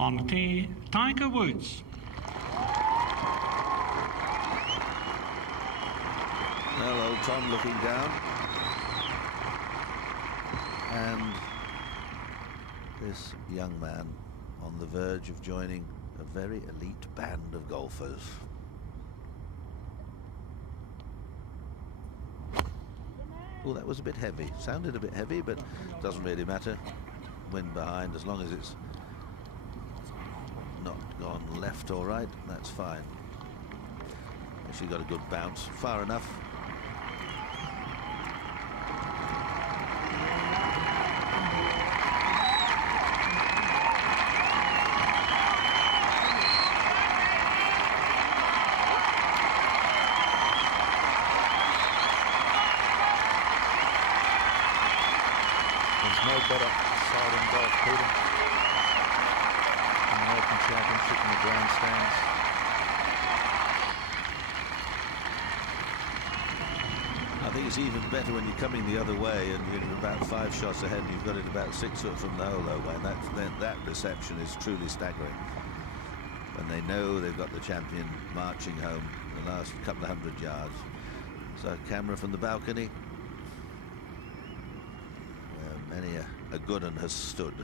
On the tee, Tiger Woods. Well, old Tom looking down. And this young man on the verge of joining a very elite band of golfers. Oh, that was a bit heavy. Sounded a bit heavy, but doesn't really matter. Wind behind, as long as it's not gone left or right, that's fine. Actually got a good bounce, far enough. There's no better side in golf, Peter. In the Open Championship in the grandstands. I think it's even better when you're coming the other way and you're about 5 shots ahead and you've got it about 6 foot from the hole away. And that reception is truly staggering. When they know they've got the champion marching home the last couple of 100 yards. So camera from the balcony. Where many a good one has stood.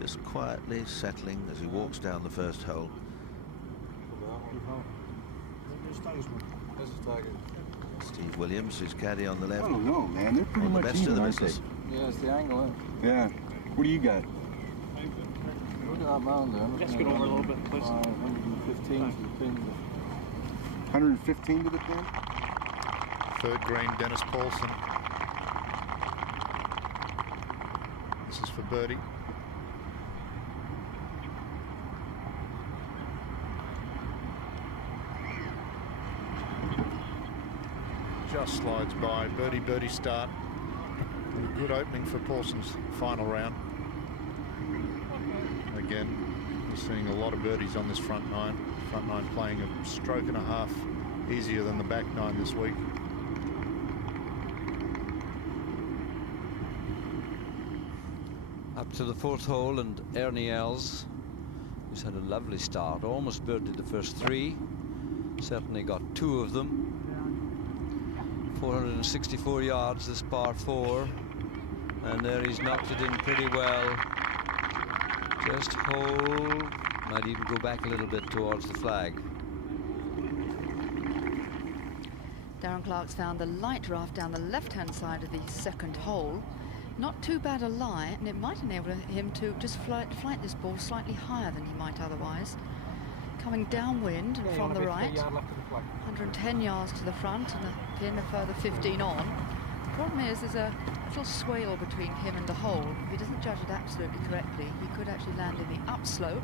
Just quietly settling as he walks down the first hole. Steve Williams, his caddy on the left. I don't know, man. They're pretty much even, aren't they? Yeah, it's the angle, Yeah. What do you got? Look at that mound there. Just get over a little bit, please. 115 to the pin. 115 to the pin? Third green, Dennis Paulson. This is for birdie. Just slides by. Birdie start. And a good opening for Paulson's final round. Again, we're seeing a lot of birdies on this front nine. Front nine playing a stroke and a half easier than the back nine this week. Up to the 4th hole, and Ernie Els, who's had a lovely start, almost birdied the first 3. Certainly got 2 of them. 464 yards, this par 4, and there he's knocked it in pretty well. Just hold, might even go back a little bit towards the flag. Darren Clark's found the light rough down the left-hand side of the 2nd hole. Not too bad a lie, and it might enable him to just flight this ball slightly higher than he might otherwise. Coming downwind and from the right, 110 yards to the front and a pin a further 15 on. The problem is there's a little swale between him and the hole. If he doesn't judge it absolutely correctly, he could actually land in the upslope.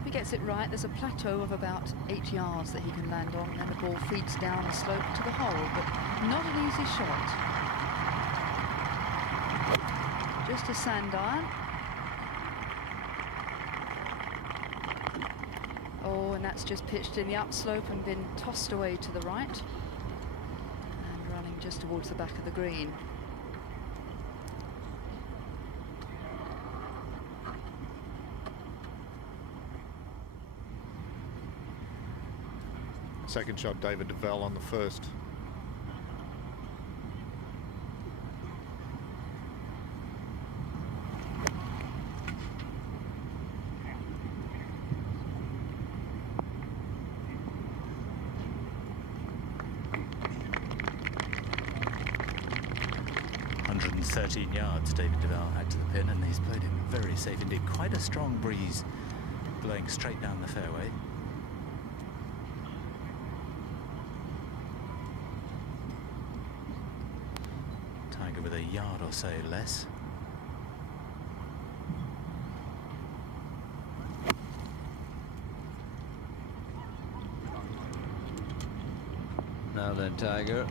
If he gets it right, there's a plateau of about 8 yards that he can land on, and then the ball feeds down the slope to the hole, but not an easy shot. Just a sand iron. Oh, and that's just pitched in the upslope and been tossed away to the right and running just towards the back of the green. Second shot, David Deval on the first. Yards David Deval had to the pin, and he's played it very safe indeed. Quite a strong breeze blowing straight down the fairway. Tiger with a yard or so less. Now then, Tiger.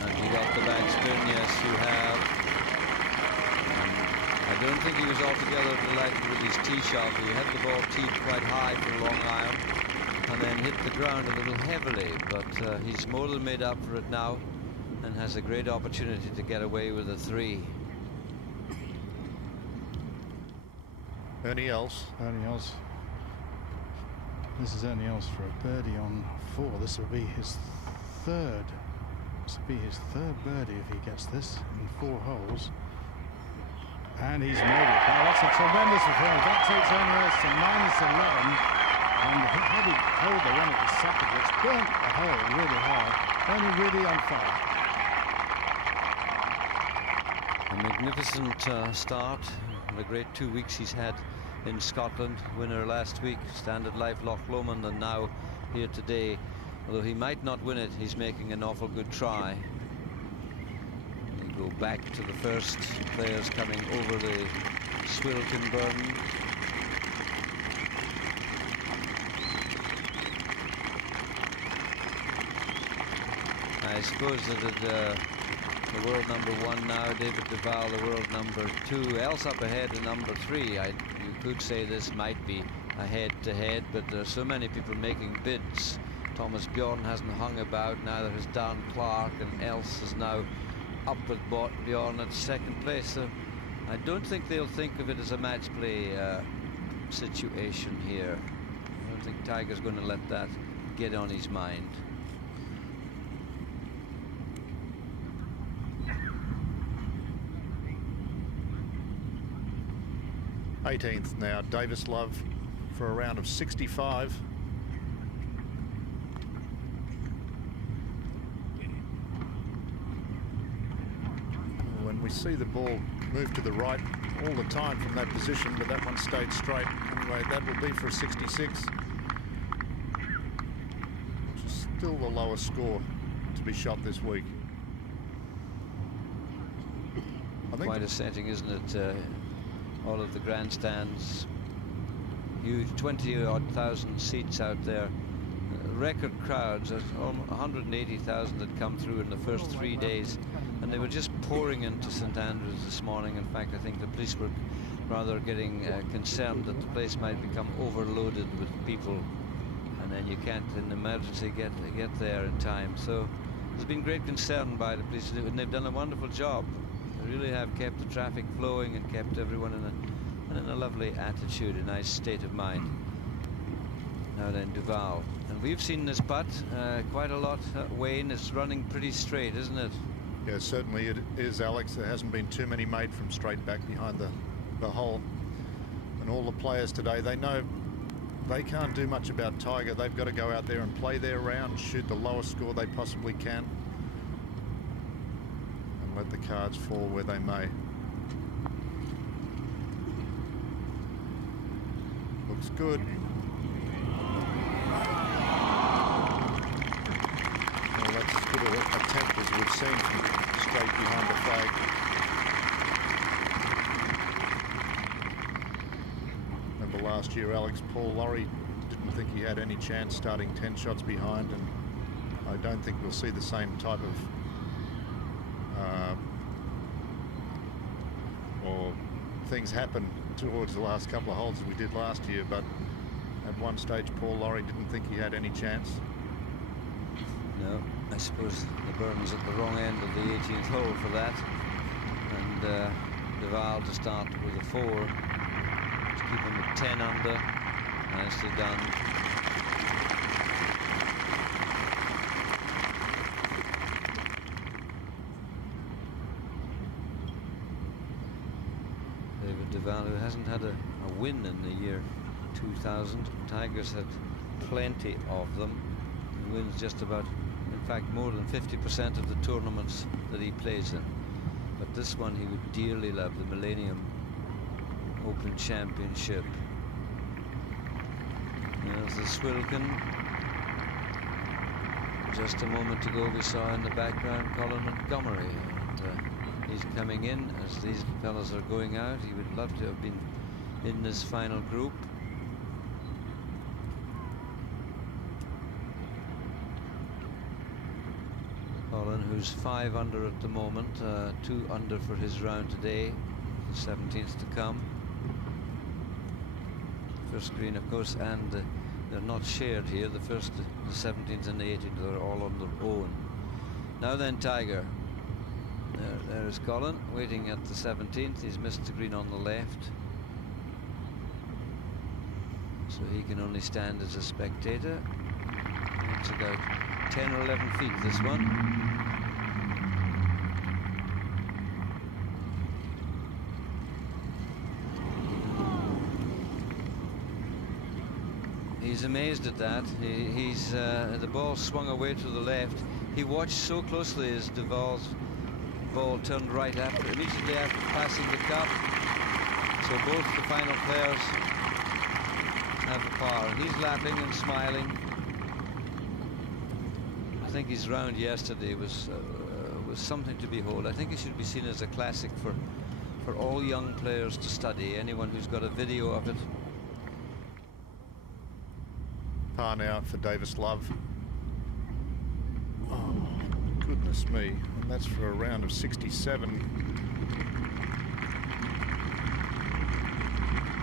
And you got the backspin, yes, you have. I don't think he was altogether delighted with his tee shot. He had the ball teed quite high for a long iron and then hit the ground a little heavily, but he's more than made up for it now, and has a great opportunity to get away with a 3. Ernie Els. Ernie Els. This is Ernie Els for a birdie on 4. This will be his third. This will be his third birdie if he gets this in 4 holes. And he's made it. Now that's a tremendous performance. That takes Ernie Els to -11. And had he held the one at the second, which burnt the hole really hard. Ernie really on fire. A magnificent start. The great 2 weeks he's had in Scotland. Winner last week, Standard Life Loch Lomond, and now here today. Although he might not win it, he's making an awful good try. We go back to the first players coming over the Swilcan burn. I suppose that the world #1 now, David Deval, the world #2, else up ahead in #3. You could say this might be a head-to-head, but there are so many people making bids. Thomas Bjorn hasn't hung about, neither has Dan Clark, and Else is now up with Bjorn at 2nd place. So I don't think they'll think of it as a match play situation here. I don't think Tiger's going to let that get on his mind. '18th now, Davis Love for a round of 65. When we see the ball move to the right all the time from that position, but that one stayed straight. Anyway, that will be for a 66, which is still the lowest score to be shot this week. I think quite a setting, isn't it? All of the grandstands, huge 20-odd thousand seats out there. Record crowds, 180,000 had come through in the first 3 days, and they were just pouring into St Andrews this morning. In fact, I think the police were rather getting concerned that the place might become overloaded with people, and then you can't in emergency get there in time. So there's been great concern by the police, and they've done a wonderful job. They really have kept the traffic flowing and kept everyone in a lovely attitude, a nice state of mind. Now then, Deval. And we've seen this putt quite a lot. Wayne, is running pretty straight, isn't it? Yeah, certainly it is, Alex. There hasn't been too many made from straight back behind the hole. And all the players today, they know they can't do much about Tiger. They've got to go out there and play their round, shoot the lowest score they possibly can, and let the cards fall where they may. Looks good. Well, that's as good an attempt as we've seen from straight behind the flag. Remember last year, Alex, Paul Lawrie didn't think he had any chance starting 10 shots behind, and I don't think we'll see the same type of or things happen towards the last couple of holes as we did last year, but at one stage Paul Lawrie didn't think he had any chance. No, I suppose the burn's at the wrong end of the 18th hole for that, and Deval to start with a 4 to keep him at 10 under. Nicely done. David Deval, who hasn't had a win in the year 2000. Tiger's had plenty of them. He wins just about, in fact, more than 50% of the tournaments that he plays in. But this one he would dearly love, the Millennium Open Championship. There's the Swilcan. Just a moment ago we saw in the background Colin Montgomery. And he's coming in as these fellas are going out. He would love to have been in this final group. Colin, who's 5 under at the moment, 2 under for his round today, the 17th to come. First green, of course, and they're not shared here. The first, the 17th and the 18th are all on their own. Now then, Tiger. There is Colin waiting at the 17th. He's missed the green on the left, so he can only stand as a spectator. It's about 10 or 11 feet, this one. He's amazed at that. The ball swung away to the left. He watched so closely as Deval's ball turned right immediately after passing the cup. So both the final players have a par. He's laughing and smiling. I think his round yesterday was something to behold. I think it should be seen as a classic for all young players to study. Anyone who's got a video of it. Par now for Davis Love. Oh, goodness me. And that's for a round of 67.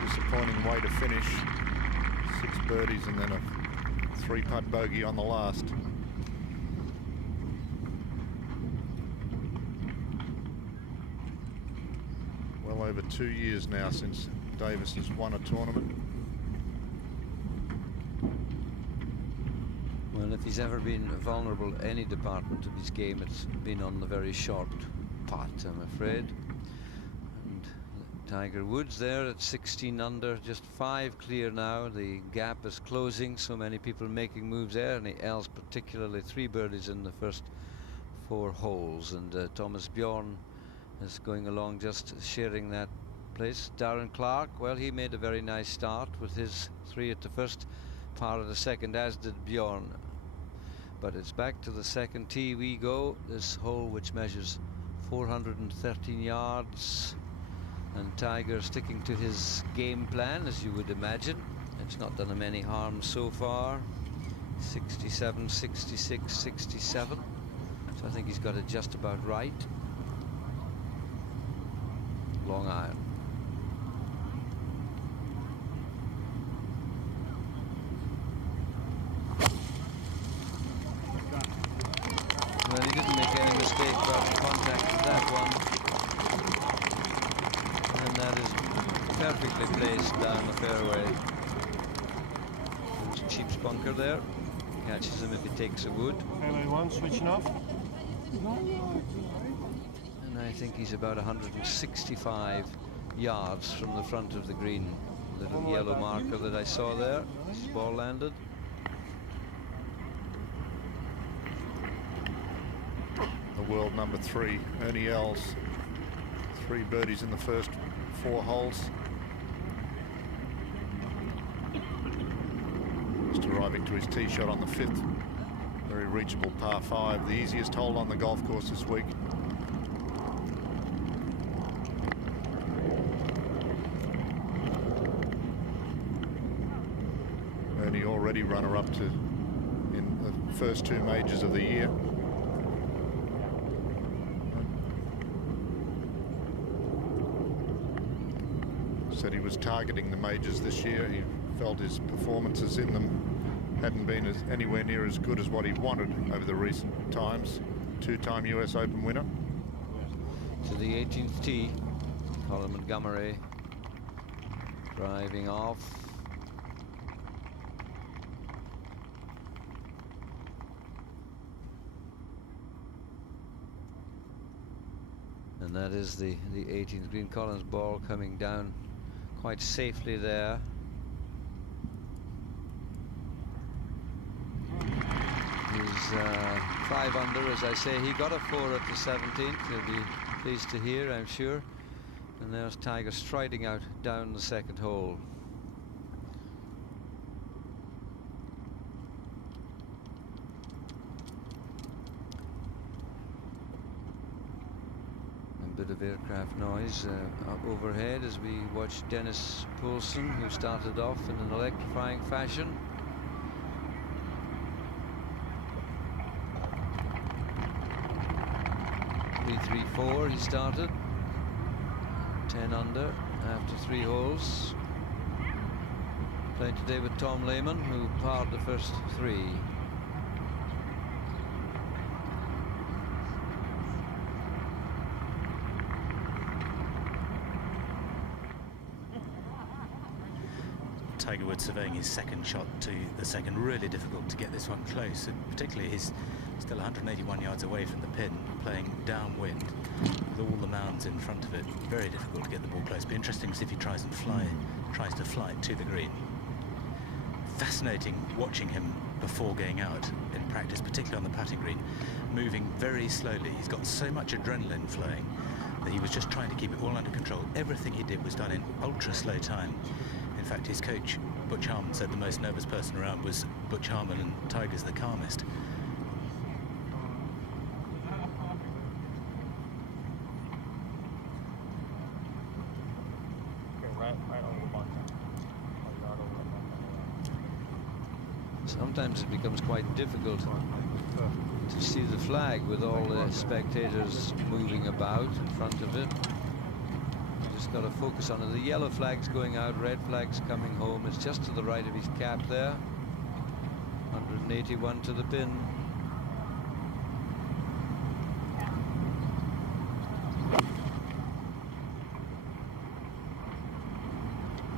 Disappointing way to finish. 6 birdies and then a 3-putt bogey on the last. Well over 2 years now since Davis has won a tournament. Well, if he's ever been vulnerable to any department of his game, it's been on the very short putt, I'm afraid. And Tiger Woods there at 16 under, just 5 clear now. The gap is closing, so many people making moves there, and Els particularly 3 birdies in the first 4 holes. And Thomas Bjorn is going along just sharing that place. Darren Clark, well, he made a very nice start with his 3 at the first, par of the second, as did Bjorn. But it's back to the second tee we go. This hole, which measures 413 yards, and Tiger sticking to his game plan, as you would imagine. It's not done him any harm so far. 67, 66, 67. So I think he's got it just about right. Long iron. Well, he didn't make any mistake about the contact with that one. And that is perfectly placed down the fairway. There's a cheap bunker there. Catches him if he takes a wood. Fairway 1, switching off. And I think he's about 165 yards from the front of the green. The little yellow marker that I saw there. His ball landed. World number 3, Ernie Els. 3 birdies in the first 4 holes. Just arriving to his tee shot on the 5th. Very reachable par 5, the easiest hole on the golf course this week. Ernie already runner-up to in the first 2 majors of the year. Said he was targeting the majors this year. He felt his performances in them hadn't been anywhere near as good as what he wanted over the recent times. 2-time US Open winner. To the 18th tee, Colin Montgomery driving off. And that is the 18th green. Colin's ball coming down quite safely there. He's 5 under, as I say. He got a 4 at the 17th. He'll be pleased to hear, I'm sure. And there's Tiger striding out down the second hole. Bit of aircraft noise overhead as we watch Dennis Poulsen, who started off in an electrifying fashion. .334 he started, 10 under after 3 holes. Playing today with Tom Lehman, who parred the first 3. Tiger Woods surveying his second shot to the second. Really difficult to get this one close, and particularly he's still 181 yards away from the pin, playing downwind with all the mounds in front of it. Very difficult to get the ball close. Be interesting to see if he tries to fly it to the green. Fascinating watching him before going out in practice, particularly on the putting green, moving very slowly. He's got so much adrenaline flowing that he was just trying to keep it all under control. Everything he did was done in ultra slow time. In fact, his coach, Butch Harmon, said the most nervous person around was Butch Harmon, and Tiger's the calmest. Sometimes it becomes quite difficult to see the flag with all the spectators moving about in front of it. You just got to focus on it. The yellow flag's going out, red flag's coming home. It's just to the right of his cap there. 181 to the pin.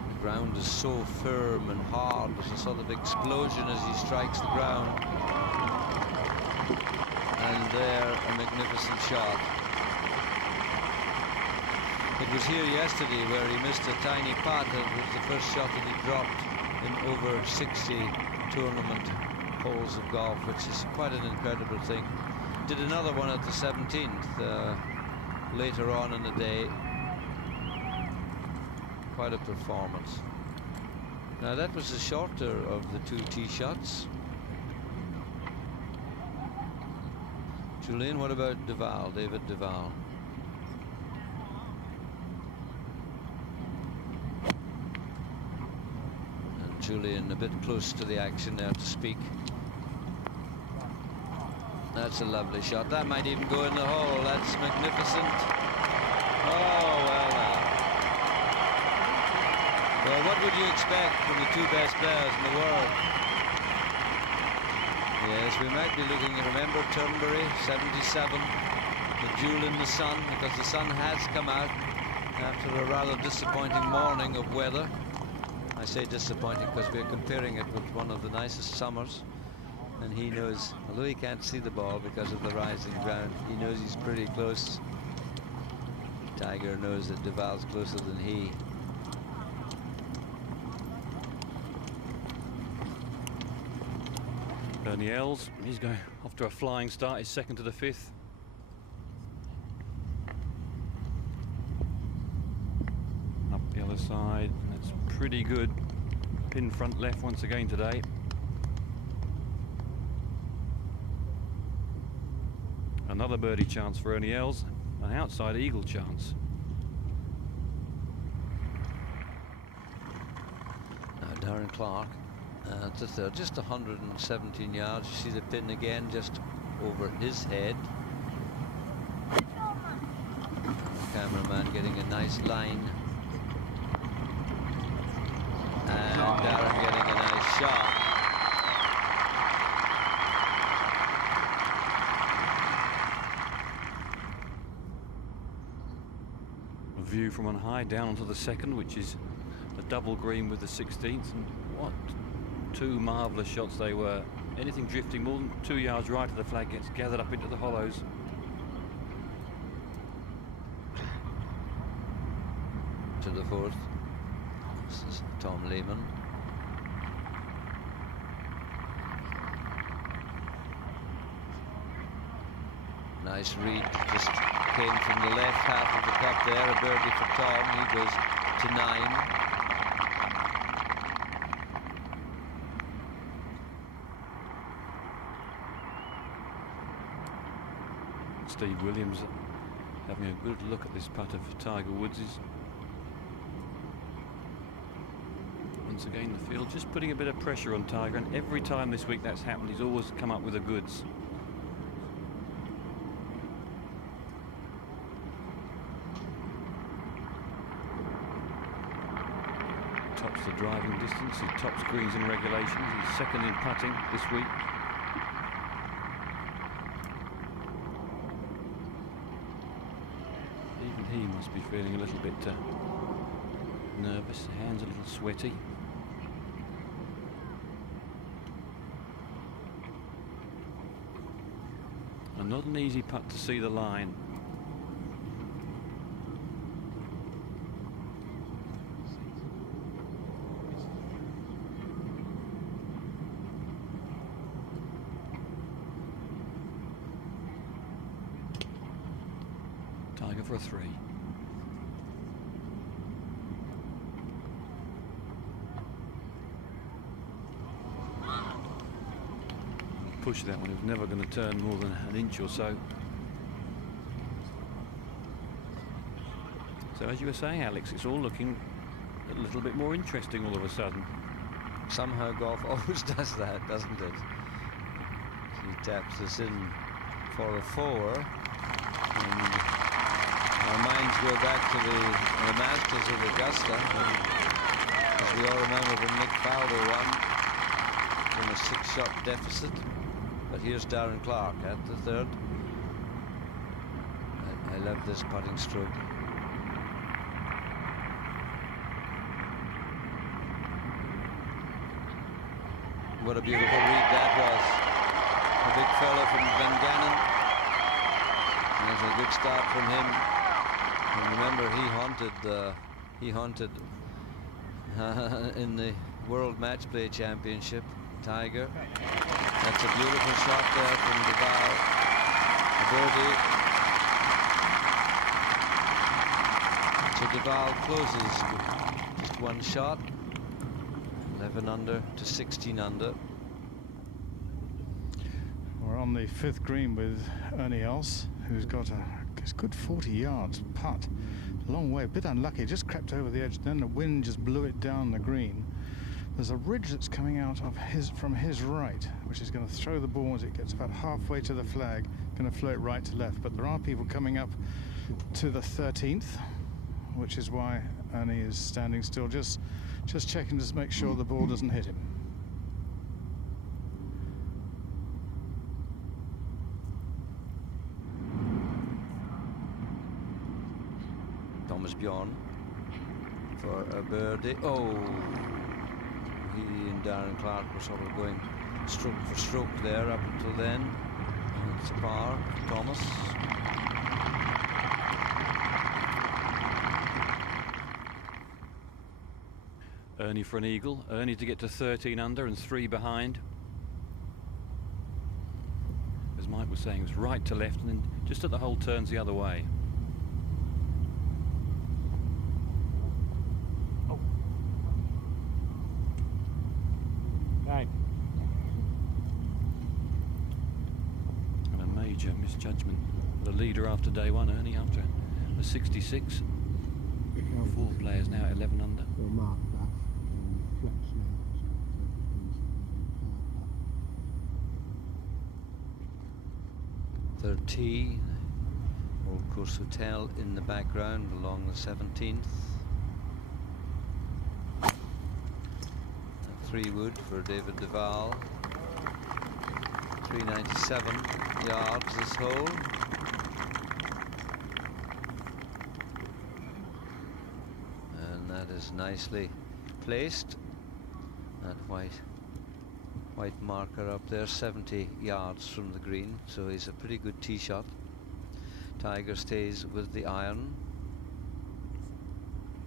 The ground is so firm and hard. There's a sort of explosion as he strikes the ground. And there, a magnificent shot. It was here yesterday where he missed a tiny putt. It was the first shot that he dropped in over 60 tournament holes of golf, which is quite an incredible thing. Did another one at the 17th later on in the day. Quite a performance. Now that was the shorter of the two tee shots. Julian, what about Deval, David Deval? And Julian a bit close to the action there to speak. That's a lovely shot. That might even go in the hole. That's magnificent. Oh, well now. Well, what would you expect from the two best players in the world? Yes, we might be looking at, remember, Turnberry, 77, the jewel in the sun, because the sun has come out after a rather disappointing morning of weather. I say disappointing because we're comparing it with one of the nicest summers, and he knows, although he can't see the ball because of the rising ground, he knows he's pretty close. Tiger knows that Deval's closer than he. Bernie Els, he's going off to a flying start. He's second to the fifth. Up the other side, that's pretty good. Pin front left once again today. Another birdie chance for Ernie Els, an outside eagle chance. Now Darren Clark. Just 117 yards. You see the pin again just over his head. The cameraman getting a nice line. And Darren getting a nice shot. A view from on high down onto the second, which is a double green with the 16th. And what two marvellous shots they were. Anything drifting more than 2 yards right of the flag gets gathered up into the hollows. To the fourth. This is Tom Lehman. Nice read, just came from the left half of the cup there. A birdie for Tom. He goes to 9. Steve Williams having a good look at this putter for Tiger Woods. Once again, the field just putting a bit of pressure on Tiger, and every time this week that's happened, he's always come up with the goods. Tops the driving distance, he tops greens and regulations. He's second in putting this week. He must be feeling a little bit nervous, hands a little sweaty. And not an easy putt to see the line. Tiger for a 3. Push that one. It was never going to turn more than an inch or so. So as you were saying, Alex, it's all looking a little bit more interesting all of a sudden. Somehow golf always does that, doesn't it? He taps this in for a 4. And our minds go back to the Masters of Augusta. And as we all remember, when Nick Faldo won from a 6-shot deficit. But here's Darren Clark at the 3rd. I love this putting stroke. What a beautiful read that was. A big fellow from Glengannon. There's a good start from him. And remember, he haunted in the World Match Play Championship, Tiger. That's a beautiful shot there from Deval. A birdie. So Deval closes with just one shot. 11 under to 16 under. We're on the 5th green with Ernie Els, who's got a good 40 yards putt. Long way, a bit unlucky, just crept over the edge, then the wind just blew it down the green. There's a ridge that's coming out of from his right, which is going to throw the ball as it gets about halfway to the flag, going to float right to left. But there are people coming up to the 13th, which is why Ernie is standing still, just checking to make sure the ball doesn't hit him. Thomas Bjorn for a birdie. Oh, he and Darren Clark were sort of going stroke for stroke there up until then. And it's a par, Thomas. Ernie for an eagle. Ernie to get to 13 under and 3 behind. As Mike was saying, it was right to left and then just at the hole turns the other way. Oh. 9. And a major misjudgment. The leader after day one, Ernie, after a 66. 4 players now at 11 under. We'll mark that. Third tee, Old Course Hotel in the background along the 17th. 3 wood for David Deval. 397 yards this hole. And that is nicely placed. That white marker up there, 70 yards from the green, so he's a pretty good tee shot. Tiger stays with the iron.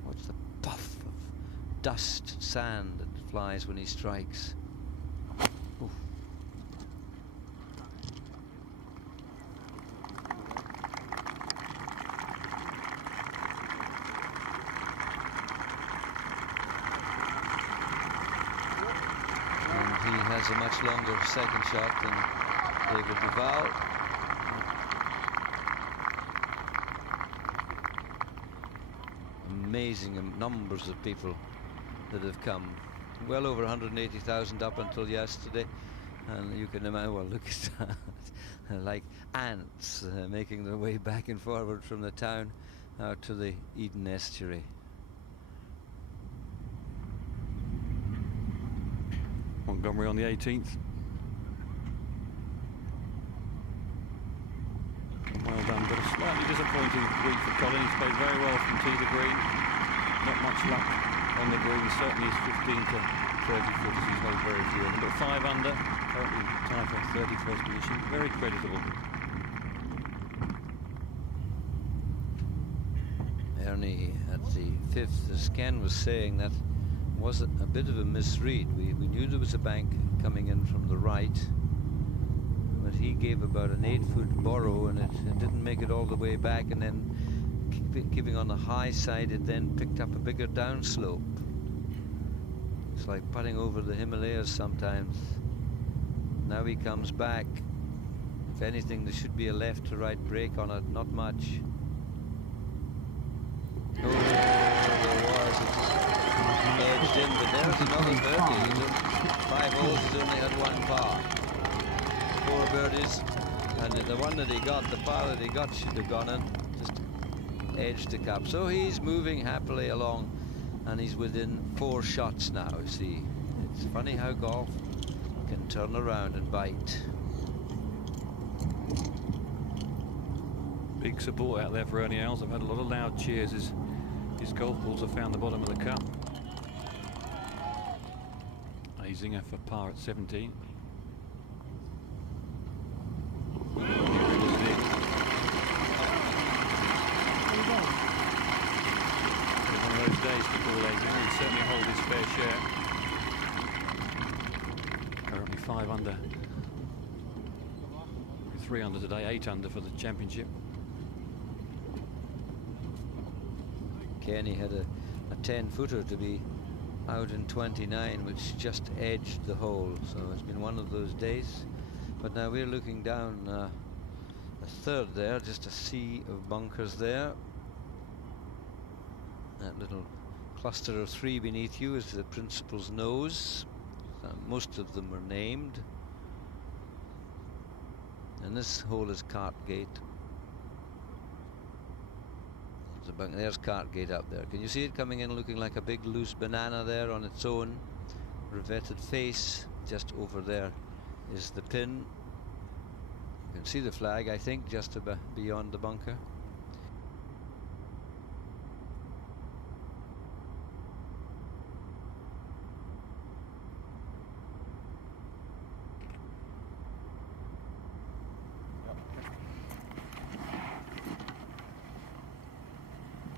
Watch the puff of dust, sand that flies when he strikes. Oof. Has a much longer second shot than David Deval. Amazing numbers of people that have come. Well over 180,000 up until yesterday. And you can imagine, well, look at that. Like ants making their way back and forward from the town out to the Eden Estuary. Montgomery on the 18th. Well done, but a slightly disappointing week for Colin. He's played very well from tee to green. Not much luck on the green. Certainly his 15 to 30 footers he's played very few of them. But 5 under, currently tied for 31st position. Very creditable. Ernie at the 5th, as Ken was saying, that was a bit of a misread. We knew there was a bank coming in from the right, but he gave about an 8-foot borrow, and it didn't make it all the way back, and then keeping on the high side, it then picked up a bigger downslope. It's like putting over the Himalayas sometimes. Now he comes back. If anything, there should be a left to right break on it, not much. Oh, there was. It edged in, but there's another birdie. He's done 5 holes, he's only had 1 par. 4 birdies, and the one that he got, the par that he got, should have gone in. Just edged the cup. So he's moving happily along, and he's within 4 shots now. See, it's funny how golf can turn around and bite. Big support out there for Ernie Els. I've had a lot of loud cheers as his golf balls have found the bottom of the cup. A zinger for par at 17. One of those days for Paul Azinger. He'll certainly hold his fair share. Currently 5 under. 3 under today, 8 under for the championship. Kenny had a 10-footer to be out in 29, which just edged the hole. So it's been one of those days. But now we're looking down a 3rd there, just a sea of bunkers there. That little cluster of 3 beneath you is the principal's nose. Most of them are named. And this hole is Cartgate. There's Cartgate up there. Can you see it coming in looking like a big loose banana there on its own revetted face? Just over there is the pin. You can see the flag, I think, just about beyond the bunker.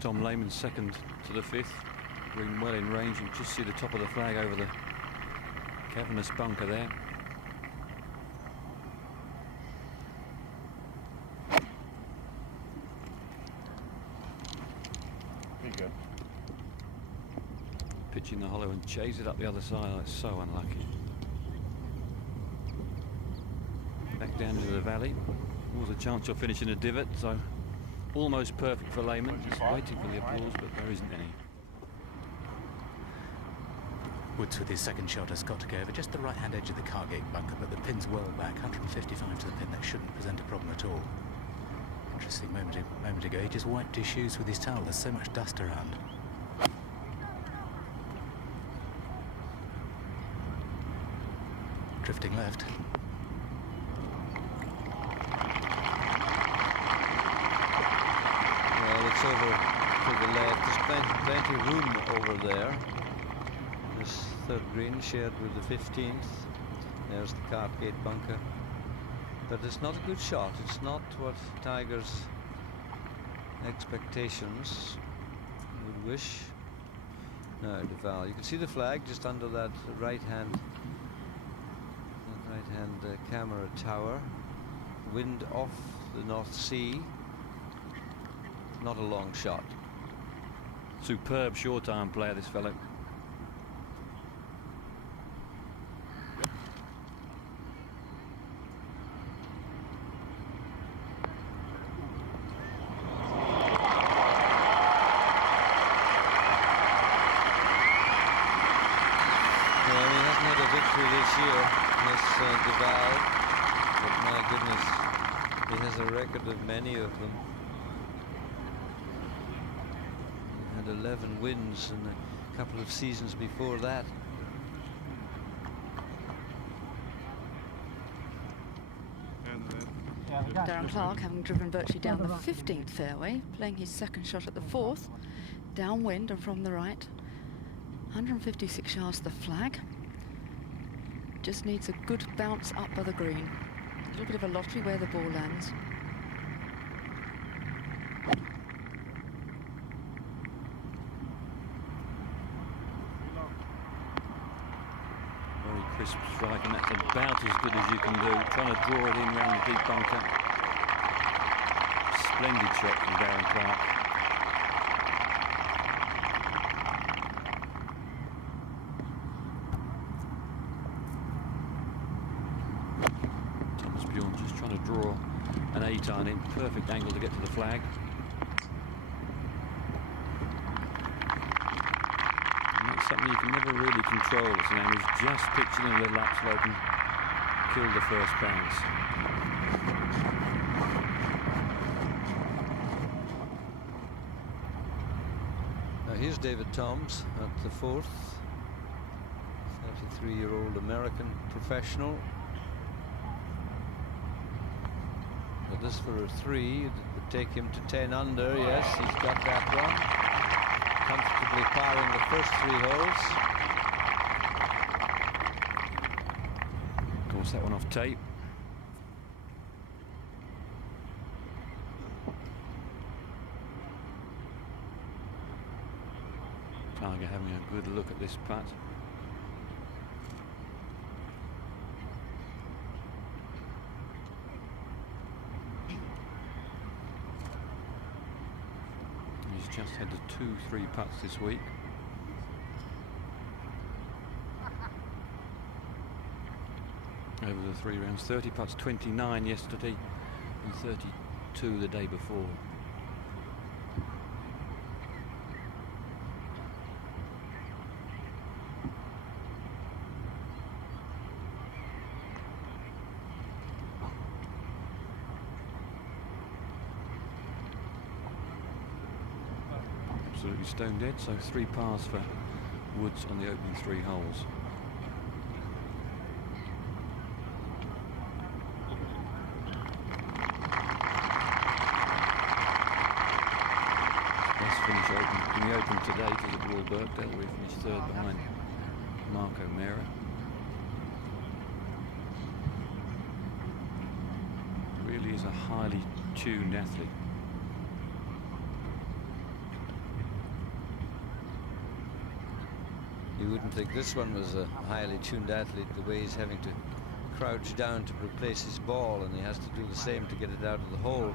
Tom Lehman second to the 5th, green well in range. You can just see the top of the flag over the cavernous bunker there. Pretty good. Pitching the hollow and chase it up the other side. That's so unlucky. Back down into the valley. Always a chance you'll finish in a divot, so almost perfect for Lehman. Just waiting for the applause, but there isn't any. Woods with his second shot has got to go over just the right-hand edge of the Cartgate bunker, but the pin's well back, 155 to the pin. That shouldn't present a problem at all. Interesting moment ago, he just wiped his shoes with his towel. There's so much dust around. Drifting left. It's over to the left. There's plenty of room over there. This 3rd green shared with the 15th. There's the Cartgate bunker. But it's not a good shot. It's not what Tiger's expectations would wish. No, Deval. You can see the flag just under that right-hand camera tower. Wind off the North Sea. Not a long shot. Superb short iron player, this fellow. Well, he hasn't had a victory this year, this Deval, but my goodness, he has a record of many of them. 11 wins in a couple of seasons before that. Darren Clark, having driven virtually down the 15th fairway, playing his second shot at the 4th, downwind and from the right, 156 yards to the flag. Just needs a good bounce up by the green. A little bit of a lottery where the ball lands. strike, and that's about as good as you can do. Trying to draw it in round the deep bunker. Splendid shot from Darren Clark. Thomas Bjorn just trying to draw an 8-iron in. Perfect angle to get to the flag. Something you can never really control. It's an He's just pitching in the lap slope and killed the first bounce. Now here's David Toms at the 4th, 33-year-old American professional. But this for a 3 would take him to 10 under. Yes, he's got that one. Comfortably parring the first 3 holes. Of course, that one off tape. Tiger having a good look at this putt. Just had the 2-3 putts this week. Over the 3 rounds, 30 putts, 29 yesterday and 32 the day before. Absolutely stone dead, so 3 pars for Woods on the opening 3 holes. Best finish in the Open today to the Will Birkdale, where he finished 3rd behind Mark O'Meara. Really is a highly tuned athlete. You wouldn't think this one was a highly tuned athlete, the way he's having to crouch down to replace his ball, and he has to do the same to get it out of the hole.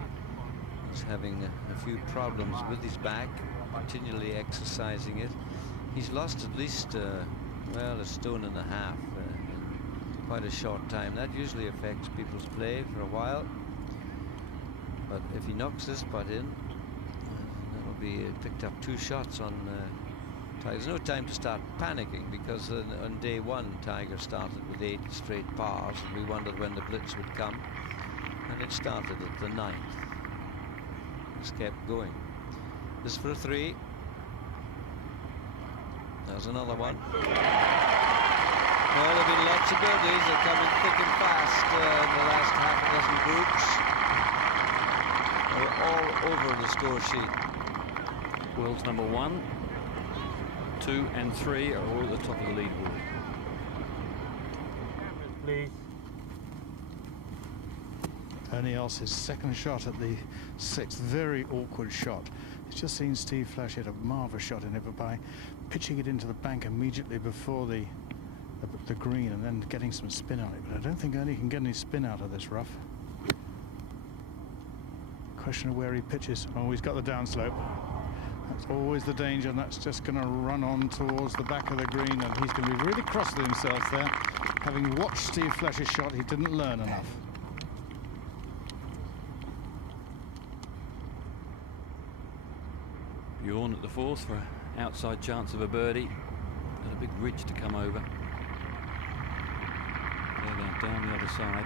He's having a few problems with his back, continually exercising it. He's lost at least, well, 1.5 stone in quite a short time. That usually affects people's play for a while. But if he knocks this putt in, that'll be picked up 2 shots on Tiger's no time to start panicking, because on day 1 Tiger started with 8 straight pars, and we wondered when the blitz would come, and it started at the 9th. Just kept going. This for a 3. There's another one. Well, there have been lots of birdies. They're coming thick and fast in the last half a dozen groups. They're all over the score sheet. World's number 1, 2 and 3 are all at the top of the leaderboard. Please. Ernie Els's second shot at the 6th, very awkward shot. He's just seen Steve Flash hit a marvellous shot in it by pitching it into the bank immediately before the green and then getting some spin on it. But I don't think Ernie can get any spin out of this rough. Question of where he pitches. Oh, he's got the downslope. That's always the danger, and that's just going to run on towards the back of the green, and he's going to be really cross with himself there. Having watched Steve Flash's shot, he didn't learn enough. Bjorn at the 4th for an outside chance of a birdie. Got a big ridge to come over. There, down the other side.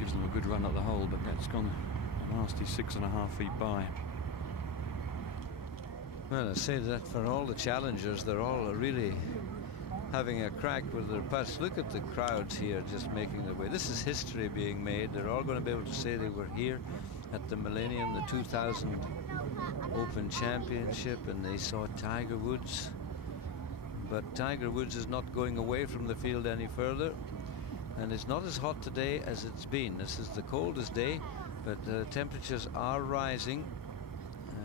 Gives them a good run at the hole, but that's gone a nasty 6.5 feet by. Well, I say that for all the challengers, they're all really having a crack with their putts. Look at the crowds here just making their way. This is history being made. They're all going to be able to say they were here at the Millennium, the 2000 Open Championship, and they saw Tiger Woods. But Tiger Woods is not going away from the field any further. And it's not as hot today as it's been. This is the coldest day but temperatures are rising.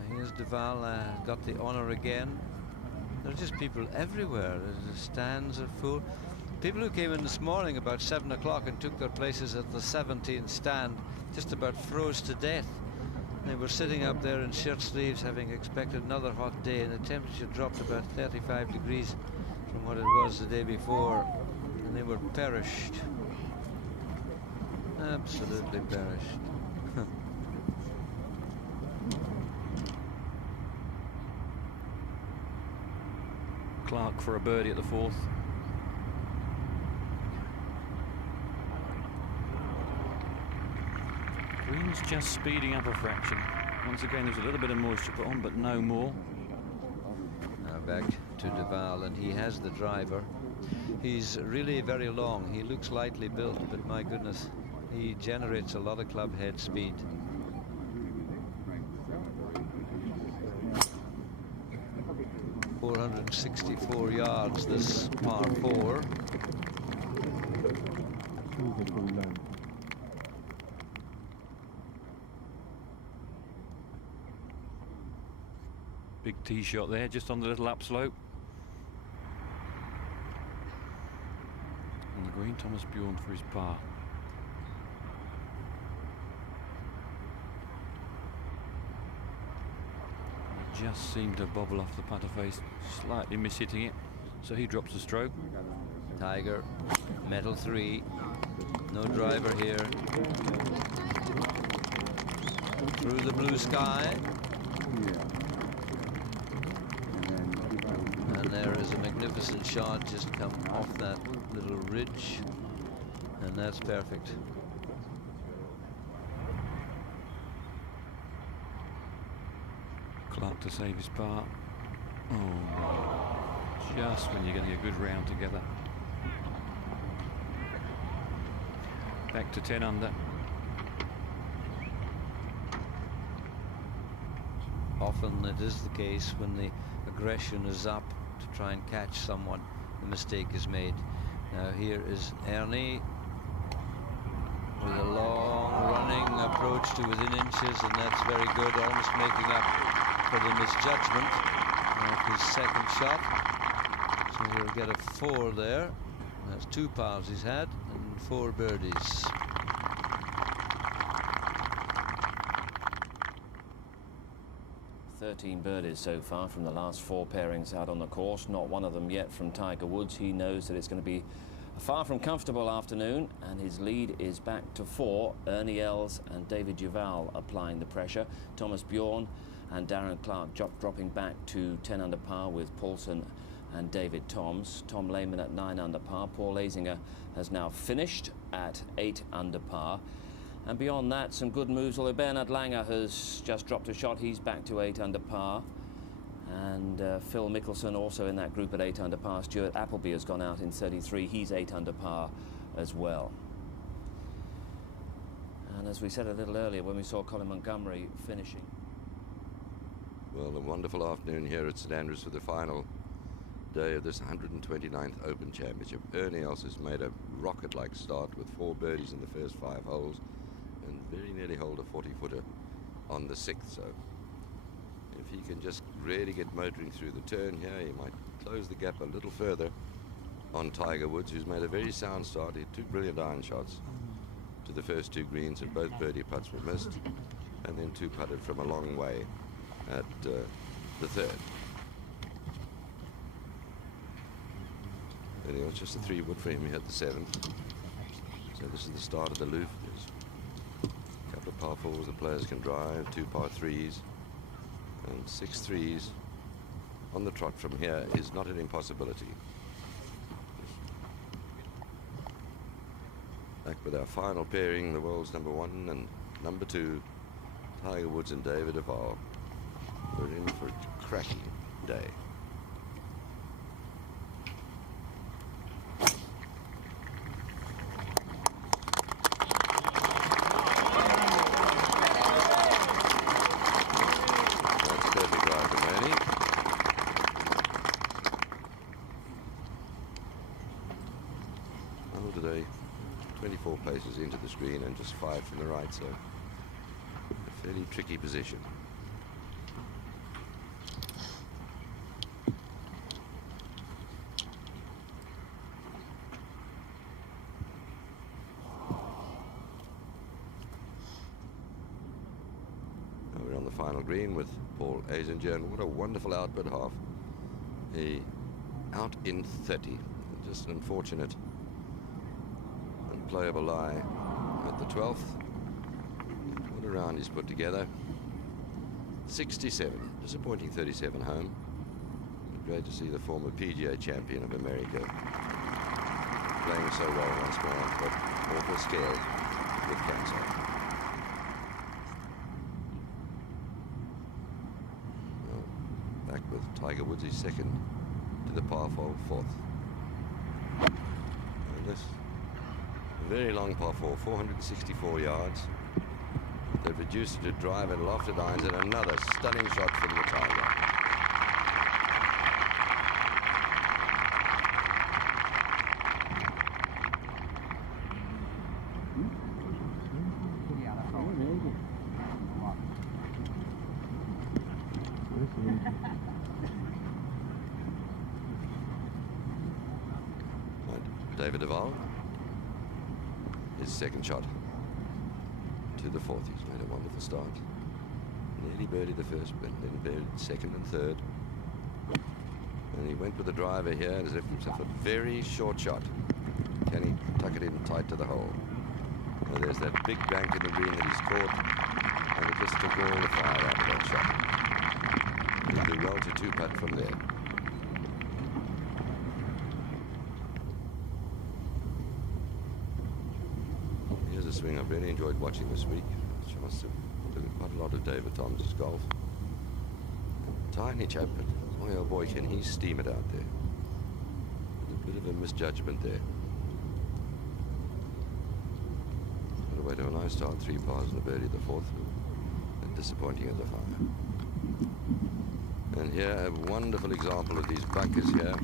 Here's Deval, got the honour again. There are just people everywhere. The stands are full. People who came in this morning about 7 o'clock and took their places at the 17th stand just about froze to death. They were sitting up there in shirt sleeves, having expected another hot day, and the temperature dropped about 35 degrees from what it was the day before, and they were perished. Absolutely perished. Clark for a birdie at the 4th. Green's just speeding up a fraction. Once again, there's a little bit of moisture put on, but no more. Now back to Deval, and he has the driver. He's really very long. He looks lightly built, but my goodness, he generates a lot of club head speed. .464 yards, this par 4. Big tee shot there, just on the little upslope. On the green, Thomas Bjorn for his par. He just seemed to bobble off the putter face, slightly mishitting it, so he drops the stroke. Tiger, metal 3, no driver here. Through the blue sky. And there is a magnificent shot just come off that little ridge, and that's perfect. Clark to save his par. Oh, just when you're getting a good round together. Back to 10 under. Often it is the case when the aggression is up to try and catch someone, the mistake is made. Now here is Ernie with a long running approach to within inches, and that's very good, almost making up for the misjudgment of his second shot. So he'll get a 4 there. That's 2 pars he's had and 4 birdies. Birdies so far from the last 4 pairings out on the course, not one of them yet from Tiger Woods. He knows that it's going to be a far from comfortable afternoon, and his lead is back to 4. Ernie Els and David Deval applying the pressure. Thomas Bjorn and Darren Clark dropping back to 10 under par with Paulson and David Toms. Tom Lehman at 9 under par. Paul Azinger has now finished at 8 under par. And beyond that, some good moves, although Bernard Langer has just dropped a shot. He's back to 8 under par. And Phil Mickelson also in that group at 8 under par. Stuart Appleby has gone out in 33. He's 8 under par as well. And as we said a little earlier when we saw Colin Montgomerie finishing. Well, a wonderful afternoon here at St Andrews for the final day of this 129th Open Championship. Ernie Els has made a rocket-like start with 4 birdies in the first 5 holes, and very nearly hold a 40-footer on the 6th. So if he can just really get motoring through the turn here, he might close the gap a little further on Tiger Woods, who's made a very sound start. He had 2 brilliant iron shots to the first 2 greens, and both birdie putts were missed, and then 2 putted from a long way at the 3rd. Anyway, it's just a 3-wood for him. He had the 7th. So this is the start of the loop. There's a couple of par 4s the players can drive, 2 par 3s, and 6 3s on the trot from here is not an impossibility. Back with our final pairing, the world's number 1 and number 2, Tiger Woods and David Deval. We're in for a cracking day. Today 24 paces into the screen and just 5 from the right, so fairly tricky position. We're on the final green with Paul Azinger, and what a wonderful outward half. He out in 30. Just an unfortunate unplayable lie at the 12th. What a round he's put together. 67. Disappointing 37 home. Great to see the former PGA champion of America playing so well once more, but awful scared with cancer. Back with Tiger Woods, he's second to the par 4th. And this very long par 4, 464 yards. They've reduced it to drive and lofted irons, and another stunning shot from the Tiger. Deval, his second shot to the 4th. He's made a wonderful start. Nearly birdied the first, but then birdied second and third. And he went with the driver here and has left himself a very short shot. Can he tuck it in tight to the hole? Well, there's that big bank in the green that he's caught, and it just took all the fire out of that shot. He'll do well to 2-putt from there. Swing I've really enjoyed watching this week. Chance to look at quite a lot of David Thomas's golf. A tiny chap, but boy oh boy can he steam it out there. A bit of a misjudgment there. Got away to a nice start, 3 pars and a birdie the 4th, and disappointing as a fire. And here a wonderful example of these bunkers here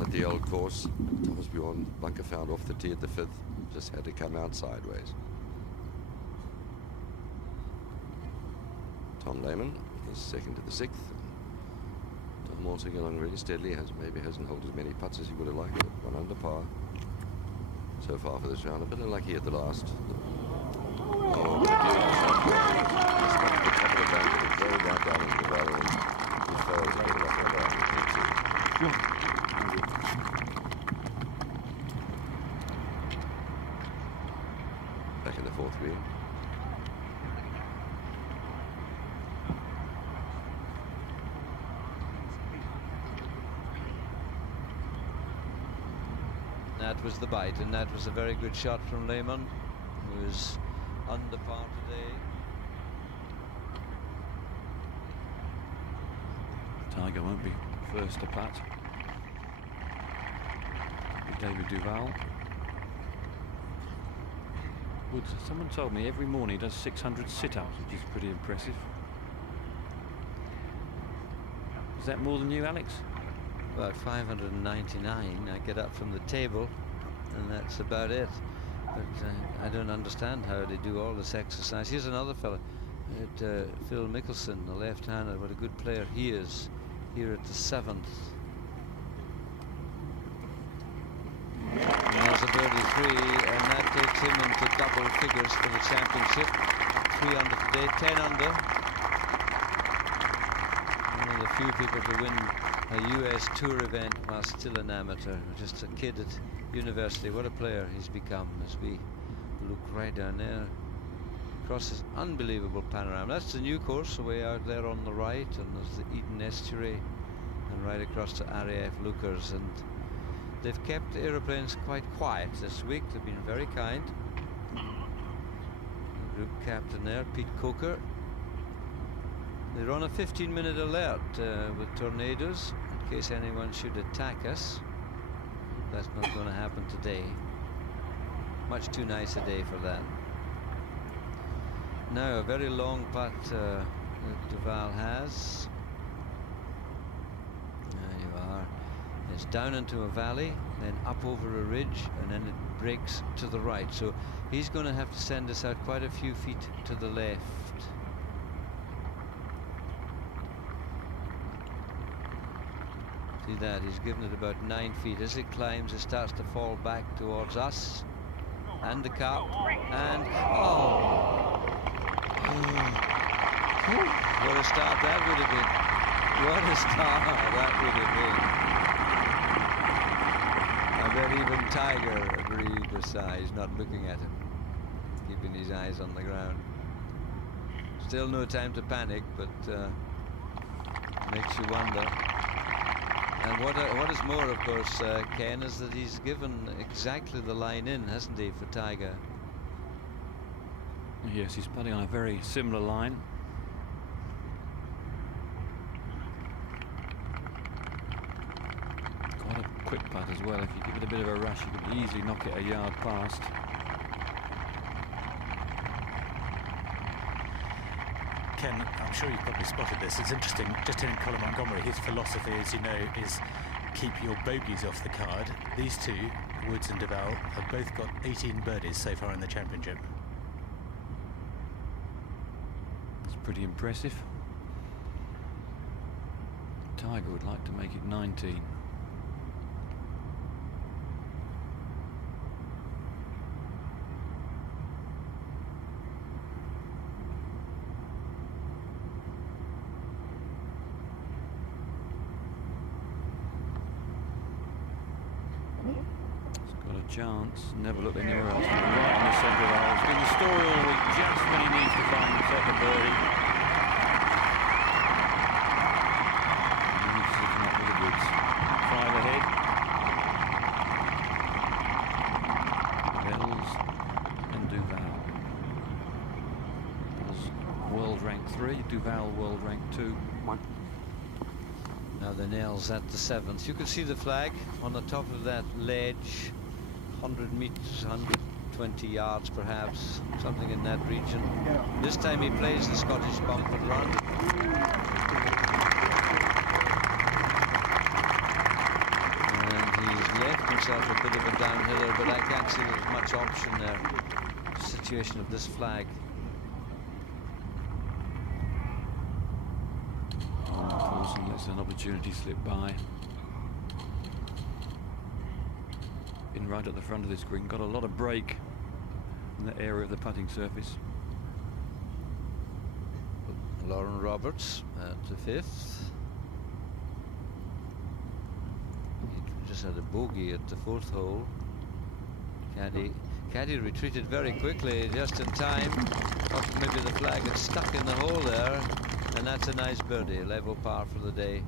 at the old course. Thomas Bjorn bunker found off the tee at the 5th. Just had to come out sideways. Tom Lehman is second to the 6th. Tom also going along really steadily. Maybe hasn't held as many putts as he would have liked. 1 under par so far for this round. A bit unlucky at the last. Oh, the top of the bank and it rolled right down into the valley, and he failed to get it off the ground. Back in the 4th green. That was the bite, and that was a very good shot from Lehman, who is under par today. Tiger won't be first to putt. David Deval. Woods, someone told me every morning he does 600 sit-ups, which is pretty impressive. Is that more than you, Alex? About 599. I get up from the table, and that's about it. But I don't understand how they do all this exercise. Here's another fella, Phil Mickelson, the left-hander. What a good player he is here at the 7th. And there's a birdie 3, and that takes him into double figures for the championship. 3 under today, 10 under. One of the few people to win a US Tour event while still an amateur. Just a kid at university. What a player he's become as we look right down there across this unbelievable panorama. That's the new course away out there on the right, and there's the Eaton Estuary, and right across to RAF Lookers. And they've kept the aeroplanes quite quiet this week. They've been very kind. The group captain there, Pete Coker. They're on a 15-minute alert with tornadoes in case anyone should attack us. That's not going to happen today. Much too nice a day for that. Now a very long putt that Deval has. There you are. It's down into a valley, then up over a ridge, and then it breaks to the right. So he's going to have to send us out quite a few feet to the left. See that, he's given it about 9 feet. As it climbs, it starts to fall back towards us and the cup, and what a start that would have been. What a start that would have been. I bet even Tiger agreed with size, not looking at him, keeping his eyes on the ground. Still no time to panic, but makes you wonder. And what is more, of course, Ken, is that he's given exactly the line in, hasn't he, for Tiger? Yes, he's putting on a very similar line. Quite a quick putt as well. If you give it a bit of a rush, you can easily knock it a yard past. Ken, I'm sure you've probably spotted this. It's interesting, just in Colin Montgomery, his philosophy, as you know, is keep your bogeys off the card. These two, Woods and Deval, have both got 18 birdies so far in the championship. It's pretty impressive. Tiger would like to make it 19. Chance, never looked anywhere else. Right in the centre of the hole. It's been the story all week, just when he needs to find the second birdie. He's looking up with the woods. 5 ahead. Bells and Deval. Bells world rank 3, Deval world rank 2. Now the nails at the 7th. You can see the flag on the top of that ledge. 100 meters, 120 yards perhaps, something in that region. This time he plays the Scottish bump and run. And he's left himself a bit of a downhiller, but I can't see there's much option there. The situation of this flag. Paulson lets an opportunity slip by. Right at the front of this green, got a lot of break in that area of the putting surface. Lauren Roberts at the 5th. He just had a bogey at the 4th hole. Caddy retreated very quickly, just in time. Thought maybe the flag had stuck in the hole there, and that's a nice birdie, level par for the day.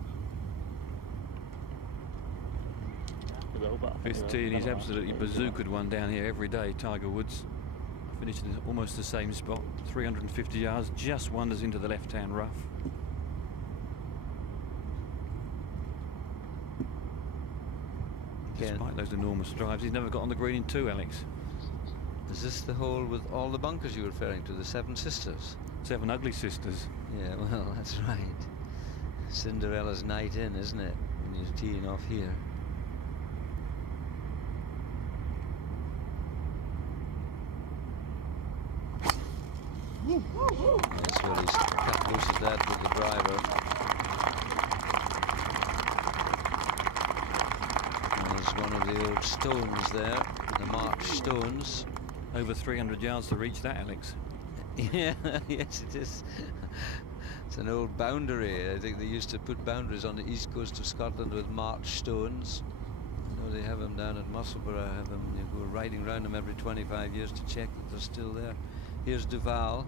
15, he's absolutely bazookaed one down here every day, Tiger Woods. Finished in almost the same spot, 350 yards, just wanders into the left-hand rough. Despite those enormous drives, he's never got on the green in 2, Alex. Is this the hole with all the bunkers you're referring to, the 7 sisters? 7 ugly sisters. Yeah, well, that's right. Cinderella's night in, isn't it, when you're teeing off here? That's where he's cut loose at that with the driver. And there's one of the old stones there, the March stones. Over 300 yards to reach that, Alex. Yeah, yes it is. It's an old boundary. I think they used to put boundaries on the east coast of Scotland with March stones. I know they have them down at Musselburgh. Have them. You go riding around them every 25 years to check that they're still there. Here's Deval.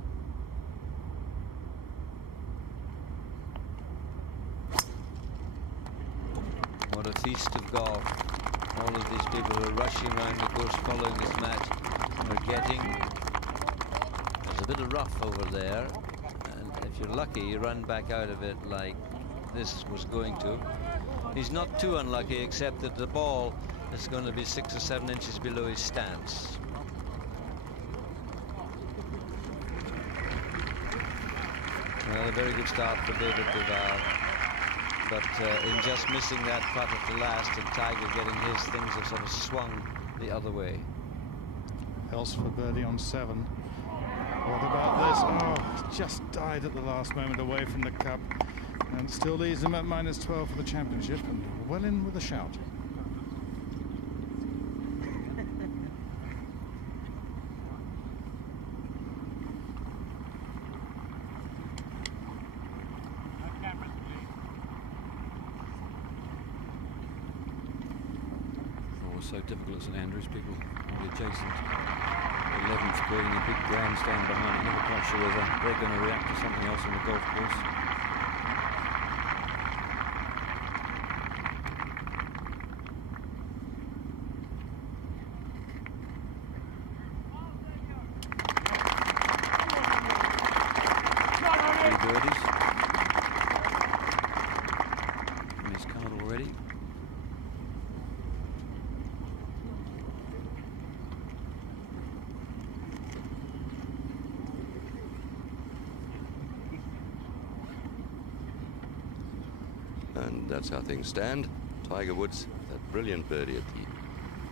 What a feast of golf. All of these people who are rushing around the course following this match are getting. There's a bit of rough over there, and if you're lucky you run back out of it like this was going to. He's not too unlucky, except that the ball is going to be 6 or 7 inches below his stance. Well, a very good start for David Deval, but in just missing that putt at the last and Tiger getting his, things have sort of swung the other way. Else for birdie on 7. What about this? Oh, just died at the last moment away from the cup. And still leads them at -12 for the championship, and well in with a shout. So difficult at St Andrews, people on the adjacent 11th green, a big grandstand behind it. Never quite sure whether they're going to react to something else on the golf course. Three birdies. And his card already. And that's how things stand. Tiger Woods, that brilliant birdie at the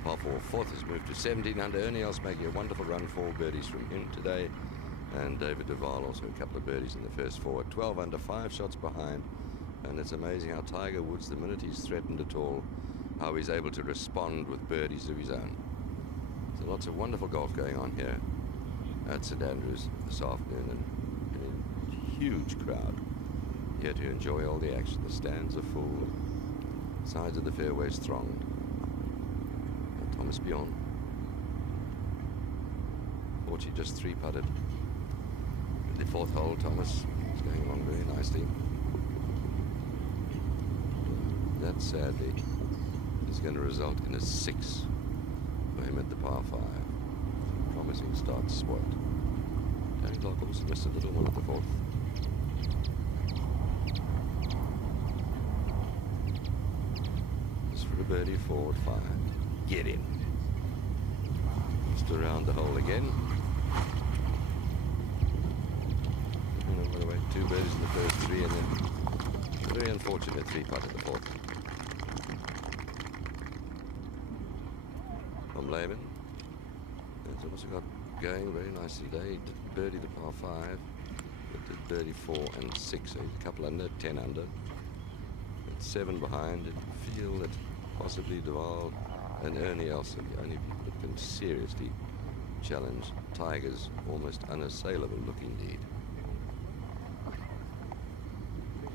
par 4 fourth, has moved to 17 under. Ernie Els making a wonderful run, 4 birdies from him today. And David Deval also a couple of birdies in the first 4. 12 under, 5 shots behind. And it's amazing how Tiger Woods, the minute he's threatened at all, how he's able to respond with birdies of his own. So lots of wonderful golf going on here at St Andrews this afternoon, and a huge crowd here to enjoy all the action. The stands are full, sides of the fairways thronged. And Thomas Bjorn. Forty just 3-putted. The 4th hole, Thomas is going along very nicely. That sadly is going to result in a 6 for him at the par 5. Promising start spoiled. Danny Clark also missed a little one at the 4th. For a birdie, forward 5. Get in. Just around the hole again. And by the way, 2 birdies in the first 3, and then a very unfortunate 3-putt at the 4th. From Laban. It's also got going very nicely today. He did birdie the par 5. But did birdie 4 and 6. So he's a couple under, 10 under. At 7 behind. And feel that possibly Deval and Ernie Els are the only people that can seriously challenge Tiger's almost unassailable look indeed.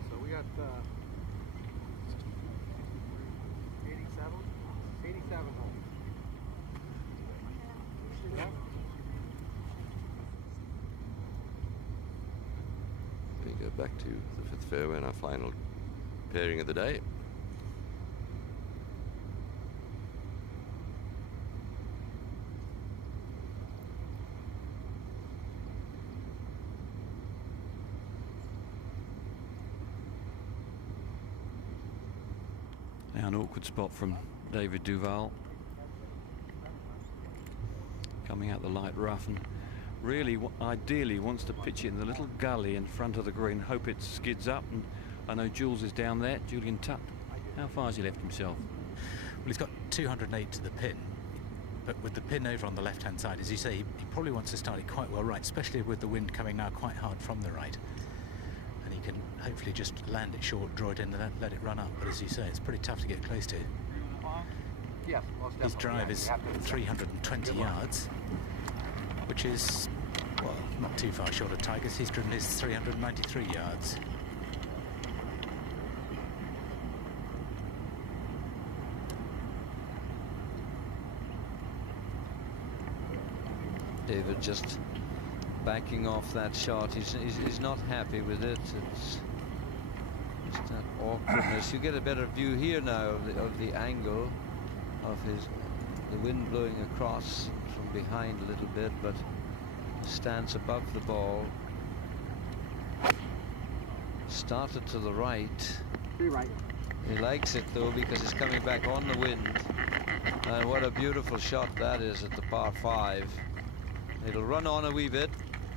So we got 87 holes. Yeah. We go back to the 5th fairway and our final pairing of the day. Now an awkward spot from David Deval. Coming out the light rough, and really ideally wants to pitch it in the little gully in front of the green, hope it skids up. And I know Jules is down there, Julian Tutt. How far has he left himself? Well, he's got 208 to the pin, but with the pin over on the left-hand side, as you say, he probably wants to start it quite well right, especially with the wind coming now quite hard from the right. And he can hopefully just land it short, draw it in, and let it run up. But as you say, it's pretty tough to get close to. Yes, his drive is 320 yards, which is, well, not too far short of Tiger's. He's driven his 393 yards. David just backing off that shot. He's not happy with it. It's just that awkwardness. You get a better view here now of the angle of the wind blowing across from behind a little bit, but stands above the ball. Started to the right. He likes it though, because it's coming back on the wind. And what a beautiful shot that is at the par 5. It'll run on a wee bit.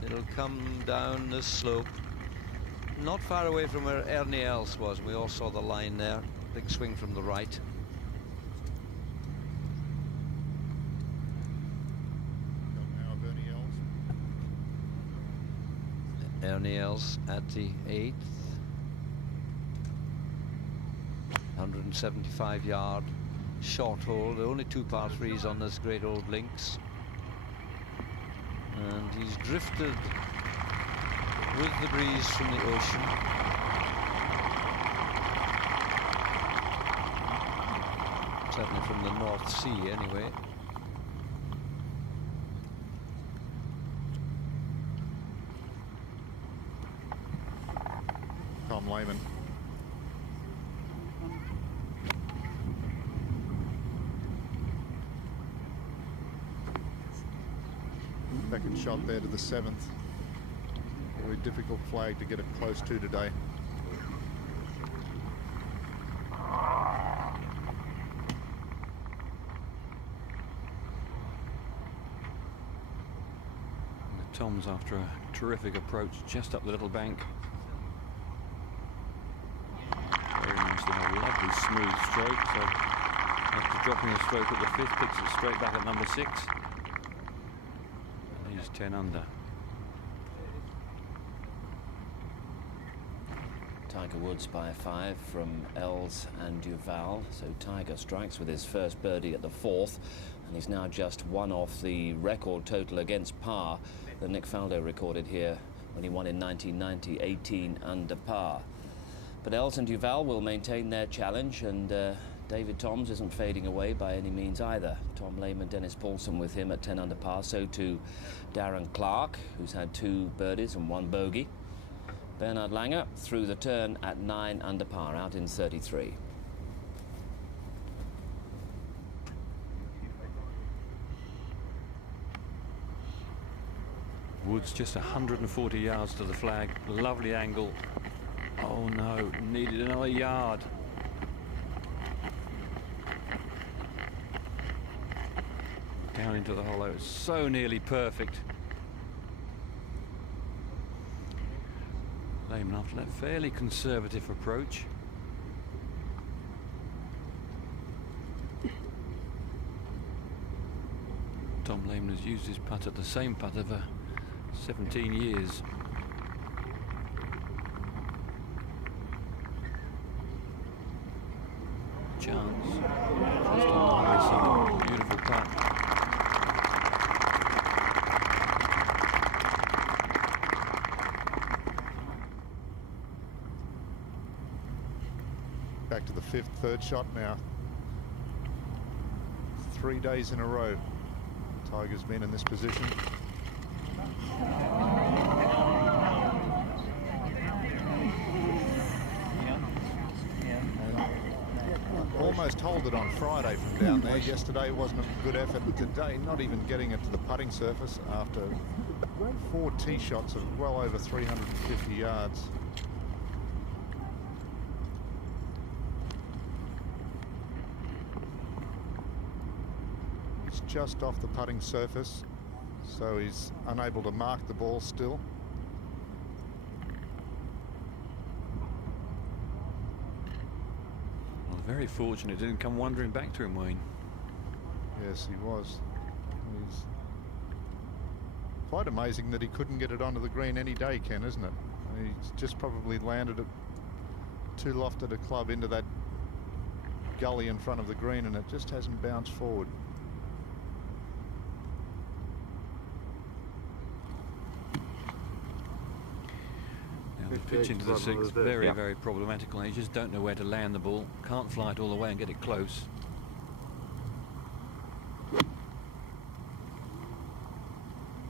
It'll come down this slope. Not far away from where Ernie Els was. We all saw the line there. Big swing from the right. Ernie Els at the 8th. 475-yard short hole. There are only 2 par 3s on this great old links. And he's drifted with the breeze from the ocean. Certainly from the North Sea, anyway. Tom Lehman. Second shot there to the 7th. Very difficult flag to get it close to today. Tom's after a terrific approach just up the little bank. Very nice, a lovely smooth stroke. So after dropping a stroke at the 5th, picks it straight back at number 6. And he's 10 under. Tiger Woods by 5 from Els and Deval. So Tiger strikes with his first birdie at the 4th, and he's now just 1 off the record total against par that Nick Faldo recorded here when he won in 1990, 18 under par. But Els and Deval will maintain their challenge, and David Toms isn't fading away by any means either. Tom Lehman, Dennis Paulson with him at 10 under par. So too Darren Clark, who's had 2 birdies and 1 bogey. Bernard Langer through the turn at 9 under par, out in 33. Woods just 140 yards to the flag. Lovely angle. Oh no, needed another yard. Down into the hollow. It's so nearly perfect. Lehman after that fairly conservative approach. Tom Lehman has used his putter, the same putter, for 17 years. Chance. Just a nice, beautiful putt. Back to the 5th, 3rd shot now. 3 days in a row Tiger's been in this position. Almost holed it on Friday from down there. Yesterday wasn't a good effort. Today, not even getting it to the putting surface after 4 tee shots of well over 350 yards. It's just off the putting surface, so he's unable to mark the ball still. Very fortunate it didn't come wandering back to him, Wayne. Yes, he was. He's quite amazing that he couldn't get it onto the green any day, Ken, isn't it? He's just probably landed it too lofted a club into that gully in front of the green, and it just hasn't bounced forward. The pitch into the 6th, very, very problematical. You just don't know where to land the ball. Can't fly it all the way and get it close.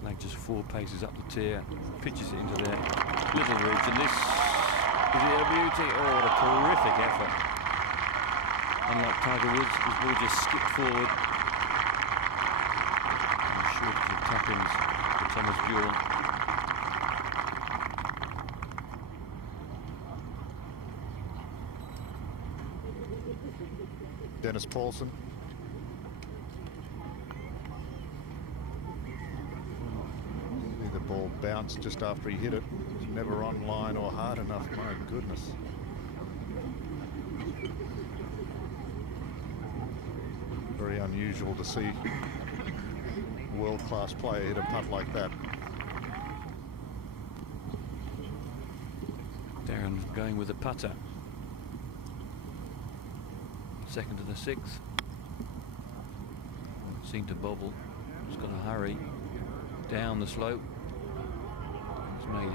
Like just 4 paces up the tier, pitches it into their little ridge, and this is it a beauty? Oh, what a terrific effort. Unlike Tiger Woods, his ball just skipped forward. I'm sure to the tap-ins for Thomas Bjorn. Dennis Paulson. The ball bounced just after he hit it. It was never on line or hard enough. My goodness. Very unusual to see a world-class player hit a putt like that. Darren going with the putter. second to the sixth. Seemed to bobble. Just got to hurry down the slope. He's made it.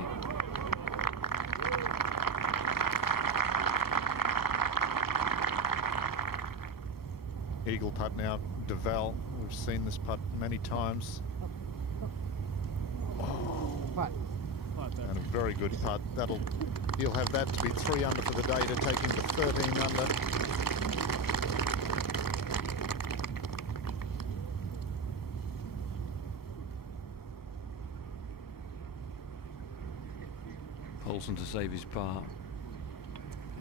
Eagle putt now, Deval. We've seen this putt many times. And a very good putt. He'll have that to be 3 under for the day to take him to 13 under. Paulson to save his par.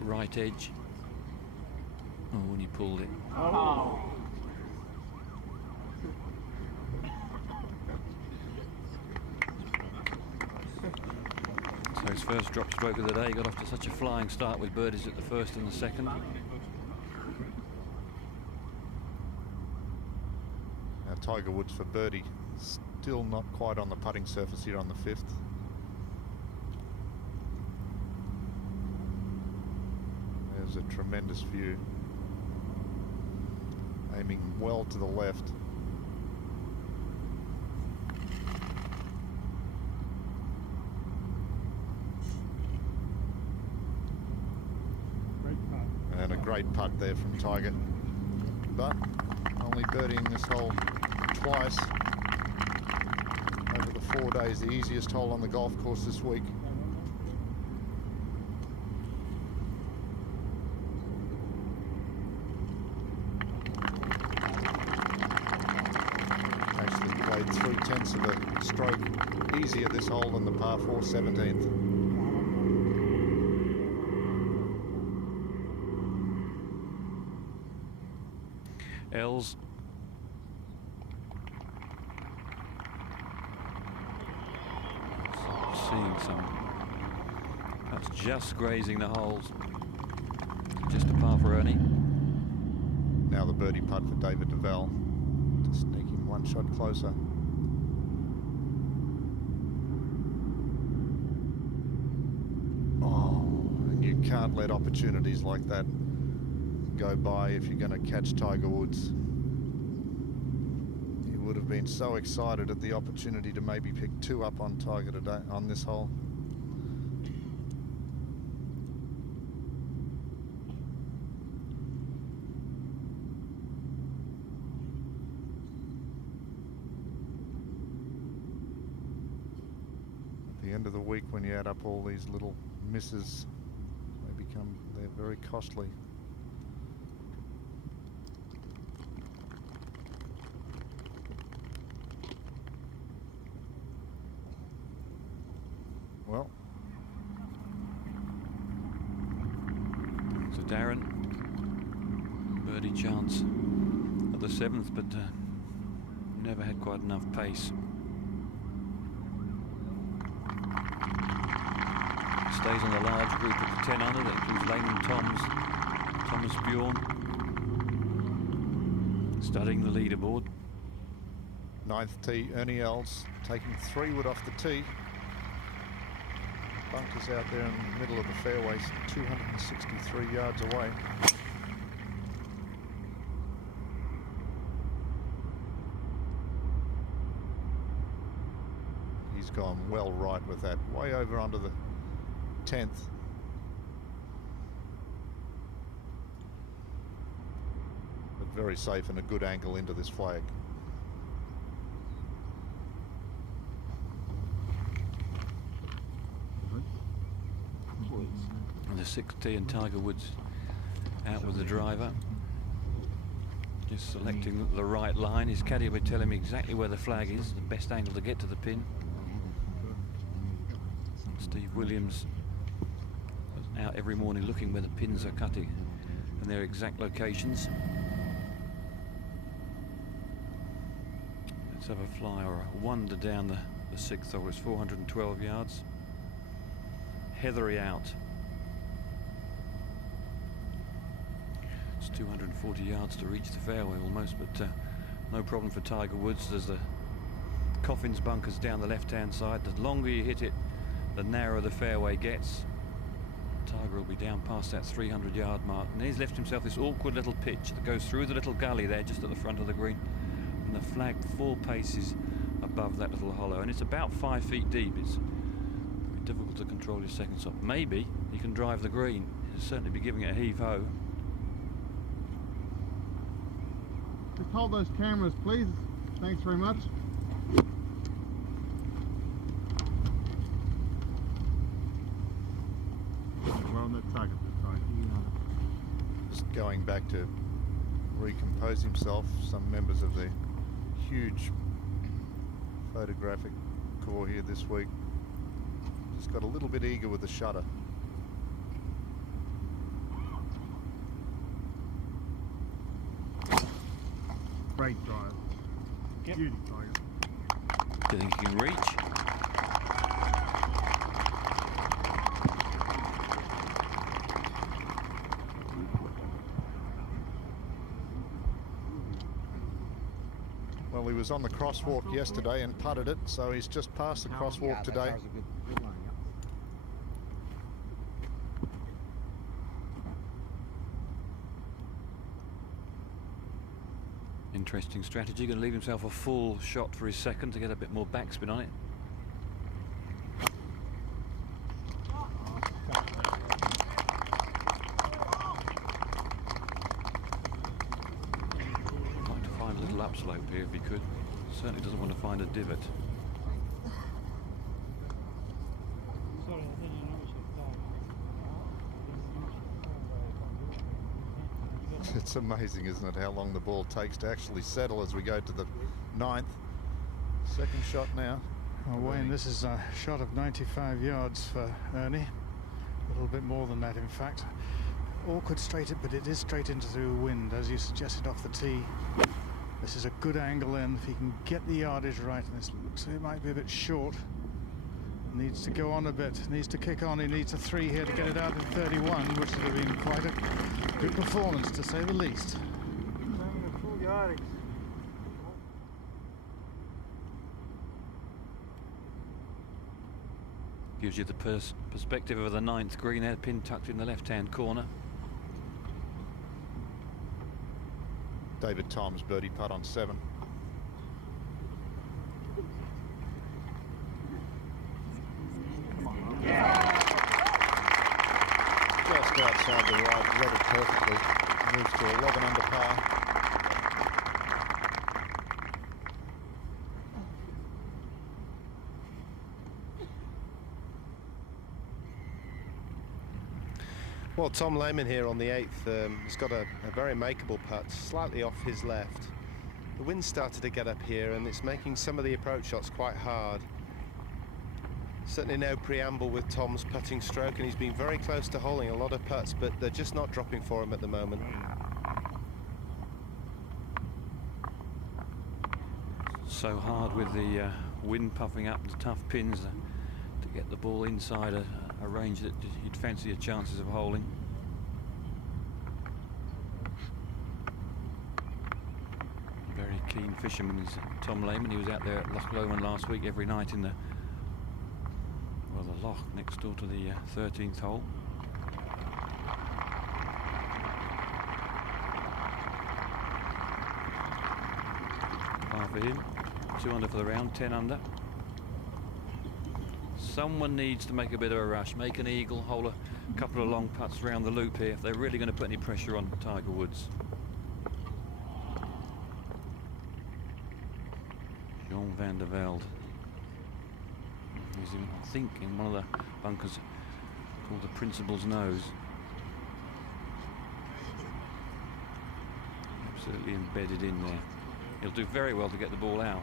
Right edge. Oh, when he pulled it. Oh. So his first drop stroke of the day, got off to such a flying start with birdies at the first and the second. Now Tiger Woods for birdie. Still not quite on the putting surface here on the 5th. There's a tremendous view. Aiming well to the left. And a great putt there from Tiger. But only birdieing this hole twice over the 4 days. The easiest hole on the golf course this week. Actually played 3/10 of a stroke easier this hole than the par 4 17th. Els. Seeing some. That's just grazing the holes. Just a par for Ernie. Now the birdie putt for David Deval to sneak him 1 shot closer. Oh, and you can't let opportunities like that go by if you're going to catch Tiger Woods. He would have been so excited at the opportunity to maybe pick 2 up on Tiger today on this hole. At the end of the week, when you add up all these little misses, they're very costly. Well, so Darren, birdie chance at the 7th, but never had quite enough pace. Stays on the large group of 10 under. That includes Layman Thomas Bjorn, studying the leaderboard. 9th tee, Ernie Els taking 3 wood off the tee. Bunkers out there in the middle of the fairway, 263 yards away. He's gone well right with that, way over onto the 10th. But very safe and a good angle into this flag. And the 6th tee and Tiger Woods out with the driver. Just selecting the right line. His caddy will tell him exactly where the flag is, the best angle to get to the pin. Steve Williams is out every morning looking where the pins are cutting and their exact locations. Let's have a fly or a wander down the 6th hole. It's 412 yards. Heathery out. It's 240 yards to reach the fairway almost, but no problem for Tiger Woods. There's the Coffins bunkers down the left-hand side. The longer you hit it, the narrower the fairway gets. Tiger will be down past that 300-yard mark, and he's left himself this awkward little pitch that goes through the little gully there just at the front of the green, and the flag 4 paces above that little hollow, and it's about 5 feet deep. It's very difficult to control his second shot. Maybe he can drive the green. He'll certainly be giving it a heave-ho. Just hold those cameras, please. Thanks very much. Well, on that target this time. Just going back to recompose himself, some members of the huge photographic corps here this week just got a little bit eager with the shutter. Great drive. Yep. Beauty, Tiger. Do you think he can reach? Well, he was on the crosswalk yesterday and putted it, so he's just past the crosswalk today. That was a good line, yep. Interesting strategy. Going to leave himself a full shot for his second to get a bit more backspin on it. I'd like to find a little upslope here if he could. Certainly doesn't want to find a divot. It's amazing, isn't it, how long the ball takes to actually settle as we go to the 9th. Second shot now. Well, Wayne, this is a shot of 95 yards for Ernie. A little bit more than that, in fact. Awkward straight it, but it is straight into the wind, as you suggested off the tee. This is a good angle in. If he can get the yardage right, and this looks like it might be a bit short. Needs to go on a bit, needs to kick on. He needs a 3 here to get it out in 31, which would have been quite a good performance, to say the least. Gives you the perspective of the 9th green, hairpin tucked in the left-hand corner. David Tom's birdie putt on 7. Just outside the right, read it perfectly. Moves to 11 under par. Well, Tom Lehman here on the 8th has got a very makeable putt, slightly off his left. The wind started to get up here and it's making some of the approach shots quite hard. Certainly no preamble with Tom's putting stroke, and he's been very close to holding a lot of putts, but they're just not dropping for him at the moment. So hard with the wind puffing up the tough pins to get the ball inside a range that you'd fancy your chances of holding. Very keen fisherman is Tom Lehman. He was out there at Loch Lomond last week every night in the loch next door to the 13th hole. Par for him, 2 under for the round, 10 under. Someone needs to make a bit of a rush, make an eagle, hole a couple of long putts around the loop here if they're really going to put any pressure on Tiger Woods. Jean van der Velde. He's in, I think, in one of the bunkers called the Principal's Nose. Absolutely embedded in there. He'll do very well to get the ball out.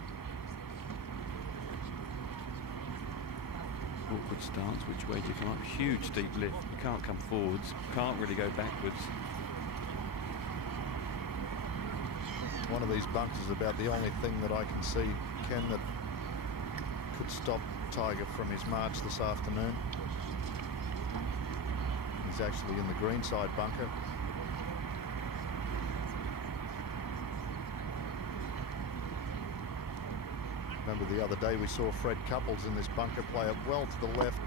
Awkward stance, which way do you come up? Huge steep lift. You can't come forwards, can't really go backwards. One of these bunkers is about the only thing that I can see, Ken, that could stop Tiger from his march this afternoon. He's actually in the greenside bunker. Remember the other day we saw Fred Couples in this bunker play it well to the left.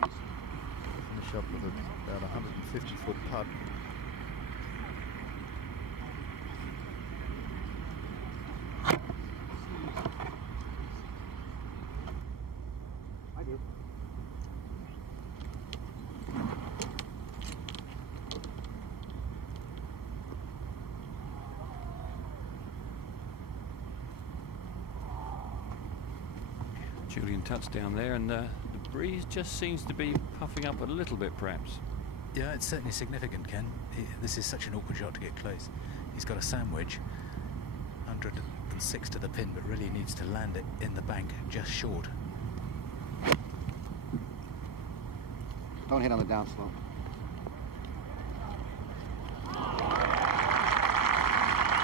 Finish up with about 150-foot putt. I do. Julian Tutt's down there, and the breeze just seems to be puffing up a little bit, perhaps. Yeah, it's certainly significant, Ken. This is such an awkward shot to get close. He's got a sandwich, 106 to the pin, but really needs to land it in the bank just short. Don't hit on the downslope.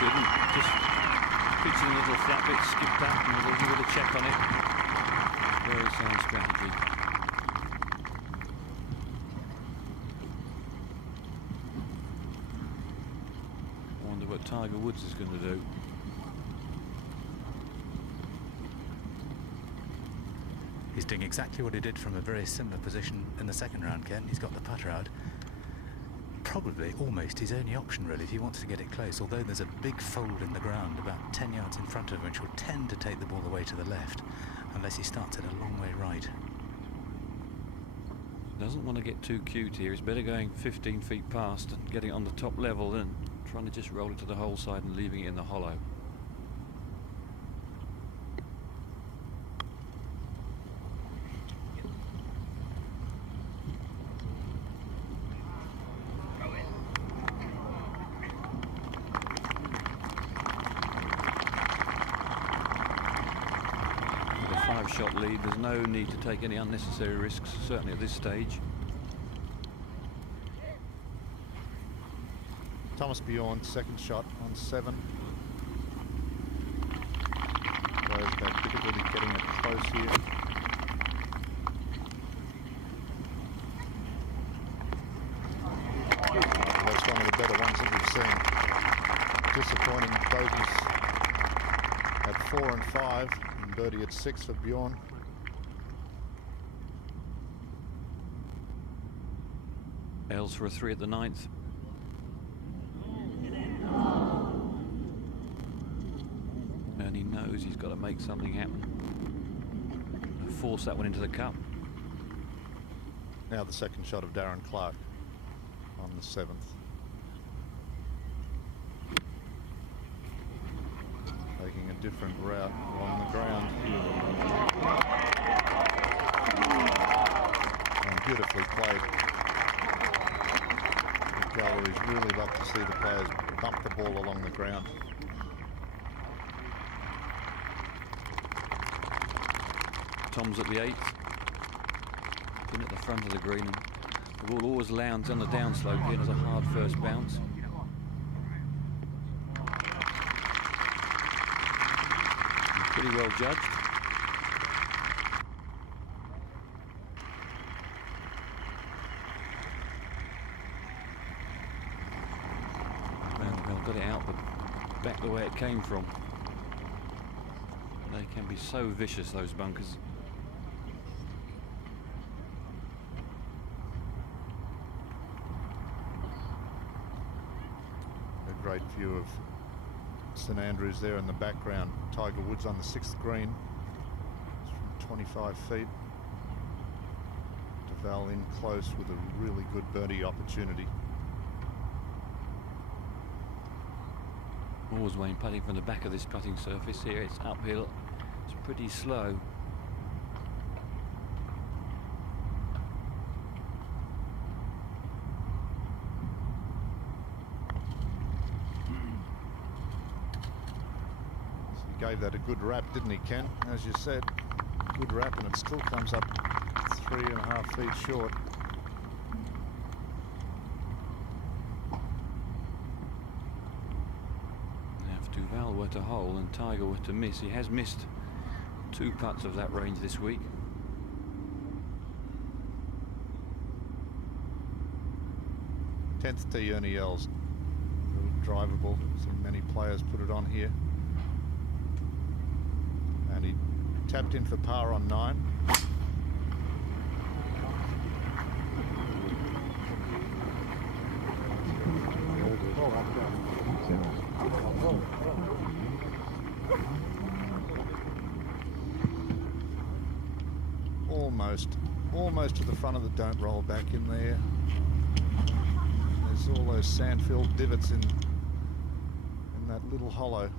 Didn't. Just pitching a little flat bit, skipped up, and we'll give it a check on it. Very sound strategy. I wonder what Tiger Woods is going to do. He's doing exactly what he did from a very similar position in the second round, Ken. He's got the putter out. Probably almost his only option, really, if he wants to get it close, although there's a big fold in the ground about 10 yards in front of him, which will tend to take the ball away to the left, unless he starts it a long way right. Doesn't want to get too cute here. He's better going 15 feet past and getting it on the top level than trying to just roll it to the hole side and leaving it in the hollow. Shot lead, there's no need to take any unnecessary risks, certainly at this stage. Thomas Bjorn, second shot on 7. Players have difficulty getting it close here. That's one of the better ones that we've seen. Disappointing bogeys at 4 and 5. Birdie at 6 for Bjorn. Els for a 3 at the 9th. And he knows he's got to make something happen. Force that one into the cup. Now the second shot of Darren Clark on the 7th. Taking a different route along the ground. And beautifully played. The galleries really love to see the players bump the ball along the ground. Tom's at the 8th. In at the front of the green. And the ball always lands on the downslope here and has a hard first bounce. Pretty well judged. Well, got it out, but back the way it came from. They can be so vicious, those bunkers. A great view of St Andrews there in the background. Tiger Woods on the 6th green. It's from 25 feet. Deval in close with a really good birdie opportunity. Always Wayne putting from the back of this putting surface here. It's uphill. It's pretty slow. Gave that a good wrap, didn't he, Ken? As you said, good wrap, and it still comes up 3.5 feet short. Now if Deval were to hole and Tiger were to miss, he has missed 2 putts of that range this week. Tenth tee, Ernie Els. Drivable. Seen many players put it on here. And he tapped in for par on 9. almost to the front of the don't roll back in there. There's all those sand-filled divots in that little hollow.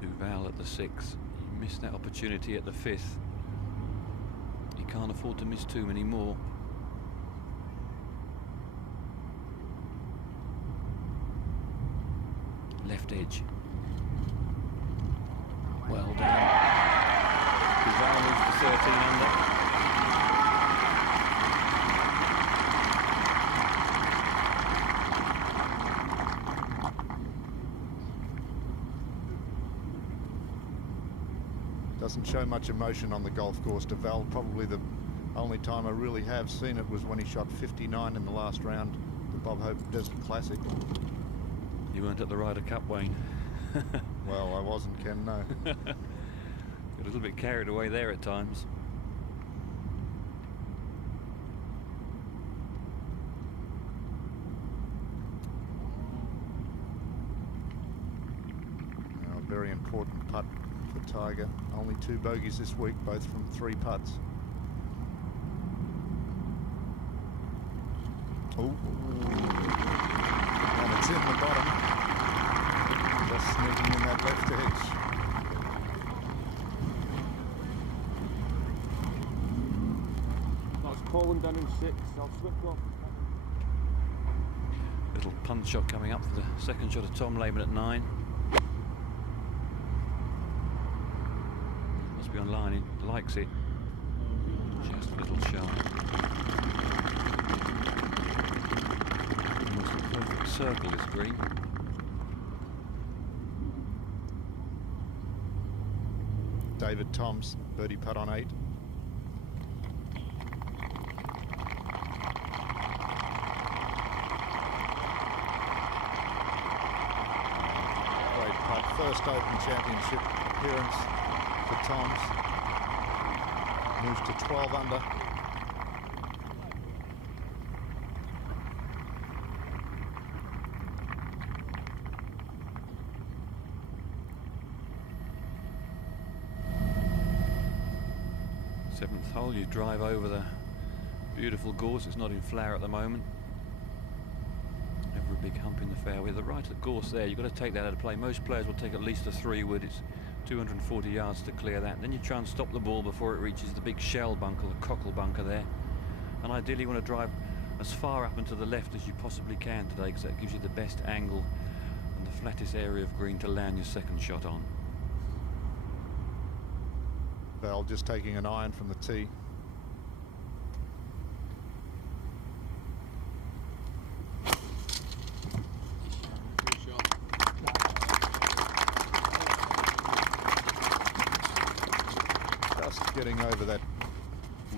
Deval at the 6th. He missed that opportunity at the 5th. He can't afford to miss too many more. Left edge. Well done. Deval moves to 13 under. Doesn't show much emotion on the golf course. Deval, probably the only time I really have seen it was when he shot 59 in the last round, the Bob Hope Desert Classic. You weren't at the Ryder Cup, Wayne. Well, I wasn't, Ken, no. Got a little bit carried away there at times. Now, a very important putt for Tiger. Only 2 bogeys this week, both from 3 putts. Oh, and it's in the bottom. Just sneaking in that left edge. That's Colin down in 6. I'll slip off. Little punch shot coming up for the second shot of Tom Lehman at 9. Must be online, he likes it. Just a little shy. Almost a perfect circle, this green. David Toms, birdie putt on 8. Great putt. First Open Championship appearance for Toms. Moves to 12 under. Seventh hole, you drive over the beautiful gorse. It's not in flower at the moment. Over a big hump in the fairway. The right of the gorse there, you've got to take that out of play. Most players will take at least a 3-wood. It's 240 yards to clear that. Then you try and stop the ball before it reaches the big shell bunker, the cockle bunker there. And ideally you want to drive as far up and to the left as you possibly can today, because that gives you the best angle and the flattest area of green to land your second shot on. Bell just taking an iron from the tee. Just getting over that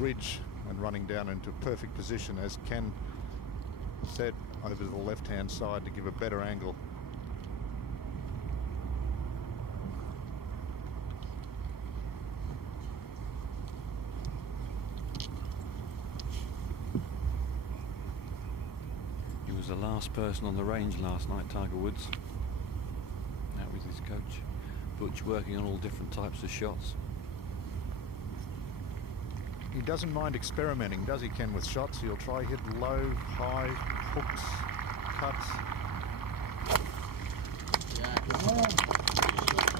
ridge and running down into perfect position, as Ken said, over to the left-hand side to give a better angle. The last person on the range last night, Tiger Woods, out with his coach Butch, working on all different types of shots. He doesn't mind experimenting, does he, Ken, with shots? He'll try hit low, high, hooks, cuts. Get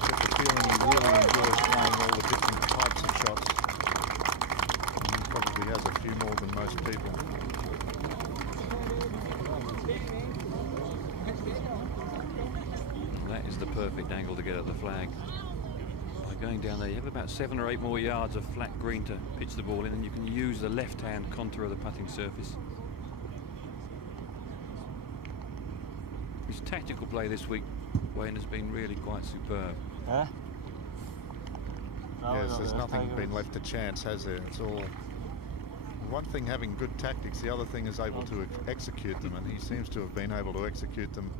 the feeling he really enjoys playing all the different types of shots. And he probably has a few more than most people. That is the perfect angle to get at the flag. By going down there, you have about 7 or 8 more yards of flat green to pitch the ball in, and you can use the left-hand contour of the putting surface. His tactical play this week, Wayne, has been really quite superb. Huh? Yes, there's nothing been left to chance, has there? It's all... One thing having good tactics, the other thing is able to execute them, and he seems to have been able to execute them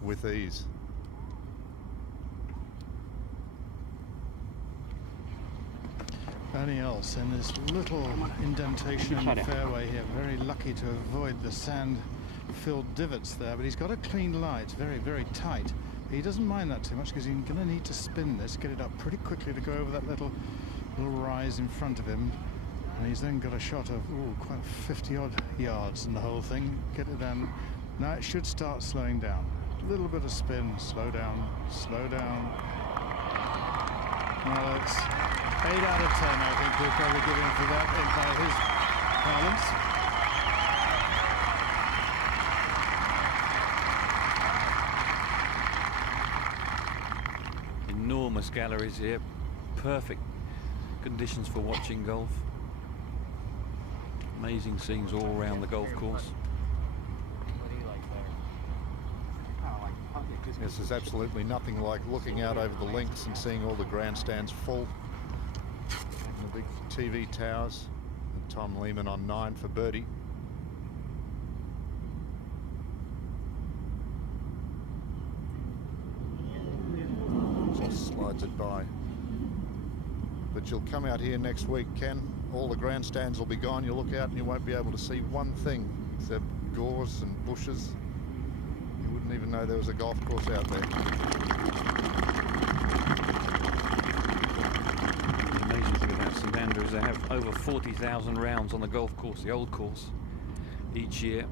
with ease. Ernie Els in this little indentation in the fairway here, very lucky to avoid the sand-filled divots there, but he's got a clean lie. It's very, very tight. He doesn't mind that too much because he's going to need to spin this, get it up pretty quickly to go over that little rise in front of him. And he's then got a shot of quite 50-odd yards in the whole thing. Get it down. Now it should start slowing down. A little bit of spin, slow down, slow down. Well, it's 8 out of 10, I think we'll probably give him for that by his balance. Enormous galleries here, perfect conditions for watching golf. Amazing scenes all around the golf course. This is absolutely nothing like looking out over the links and seeing all the grandstands full. And the big TV towers. And Tom Lehman on 9 for birdie. Just slides it by. But you'll come out here next week, Ken. All the grandstands will be gone. You'll look out and you won't be able to see one thing except gorse and bushes. You wouldn't even know there was a golf course out there. The amazing thing about St Andrews, they have over 40,000 rounds on the golf course, the old course, each year.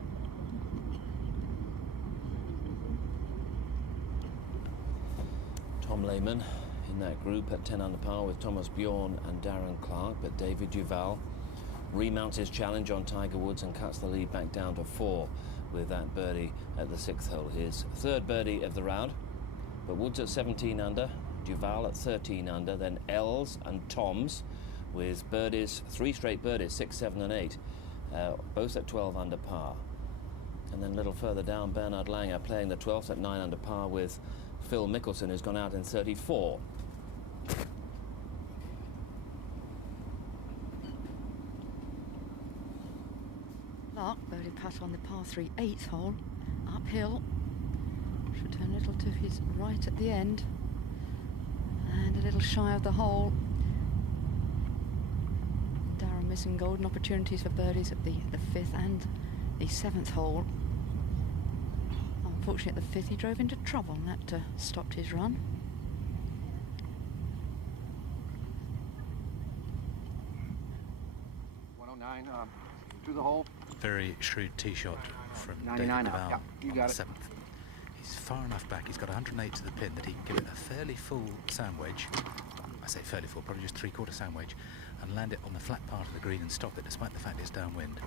Tom Lehman in that group at 10 under par with Thomas Bjorn and Darren Clark, but David Deval remounts his challenge on Tiger Woods and cuts the lead back down to 4 with that birdie at the 6th hole. His 3rd birdie of the round, but Woods at 17 under, Deval at 13 under, then Els and Toms with birdies, 3 straight birdies, 6, 7 and 8, both at 12 under par. And then a little further down, Bernard Langer playing the 12th at 9 under par with Phil Mickelson, who's gone out in 34. Clark, birdie putt on the par 3 8th hole, uphill. Should turn a little to his right at the end. And a little shy of the hole. Darren missing golden opportunities for birdies at the 5th and the 7th hole. Unfortunately, at the 5th, he drove into trouble, and that stopped his run. To the hole. Very shrewd tee shot from 99 David out. Deval Yeah, you got on it. the 7th. He's far enough back. He's got 108 to the pin that he can give it a fairly full sand wedge. I say fairly full, probably just 3/4 sand wedge, and land it on the flat part of the green and stop it, despite the fact it's downwind.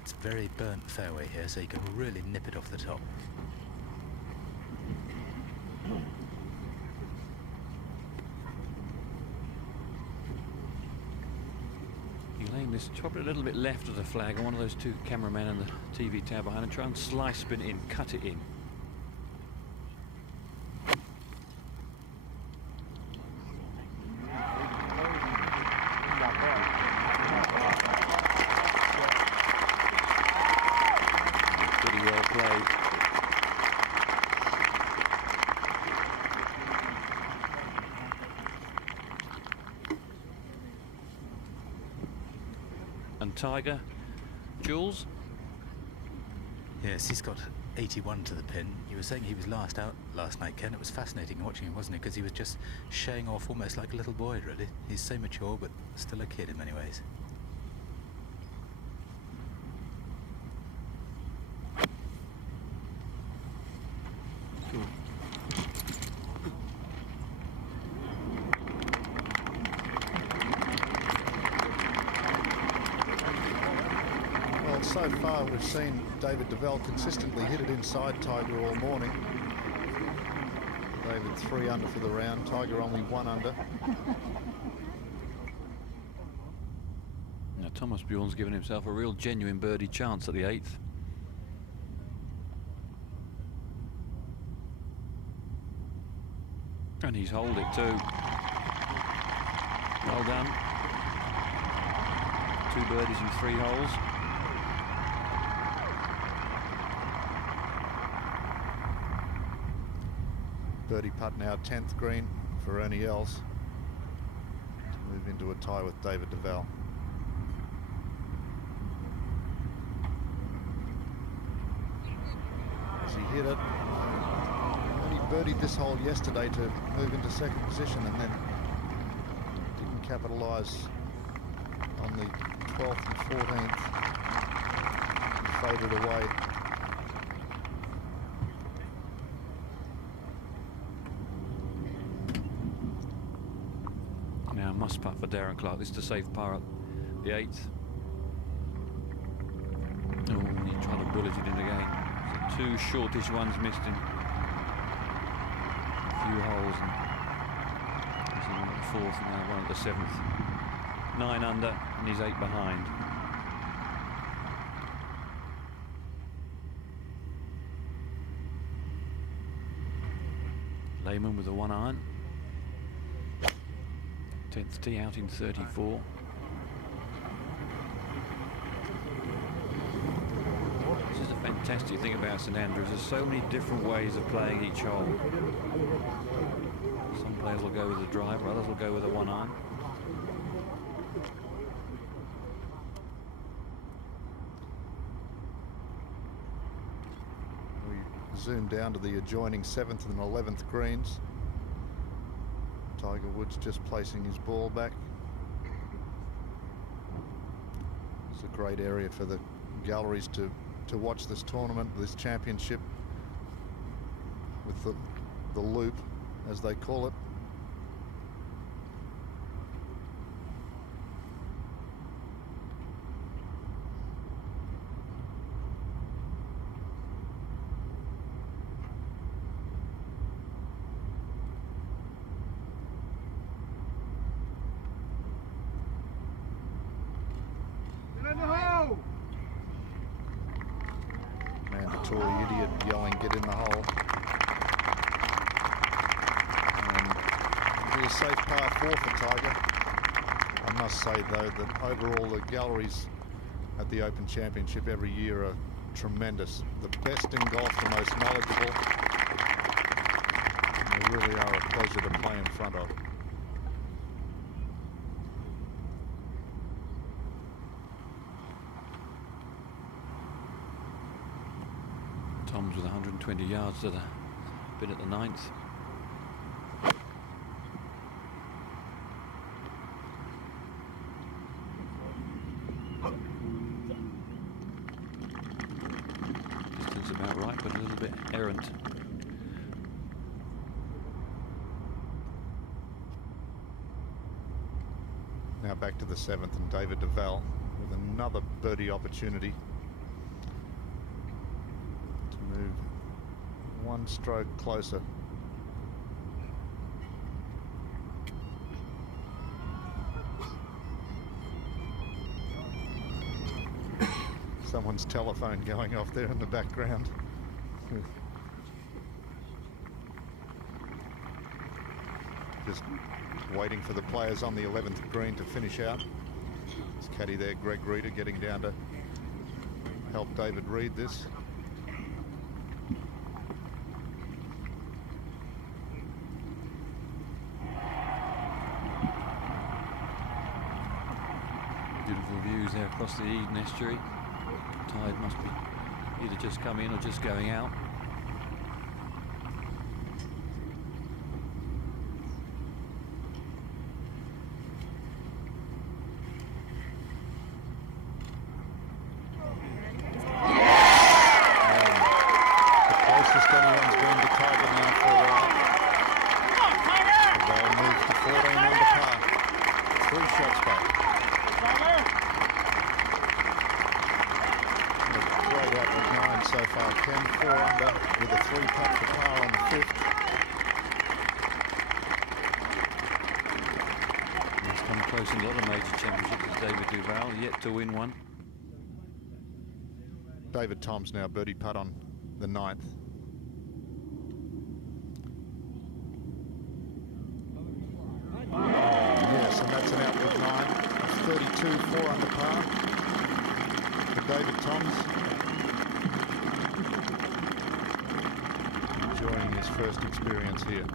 It's very burnt fairway here, so you can really nip it off the top. Elaine is probably a little bit left of the flag, and one of those 2 cameramen and the TV tower behind him try and slice spin it in, cut it in. Pretty well played. And Tiger, Jules? Yes, he's got 81 to the pin. You were saying he was last out last night, Ken. It was fascinating watching him, wasn't it? Because he was just showing off almost like a little boy, really. He's so mature, but still a kid in many ways. So far, we've seen David Deval consistently hit it inside Tiger all morning. David 3 under for the round, Tiger only 1 under. Now Thomas Bjorn's given himself a real genuine birdie chance at the 8th. And he's holed it too. Well done. 2 birdies in 3 holes. Birdie putt now, 10th green for Ernie Els to move into a tie with David Deval. As he hit it, and he birdied this hole yesterday to move into second position and then didn't capitalise on the 12th and 14th. He faded away. Now must putt for Darren Clark. This is to save par at the 8th. Oh, he tried to bullet it in again. So 2 shortish ones missed in a few holes. And he's in one at the 4th and now one at the 7th. 9 under and he's 8 behind. Lehman with a 1 iron. 10th tee out in 34. This is a fantastic thing about St Andrews. There's so many different ways of playing each hole. Some players will go with a driver, others will go with a 1 iron. We zoom down to the adjoining 7th and 11th greens. Tiger Woods just placing his ball back. It's a great area for the galleries to watch this tournament, this championship, with the loop, as they call it. Mandatory idiot yelling, "Get in the hole." And it'll be a safe par 4 for Tiger. I must say, though, that overall the galleries at the Open Championship every year are tremendous. The best in golf, the most knowledgeable. And they really are a pleasure to play in front of. Tom's with 120 yards to the bit at the 9th. Distance about right, but a little bit errant. Now back to the 7th and David Deval with another birdie opportunity. Move 1 stroke closer. Someone's telephone going off there in the background. Just waiting for the players on the 11th green to finish out. His caddy there, Greg Reeder, getting down to help David read this. Beautiful views there across the Eden estuary. Tide must be either just coming in or just going out. The closest anyone's been to Tiger now for a while. They'll move to 14 under par. 3 shots back. Great out with 9 so far. 10, 4 under with a 3 putt for par on the 5th. He's come close in a lot of major championships as David Deval, yet to win one. David Toms now birdie putt on the 9th. Yes, and that's an out with 9. 32, 4 under par for David Toms. Enjoying his first experience here.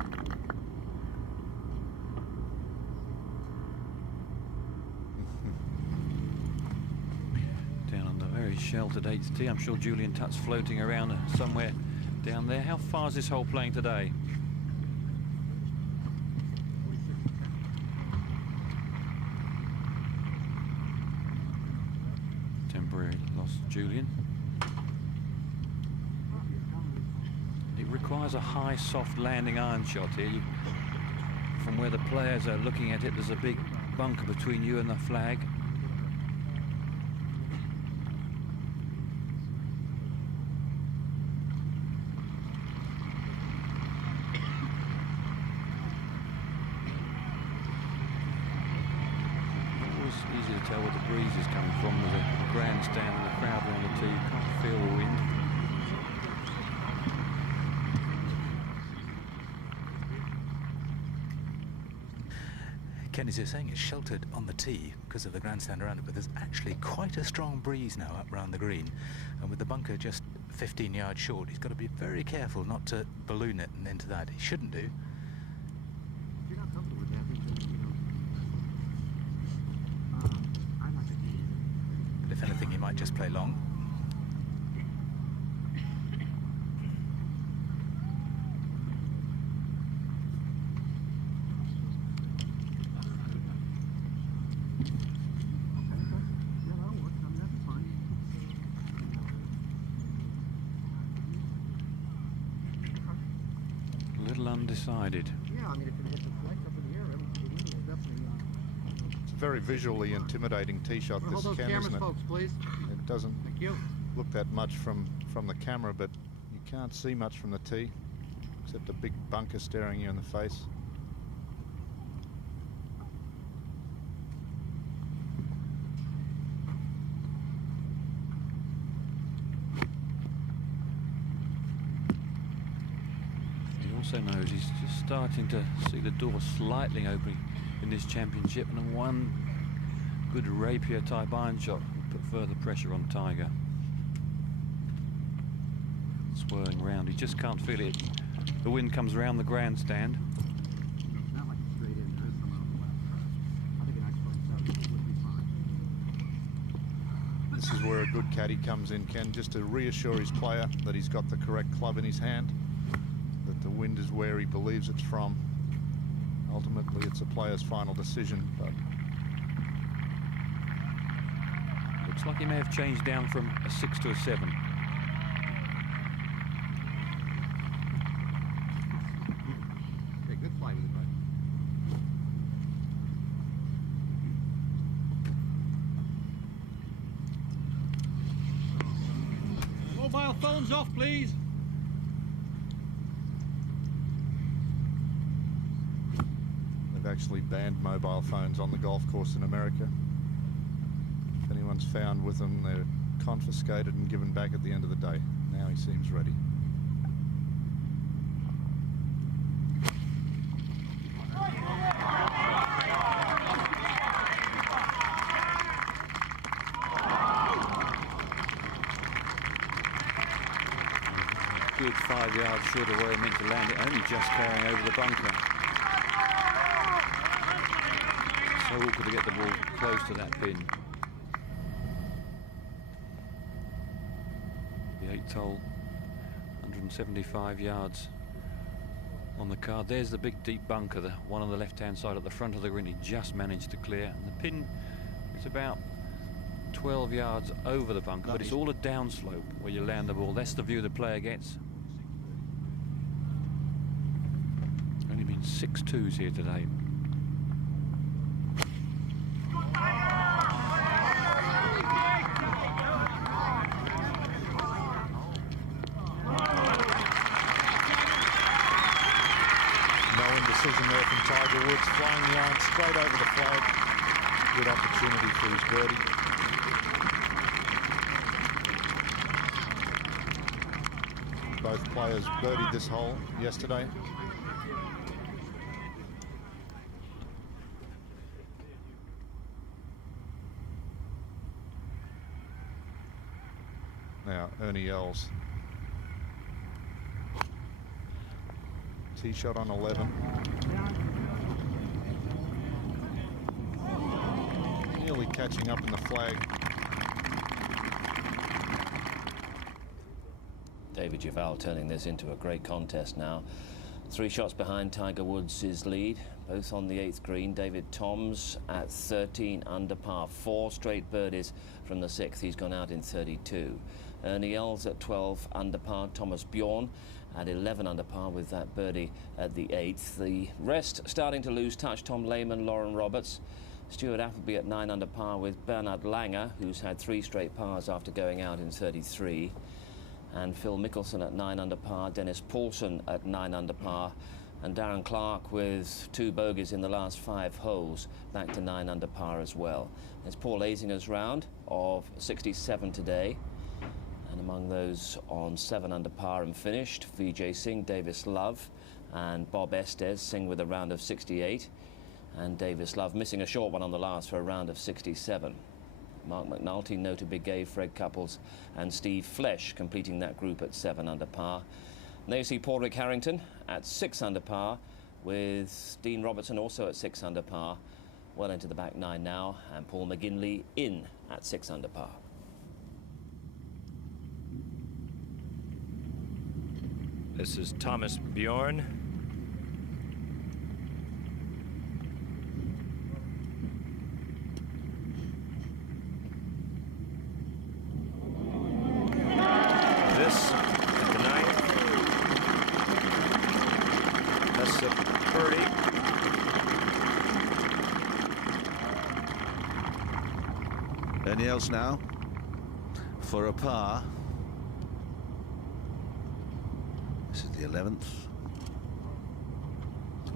Down on the very sheltered 8th tee. I'm sure Julian Tutt's floating around somewhere down there. How far is this hole playing today? Temporary loss, Julian. It requires a high, soft landing iron shot here. From where the players are looking at it, there's a big bunker between you and the flag. Easy to tell where the breeze is coming from. There's a grandstand and a crowd around the tee. You can't feel the wind. Ken, as you're saying, it's sheltered on the tee because of the grandstand around it, but there's actually quite a strong breeze now up round the green, and with the bunker just 15 yards short, he's got to be very careful not to balloon it and into that. He shouldn't do. If you're not comfortable with that, then, you know, I'm not going to do it. But if anything, he might just play long. Undecided. Yeah, I mean, if it hits the flex up in the air, it's definitely. It's a very visually intimidating tee shot. Hold This those Ken, cameras, isn't it? folks, please. It doesn't Thank you. look that much from the camera, but you can't see much from the tee, except a big bunker staring you in the face. Also knows he's just starting to see the door slightly opening in this championship, and one good rapier type iron shot will put further pressure on Tiger. Swirling round, he just can't feel it. The wind comes around the grandstand. It's not like it's straight in. There is some on the left. I think an X-Plane 7 would be fine. This is where a good caddy comes in, Ken, just to reassure his player that he's got the correct club in his hand, that the wind is where he believes it's from. Ultimately, it's a player's final decision, but Looks like he may have changed down from a 6 to a 7. Okay, good flight with it, bud. Mobile phones off, please. they've actually banned mobile phones on the golf course in America. If anyone's found with them, they're confiscated and given back at the end of the day. Now he seems ready. Good 5 yards short of where he meant to land it, only just carrying over the bunker. So awkward to get the ball close to that pin. The 8th hole, 175 yards on the card. There's the big deep bunker, the one on the left-hand side at the front of the green. He just managed to clear. And the pin is about 12 yards over the bunker, but it's all a downslope where you land the ball. That's the view the player gets. Only been 6 twos here today. No indecision there from Tiger Woods, flying the iron straight over the flag. Good opportunity for his birdie. Both players birdied this hole yesterday. Now Ernie Els. Tee shot on 11. Nearly catching up in the flag. David Deval turning this into a great contest now. 3 shots behind Tiger Woods' lead, both on the 8th green. David Toms at 13 under par, 4 straight birdies from the 6th. He's gone out in 32. Ernie Els at 12 under par. Thomas Bjorn at 11 under par with that birdie at the 8th. The rest starting to lose touch. Tom Lehman, Lauren Roberts. Stuart Appleby at 9 under par with Bernard Langer, who's had 3 straight pars after going out in 33. And Phil Mickelson at 9 under par. Dennis Paulson at 9 under par. And Darren Clark with 2 bogeys in the last 5 holes, back to 9 under par as well. There's Paul Azinger's round of 67 today. And among those on 7 under par and finished, Vijay Singh, Davis Love and Bob Estes. Singh with a round of 68. And Davis Love missing a short one on the last for a round of 67. Mark McNulty, Nota Bigay, Fred Couples and Steve Flesh completing that group at 7 under par. And there you see Padraig Harrington at 6 under par with Dean Robertson also at 6 under par. Well into the back 9 now, and Paul McGinley in at 6 under par. This is Thomas Bjorn. This at the 9th. That's a birdie. Ernie Els now for a par. This is the 11th.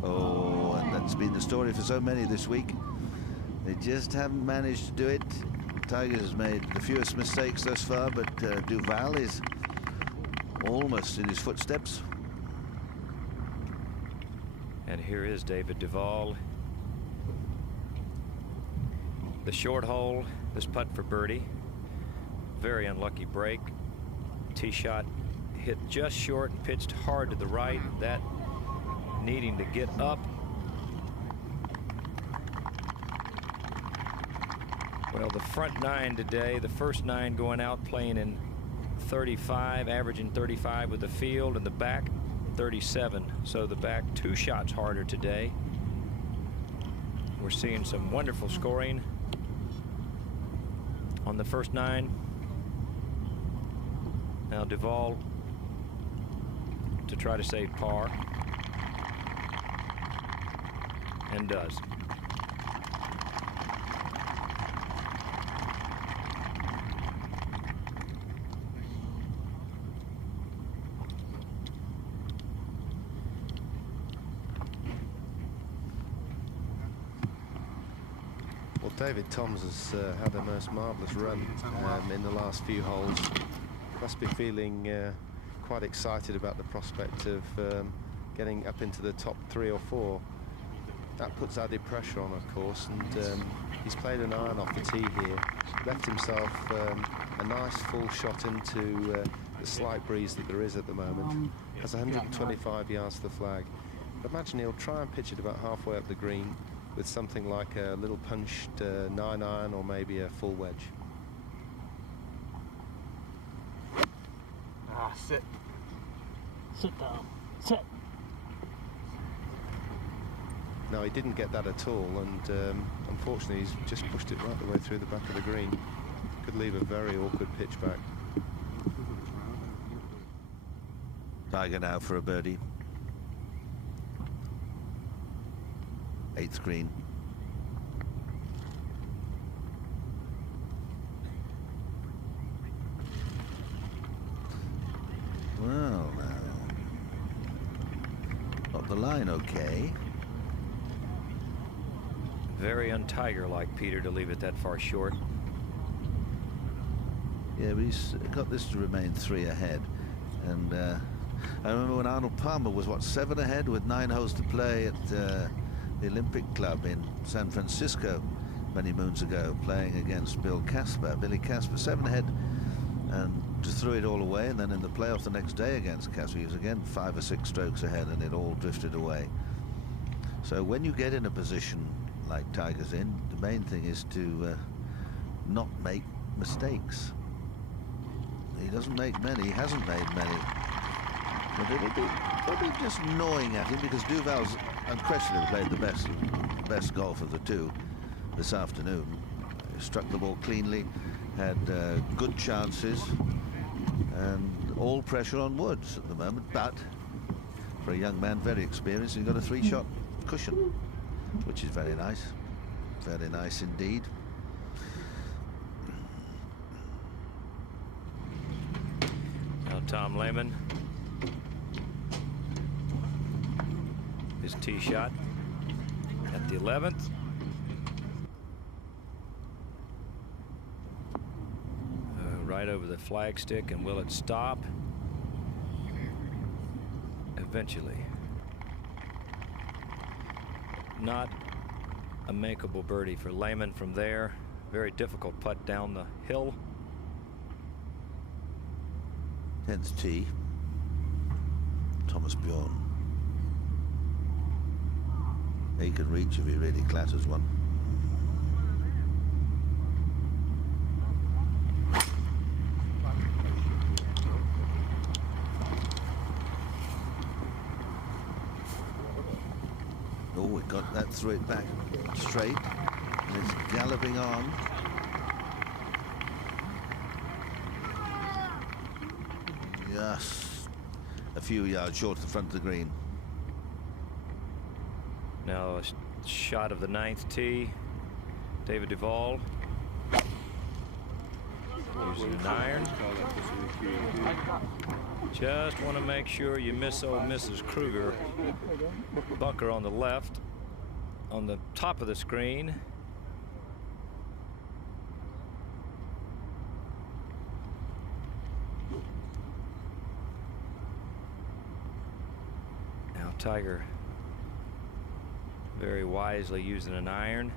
Oh, and that's been the story for so many this week. They just haven't managed to do it. Tiger has made the fewest mistakes thus far, but Deval is almost in his footsteps. And here is David Deval. The short hole, this putt for birdie. Very unlucky break. Tee shot hit just short and pitched hard to the right. That needing to get up. Well, the front 9 today, the first 9 going out playing in 35, averaging 35 with the field, and the back 37. So the back 2 shots harder today. We're seeing some wonderful scoring on the first 9. Now Deval to try to save par, and does. Well, David Toms has had a most marvellous run in the last few holes. Must be feeling quite excited about the prospect of getting up into the top 3 or 4. That puts added pressure on, of course, and he's played an iron off the tee here, left himself a nice full shot into the slight breeze that there is at the moment. Has 125 yards to the flag. But imagine he'll try and pitch it about halfway up the green with something like a little punched 9-iron or maybe a full wedge. Ah, sit. Sit down. Sit. No, he didn't get that at all, and unfortunately he's just pushed it right the way through the back of the green. Could leave a very awkward pitch back. Tiger now for a birdie. 8th green. Well, now, got the line okay. Very un-Tiger-like, Peter, to leave it that far short. Yeah, but he's got this to remain 3 ahead. And I remember when Arnold Palmer was, what, 7 ahead with 9 holes to play at the Olympic Club in San Francisco many moons ago, playing against Billy Casper, 7 ahead, and just threw it all away. And then in the playoff the next day against Casper, he was again 5 or 6 strokes ahead, and it all drifted away. So when you get in a position like Tiger's in, the main thing is to not make mistakes. He doesn't make many. He hasn't made many. But it'll be probably just gnawing at him, because Deval's unquestionably played the best golf of the two this afternoon. He struck the ball cleanly, had good chances, and all pressure on Woods at the moment. But for a young man, very experienced, he's got a 3-shot cushion, which is very nice. Very nice indeed. Now Tom Lehman. His tee shot at the 11th. Right over the flagstick, and will it stop? Eventually. Not a makeable birdie for Lehman from there. Very difficult putt down the hill. 10th tee. Thomas Bjorn. He can reach if he really clatters one. Oh, we got that, threw it back straight. And it's galloping on. Yes, a few yards short of the front of the green. Now a shot of the 9th tee. David Deval using an iron. Just want to make sure you miss old Mrs. Kruger. Bunker on the left, on the top of the screen. Now Tiger very wisely using an iron.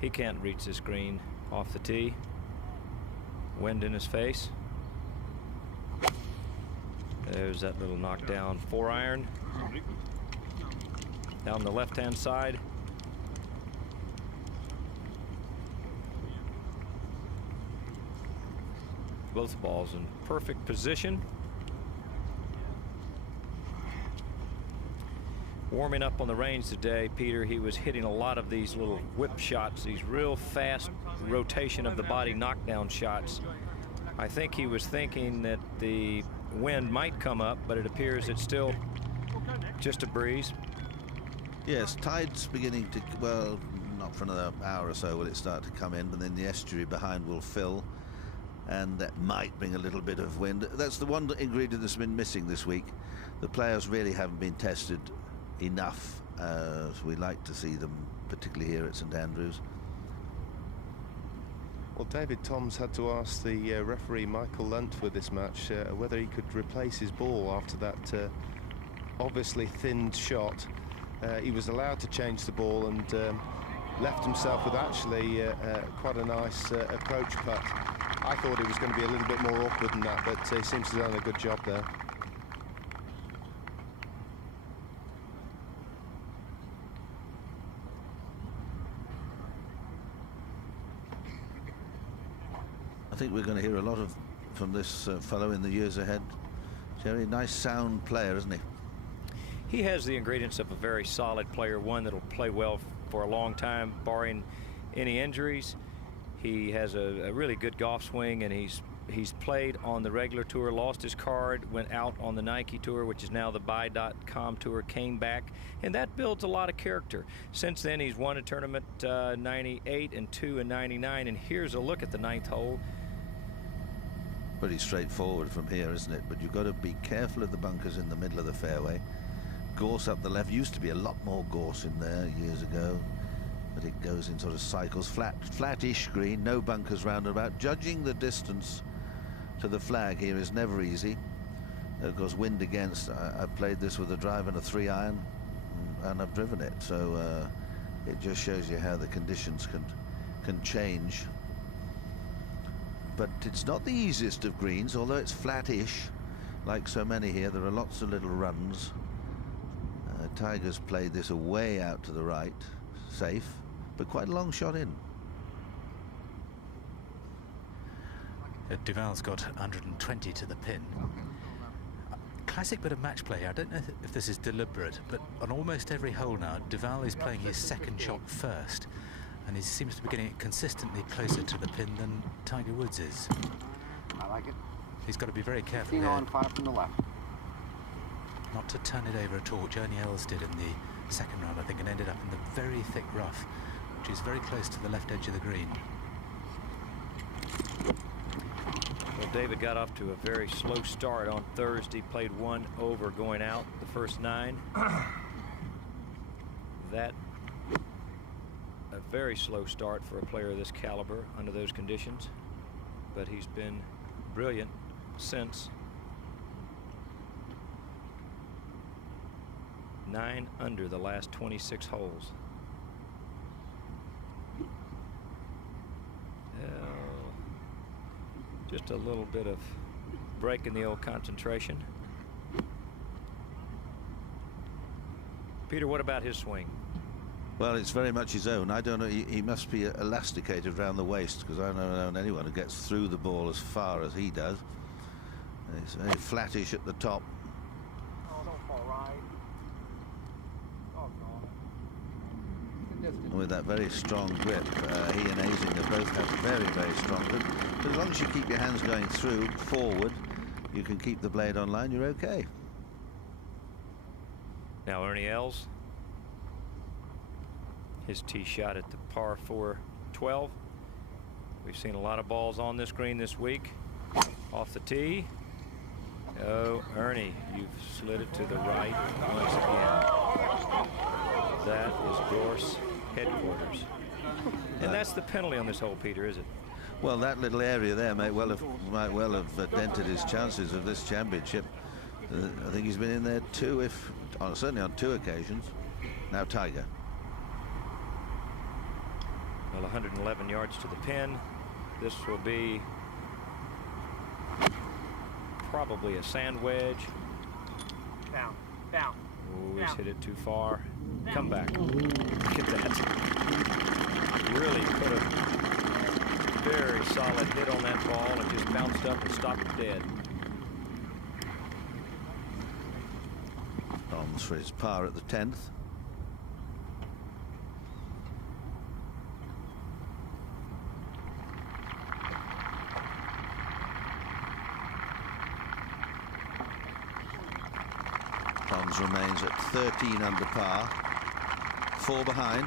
He can't reach this green off the tee. Wind in his face. There's that little knockdown 4-iron down the left-hand side. Both balls in perfect position. Warming up on the range today, Peter, he was hitting a lot of these little whip shots, these real fast rotation of the body knockdown shots. I think he was thinking that the wind might come up, but it appears it's still just a breeze. Yes, tide's beginning to, well, not for another hour or so will it start to come in, but then the estuary behind will fill, and that might bring a little bit of wind. That's the one ingredient that's been missing this week. The players really haven't been tested enough as we like to see them, particularly here at St Andrews. Well, David Toms had to ask the referee Michael Lunt for this match whether he could replace his ball after that obviously thinned shot. He was allowed to change the ball and left himself with actually quite a nice approach putt. I thought it was going to be a little bit more awkward than that, but he seems to have done a good job there. I think we're going to hear a lot from this fellow in the years ahead. Jerry, nice sound player, isn't he? He has the ingredients of a very solid player, one that'll play well for a long time, barring any injuries. He has a really good golf swing, and he's played on the regular tour, lost his card, went out on the Nike tour, which is now the buy.com tour, came back, and that builds a lot of character. Since then, he's won a tournament 98 and 2 in 99, and here's a look at the 9th hole. Pretty straightforward from here, isn't it? But you've got to be careful of the bunkers in the middle of the fairway. Gorse up the left. Used to be a lot more gorse in there years ago, but it goes in sort of cycles. Flat-ish green, no bunkers round about. Judging the distance to the flag here is never easy. Of course, wind against. I've played this with a drive and a 3-iron, and I've driven it. So it just shows you how the conditions can change. But it's not the easiest of greens, although it's flat-ish, like so many here. There are lots of little runs. Tiger's played this away out to the right, safe, but quite a long shot in. Deval's got 120 to the pin. Classic bit of match play here. I don't know if this is deliberate, but on almost every hole now, Deval is playing his second shot first, and he seems to be getting it consistently closer to the pin than Tiger Woods is. I like it. He's got to be very careful 15 here on, 5 from the left. not to turn it over at all. Ernie Els did in the second round, I think, and ended up in the very thick rough, which is very close to the left edge of the green. Well, David got off to a very slow start on Thursday, played 1 over going out the first 9. That a very slow start for a player of this caliber under those conditions, but he's been brilliant since. 9 under the last 26 holes. Just a little bit of break in the old concentration. Peter, what about his swing? Well, it's very much his own. I don't know. He must be elasticated around the waist, because I don't know anyone who gets through the ball as far as he does. It's very flattish at the top. Oh, don't fall right. Oh, God. With that very strong grip, he and Azinger both have very, very strong grip. But as long as you keep your hands going through, forward, you can keep the blade on line, you're okay. Now Ernie Els. His tee shot at the par 4 12. We've seen a lot of balls on this green this week. Off the tee. Oh, Ernie, you've slid it to the right once again. That is Gorse headquarters. And that's the penalty on this hole, Peter, is it? Well, that little area there might well have dented his chances of this championship. I think he's been in there certainly on 2 occasions. Now Tiger. Well, 111 yards to the pin. This will be probably a sand wedge. Down, down. Oh, he's hit it too far. Come back. Look at that. Really put a very solid hit on that ball and just bounced up and stopped dead. Toms for his par at the 10th. Toms remains at 13 under par, 4 behind.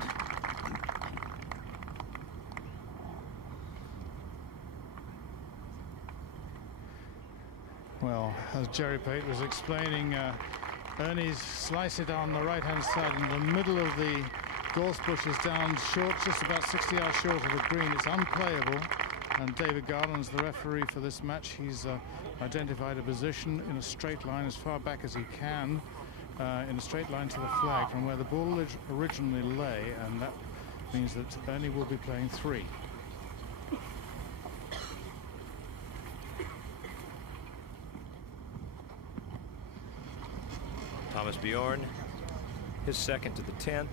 Well, as Jerry Pate was explaining, Ernie's slice it on the right-hand side in the middle of the gorse bushes down short, just about 60 yards short of the green. It's unplayable, and David Garland's the referee for this match. He's identified a position in a straight line as far back as he can, in a straight line to the flag from where the ball originally lay, and that means that Ernie will be playing 3. Thomas Bjorn, his second to the 10th.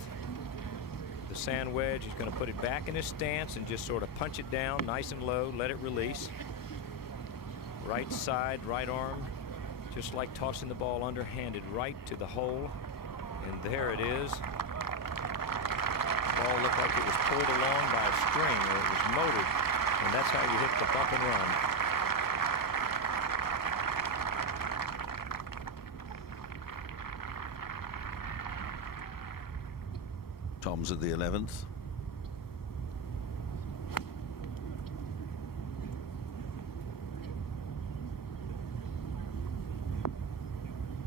The sand wedge, he's going to put it back in his stance and just sort of punch it down nice and low, let it release. Right side, right arm, just like tossing the ball underhanded right to the hole. And there it is. The ball looked like it was pulled along by a string, or it was motored. And that's how you hit the bump and run. Tom's at the 11th.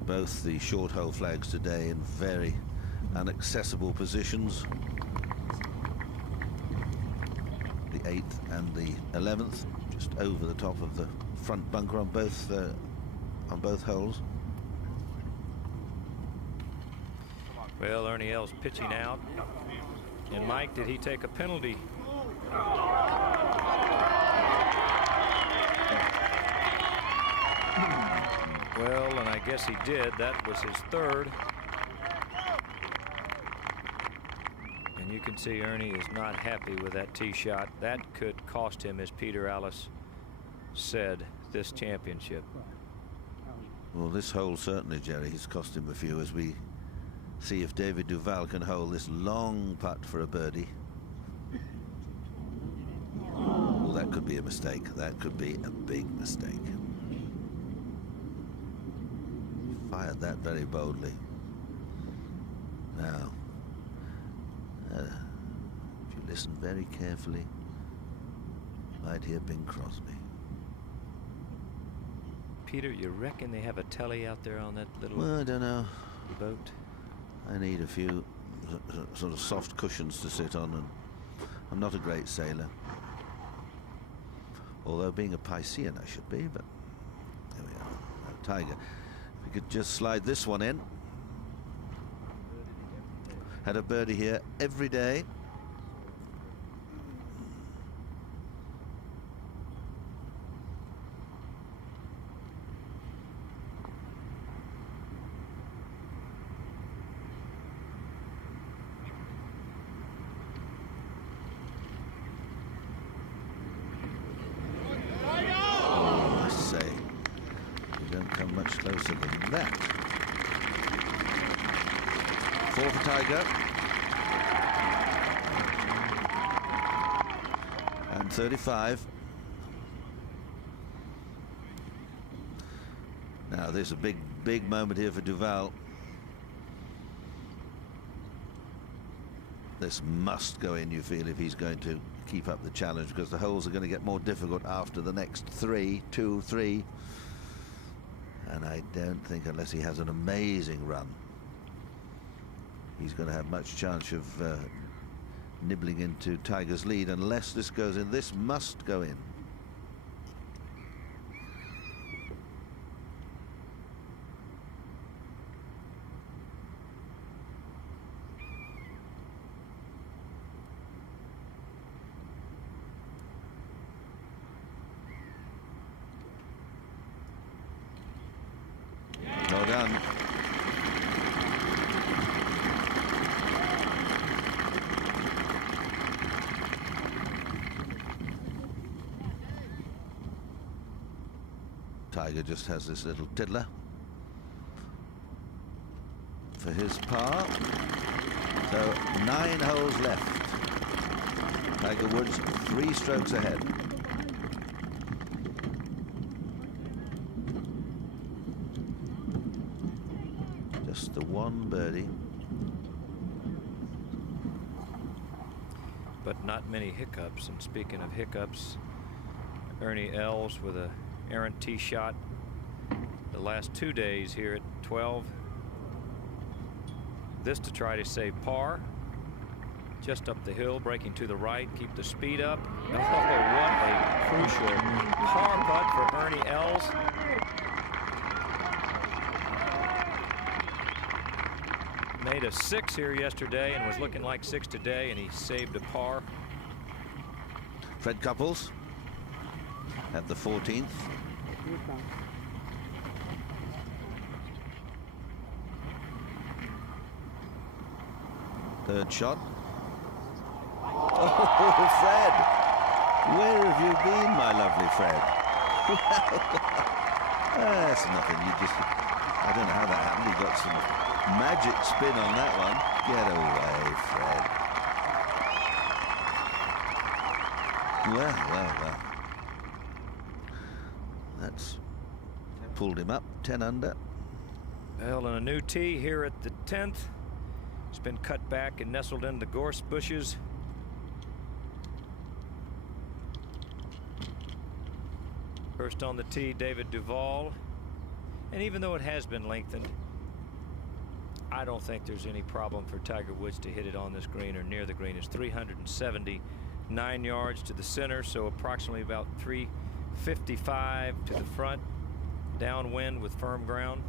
Both the short hole flags today in very inaccessible positions. The 8th and the 11th, just over the top of the front bunker on both holes. Well, Ernie Els pitching out. And Mike, did he take a penalty? Well, and I guess he did. That was his 3rd. And you can see Ernie is not happy with that tee shot. That could cost him, as Peter Allis said this championship. Well, this hole certainly, Jerry, has cost him a few, as we see if David Deval can hold this long putt for a birdie. Well, that could be a mistake. That could be a big mistake. Fired that very boldly. Now, if you listen very carefully, you might hear Bing Crosby. Peter, you reckon they have a telly out there on that little Well, I don't know. boat? I need a few sort of soft cushions to sit on, and I'm not a great sailor. Although being a Piscean I should be, but there we are. Now, Tiger, if we could just slide this one in. Had a birdie here every day. Closer than that. 4 for Tiger. And 35. Now there's a big moment here for Deval. This must go in, you feel, if he's going to keep up the challenge, because the holes are going to get more difficult after the next 3, 2, 3. And I don't think, unless he has an amazing run, he's going to have much chance of nibbling into Tiger's lead, unless this goes in. This must go in. Well done. Tiger just has this little tiddler for his par. So 9 holes left. Tiger Woods 3 strokes ahead. Just the one birdie. But not many hiccups. And speaking of hiccups, Ernie Els with a errant tee shot the last 2 days here at 12. This to try to save par. Just up the hill, breaking to the right, keep the speed up. Oh, what a crucial par putt for Ernie Els. Made a 6 here yesterday and was looking like 6 today, and he saved a par. Fred Couples at the 14th. Third shot. Oh, Fred! Where have you been, my lovely Fred? That's nothing. You just, I don't know how that happened. You got some magic spin on that one. Get away, Fred. Well. That's pulled him up 10 under. Well, and a new tee here at the 10th. It's been cut back and nestled in the gorse bushes. First on the tee, David Deval. And even though it has been lengthened, I don't think there's any problem for Tiger Woods to hit it on this green or near the green. It's 379 yards to the center, so approximately about 355 to the front, downwind with firm ground.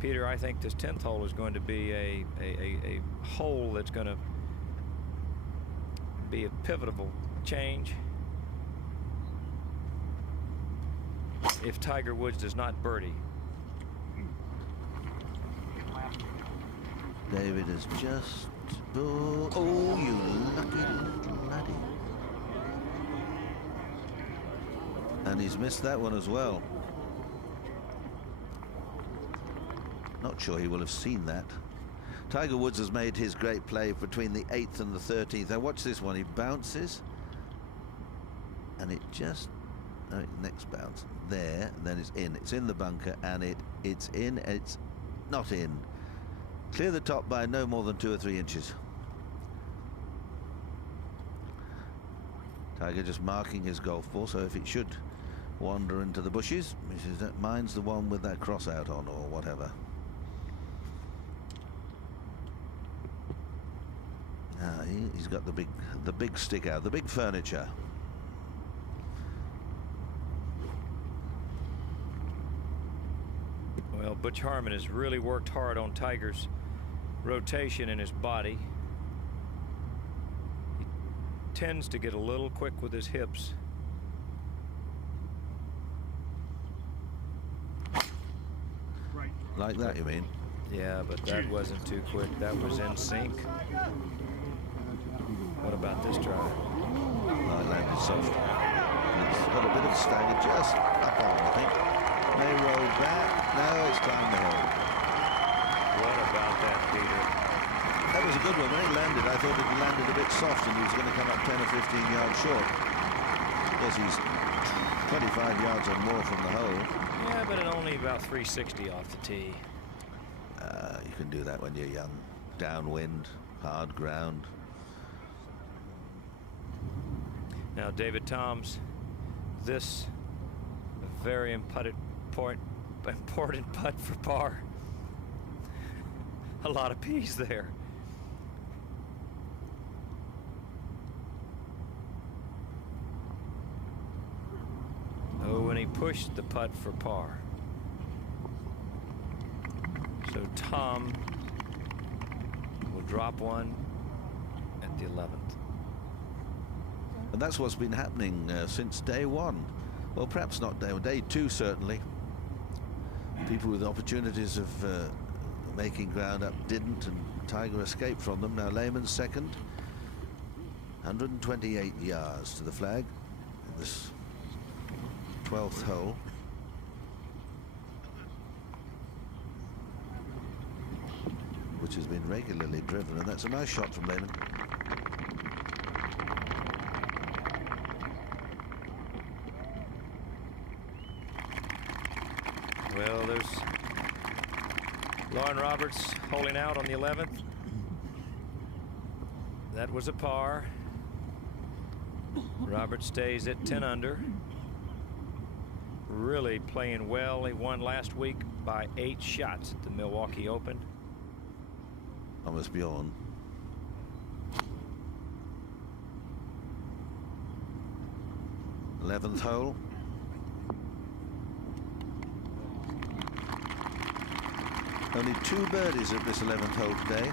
Peter, I think this 10th hole is going to be a hole that's going to be a pivotal change if Tiger Woods does not birdie. David is just... Oh, you lucky little laddie. And he's missed that one as well. Not sure he will have seen that. Tiger Woods has made his great play between the 8th and the 13th. Now watch this one. He bounces. And it just... next bounce. There. And then it's in. It's in the bunker. And it's in. It's not in. Clear the top by no more than 2 or 3 inches. Tiger just marking his golf ball, so if it should wander into the bushes, mine's the one with that cross out on or whatever. He's got the big stick out, the big furniture. Well, Butch Harmon has really worked hard on Tiger's rotation in his body. He tends to get a little quick with his hips. Like that, you mean? Yeah, but that wasn't too quick. That was in sync. What about this drive? It landed soft. It's got a bit of stagger just up on, I think. May roll back. No, it's climbed the hill. What about that, Peter? That was a good one. When it landed, I thought it landed a bit soft and he was going to come up 10 or 15 yards short. Yes, he's 25 yards or more from the hole. Yeah, but at only about 360 off the tee. You can do that when you're young. Downwind, hard ground. Now, David Toms, this a very important putt for par. A lot of P's there. Oh, and he pushed the putt for par. So Tom will drop one at the 11th. And that's what's been happening since day one. Well, perhaps not day 2 certainly. People with opportunities of making ground up didn't, and Tiger escaped from them. Now Lehman's second, 128 yards to the flag in this 12th hole. Which has been regularly driven, and that's a nice shot from Lehman. Well, there's Lauren Roberts holding out on the 11th. That was a par. Roberts stays at 10 under. Really playing well. He won last week by 8 shots at the Milwaukee Open. Thomas Bjorn. Eleventh hole. Only 2 birdies at this 11th hole today.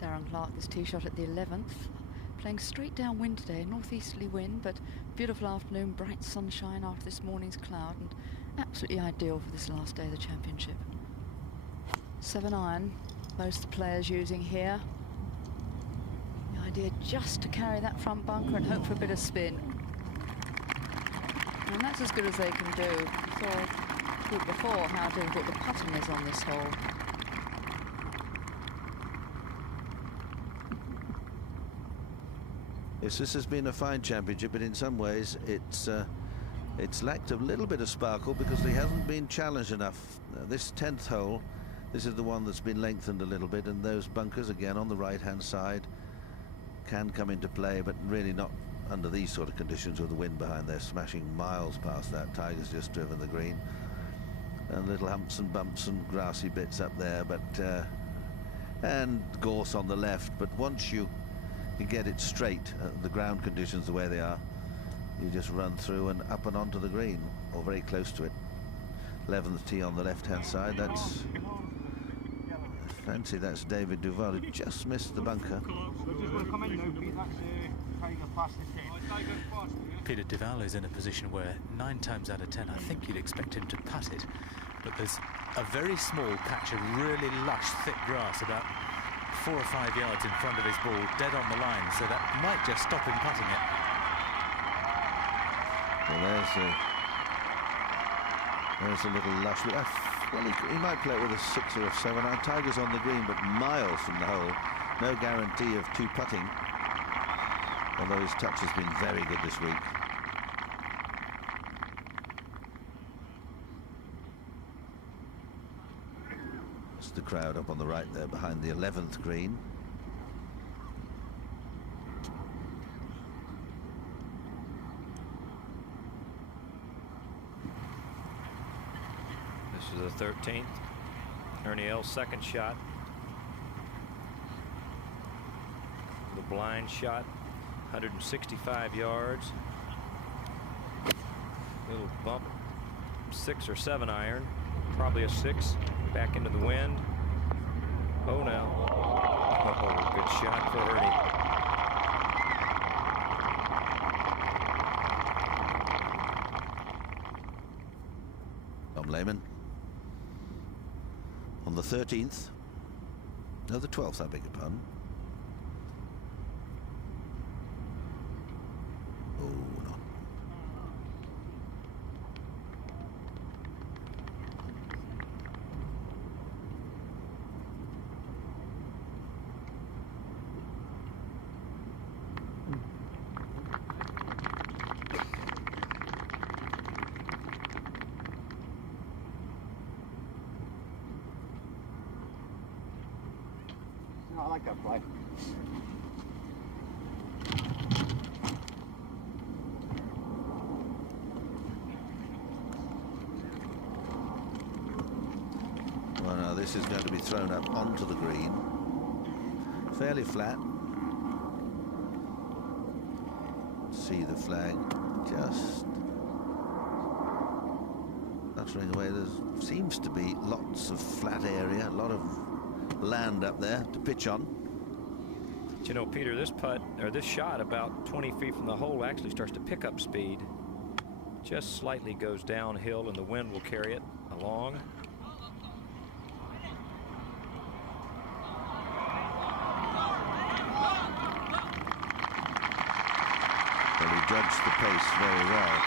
Darren Clark, this tee shot at the 11th. Playing straight downwind today, northeasterly wind, but beautiful afternoon, bright sunshine after this morning's cloud, and absolutely ideal for this last day of the championship. 7-iron, most of the players using here. The idea just to carry that front bunker and hope for a bit of spin. And that's as good as they can do. We saw before how difficult the putting is on this hole. Yes, this has been a fine championship, but in some ways it's lacked a little bit of sparkle because he hasn't been challenged enough. This 10th hole, this is the one that's been lengthened a little bit, and those bunkers again on the right-hand side can come into play, but really not under these sort of conditions with the wind behind there, smashing miles past that. Tiger's just driven the green, and little humps and bumps and grassy bits up there, but and gorse on the left. But once you get it straight, the ground conditions the way they are, you just run through and up and onto the green, or very close to it. 11th tee on the left-hand side. That's fancy. That's David Deval, who just missed the bunker. Peter Deval is in a position where 9 times out of 10 I think you'd expect him to putt it, but there's a very small patch of really lush, thick grass about 4 or 5 yards in front of his ball, dead on the line, so that might just stop him putting it. Well, there's a little lush. Well, he might play it with a 6 or a 7. Tiger's on the green, but miles from the hole. No guarantee of 2 putting, although his touch has been very good this week. It's the crowd up on the right there behind the 11th green. This is the 13th. Ernie Els' second shot. The blind shot, 165 yards. Little bump, 6 or 7 iron, probably a 6. Back into the wind. Oh, now. Oh, good shot for Ernie. Tom Lehman on the 13th. No, the 12th, I beg your pardon. Oh, no. No, I like that play. Well, now this is going to be thrown up onto the green. Fairly flat. See the flag just fluttering away. There seems to be lots of flat area, a lot of land up there to pitch on. But you know, Peter, this putt, or this shot about 20 feet from the hole actually starts to pick up speed. Just slightly goes downhill and the wind will carry it along. Well, he judged the pace very well.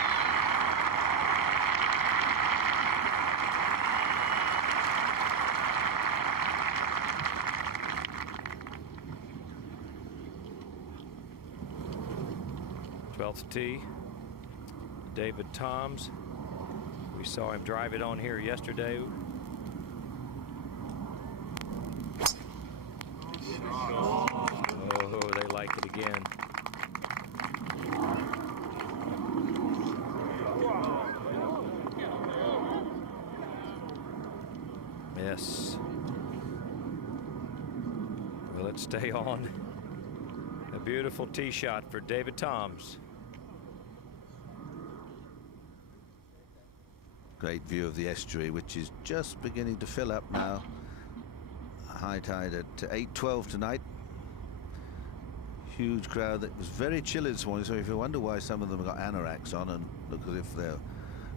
Tee, David Toms. We saw him drive it on here yesterday. Oh, they like it again. Yes. Will it stay on? A beautiful tee shot for David Toms. Great view of the estuary, which is just beginning to fill up now. High tide at 8:12 tonight. Huge crowd. It was very chilly this morning, so if you wonder why some of them got anoraks on and look as if their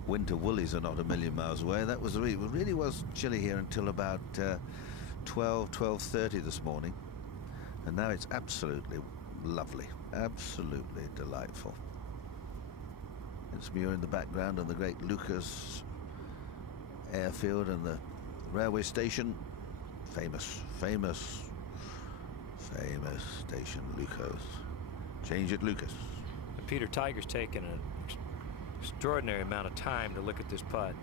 winter woolies are not a million miles away, that was the reason. It really was chilly here until about 12:30 this morning, and now it's absolutely lovely, absolutely delightful. It's Muir in the background and the great Lucas airfield and the railway station. Famous station, Lucas. Change it, Lucas. Peter, Tiger's taken an extraordinary amount of time to look at this putt.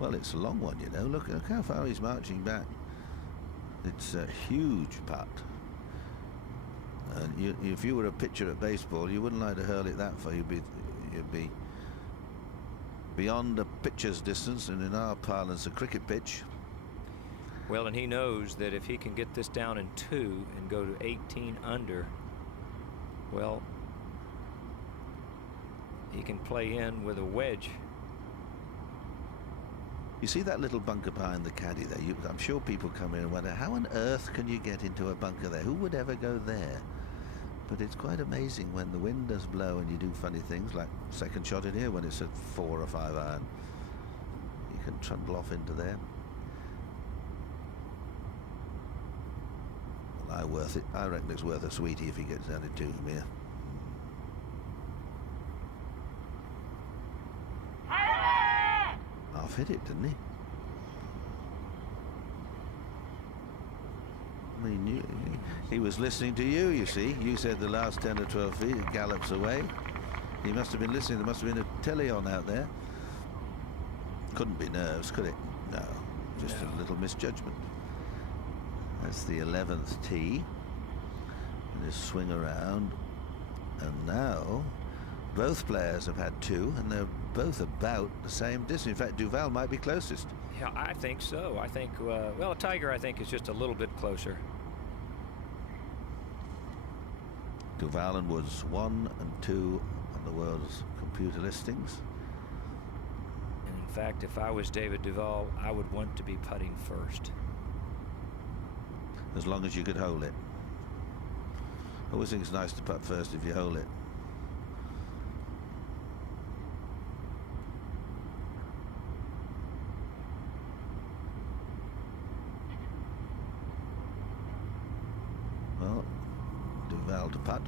Well, it's a long one, you know. Look how far he's marching back. It's a huge putt. And if you were a pitcher at baseball, you wouldn't like to hurl it that far. You'd be beyond a pitcher's distance, and in our parlance, a cricket pitch. Well, and he knows that if he can get this down in 2 and go to 18 under, well, he can play in with a wedge. You see that little bunker behind the caddy there? I'm sure people come in and wonder, how on earth can you get into a bunker there? Who would ever go there? But it's quite amazing when the wind does blow and you do funny things, like second shot in here when it's at 4 or 5 iron. can trundle off into there. Well, I reckon it's worth a sweetie if he gets down to 2 from here. Half hit it, didn't he? He was listening to you, you see. You said the last 10 or 12 feet, it gallops away. He must have been listening. There must have been a telly on out there. Couldn't be nerves, could it? No, just a little misjudgment. That's the 11th tee. And just swing around. And now, both players have had 2, and they're both about the same distance. In fact, Deval might be closest. Yeah, I think so. I think, well, Tiger, I think, is just a little bit closer. Deval and Woods 1 and 2 on the world's computer listings. And in fact, if I was David Deval, I would want to be putting first. As long as you could hold it. I always think it's nice to putt first if you hold it. Well, Deval to putt.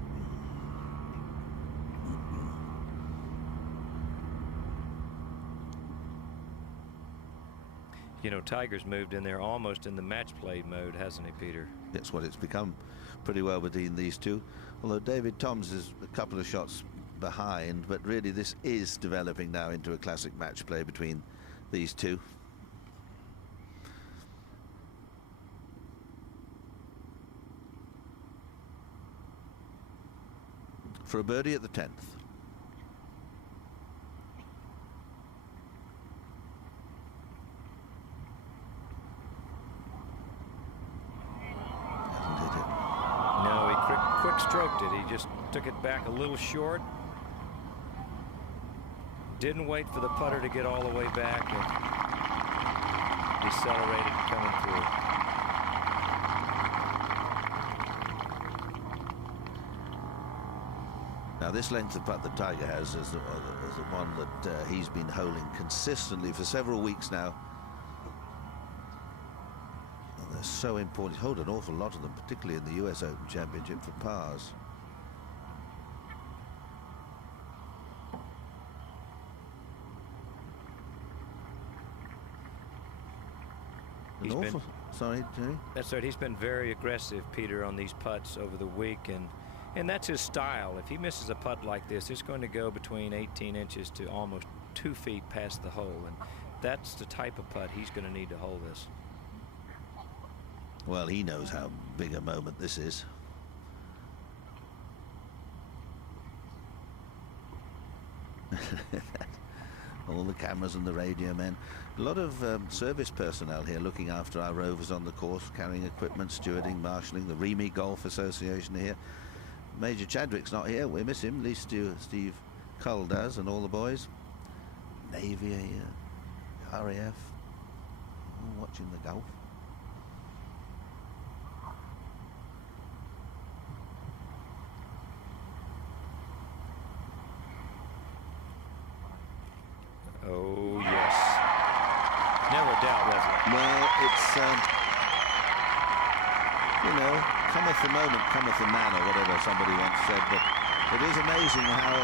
You know, Tiger's moved in there almost in the match play mode, hasn't he, Peter? That's what it's become pretty well between these two. Although David Toms is a couple of shots behind, but really this is developing now into a classic match play between these two. For a birdie at the 10th. Stroked it. He just took it back a little short. Didn't wait for the putter to get all the way back and decelerated coming through. Now this length of putt that Tiger has is the one that he's been holding consistently for several weeks now. They're so important. He's hold an awful lot of them, particularly in the US Open Championship for pars. Sorry, Jerry? That's right. He's been very aggressive, Peter, on these putts over the week, and that's his style. If he misses a putt like this, it's going to go between 18 inches to almost 2 feet past the hole, and that's the type of putt he's going to need to hold this. Well, he knows how big a moment this is. All the cameras and the radio men. A lot of service personnel here looking after our rovers on the course, carrying equipment, stewarding, marshalling. The Remy Golf Association here. Major Chadwick's not here. We miss him. At least Steve Cull does, and all the boys. Navy here. RAF. All watching the golf. Oh, yes. Never a doubt, was it? Well, it's, you know, cometh the moment, cometh the man, or whatever somebody once said, but it is amazing how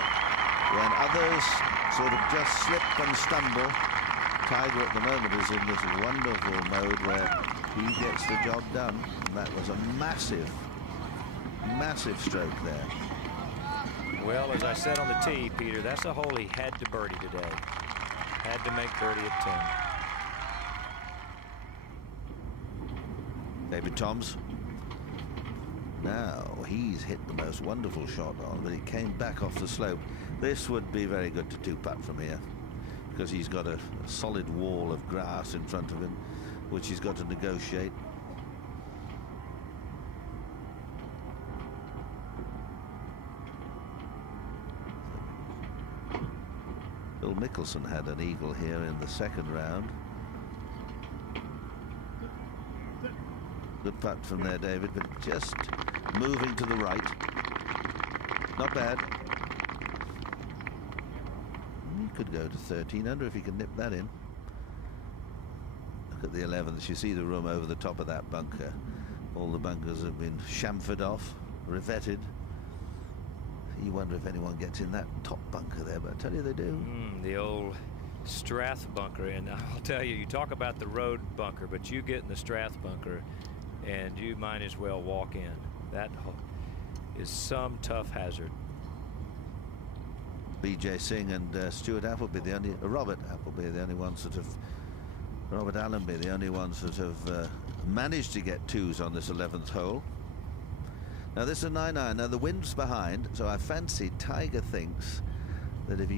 when others sort of just slip and stumble, Tiger at the moment is in this wonderful mode where he gets the job done. And that was a massive, massive stroke there. Well, as I said on the tee, Peter, that's a hole he had to birdie today. Had to make birdie at 10. David Toms. Now he's hit the most wonderful shot on, but it came back off the slope. This would be very good to 2-putt from here, because he's got a solid wall of grass in front of him, which he's got to negotiate. Phil Mickelson had an eagle here in the second round. Good putt from there, David, but just moving to the right. Not bad. He could go to 13 under if he can nip that in. at the 11th, you see the room over the top of that bunker. All the bunkers have been chamfered off, revetted. You wonder if anyone gets in that top bunker there, but I tell you they do. The old Strath bunker, and I'll tell you, you talk about the road bunker, but you get in the Strath bunker and you might as well walk in. That is some tough hazard. B.J. Singh and Stuart Appleby, Robert Appleby, the only ones that have, Robert Allenby, the only ones that have managed to get 2s on this 11th hole. Now this is a 9-iron. Now the wind's behind, so I fancy Tiger thinks that if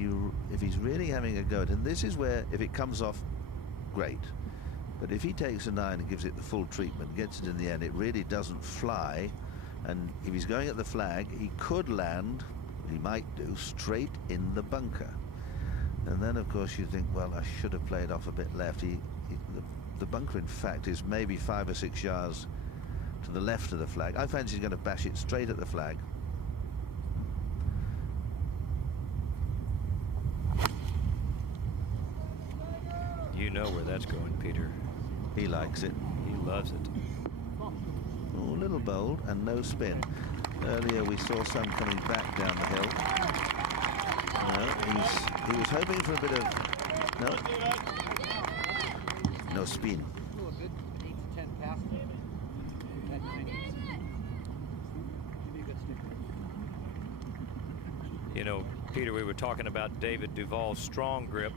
he's really having a go at it, and this is where, if it comes off, great. But if he takes a 9 and gives it the full treatment, gets it in the end, it really doesn't fly. And if he's going at the flag, he could land, he might do, straight in the bunker. And then, of course, you think, well, I should have played off a bit left. The bunker, in fact, is maybe 5 or 6 yards to the left of the flag. I fancy he's going to bash it straight at the flag. You know where that's going, Peter. He likes it. He loves it. Oh, a little bold and no spin. Earlier we saw some coming back down the hill. No, he was hoping for a bit of no spin. You know, Peter, we were talking about David Duval's strong grip.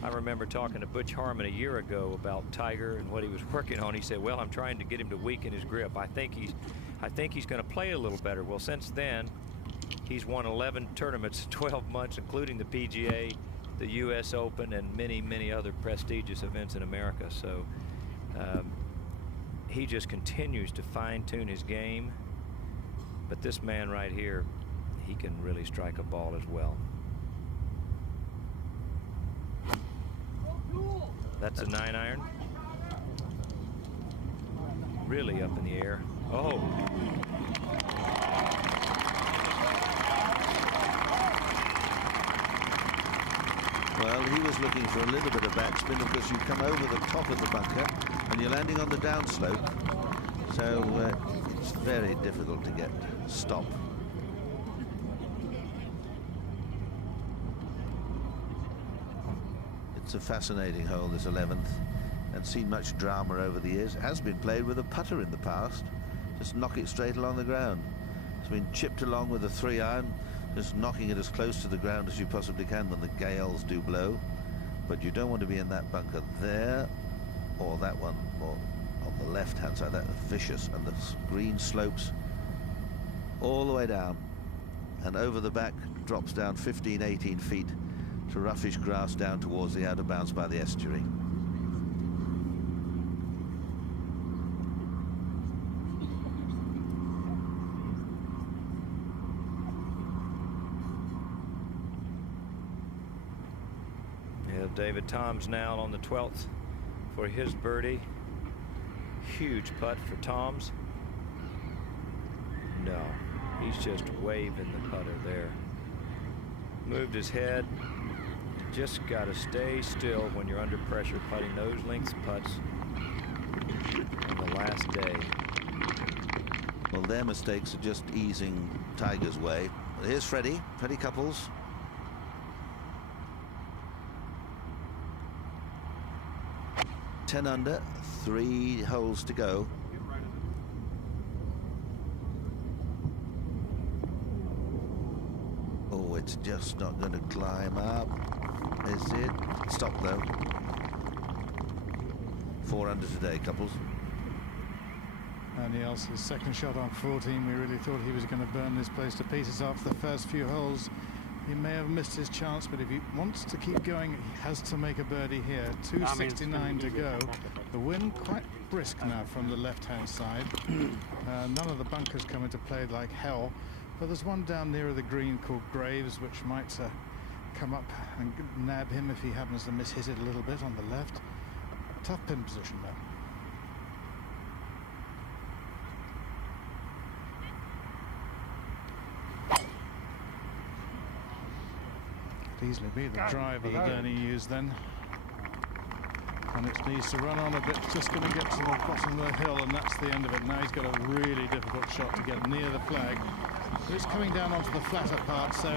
I remember talking to Butch Harmon a year ago about Tiger and what he was working on. He said, well, I'm trying to get him to weaken his grip. I think he's going to play a little better. Well, since then, he's won 11 tournaments in 12 months, including the PGA, the US Open, and many, many other prestigious events in America. So he just continues to fine-tune his game. But this man right here, he can really strike a ball as well. That's a 9-iron. Really up in the air. Oh. Well, he was looking for a little bit of backspin because you come over the top of the bunker and you're landing on the downslope. So it's very difficult to get stop. It's a fascinating hole, this 11th, and seen much drama over the years. It has been played with a putter in the past. Just knock it straight along the ground. It's been chipped along with a 3-iron, just knocking it as close to the ground as you possibly can when the gales do blow. But you don't want to be in that bunker there, or that one, or on the left-hand side, that vicious, and the green slopes all the way down, and over the back drops down 15, 18 feet to roughish grass down towards the out of bounds by the estuary. Yeah, David Toms now on the 12th for his birdie. Huge putt for Toms. No, he's just waving the putter there. Moved his head. Just got to stay still when you're under pressure putting those length putts on the last day. Well, their mistakes are just easing Tiger's way. Here's Freddie Couples. Ten under, 3 holes to go. Oh, it's just not going to climb up. Is it? Stop though. 4 under today, Couples. Andy Els's second shot on 14. We really thought he was going to burn this place to pieces after the first few holes. He may have missed his chance, but if he wants to keep going, he has to make a birdie here. 269 to go. The wind quite brisk now from the left-hand side. None of the bunkers come into play like hell, but there's one down near the green called Graves, which might come up and nab him if he happens to miss hit it a little bit on the left. Tough pin position though. Could easily be the driver that Ernie used then. And it needs to run on a bit. It's just going to get to the bottom of the hill, and that's the end of it. Now he's got a really difficult shot to get near the flag. But it's coming down onto the flatter part, so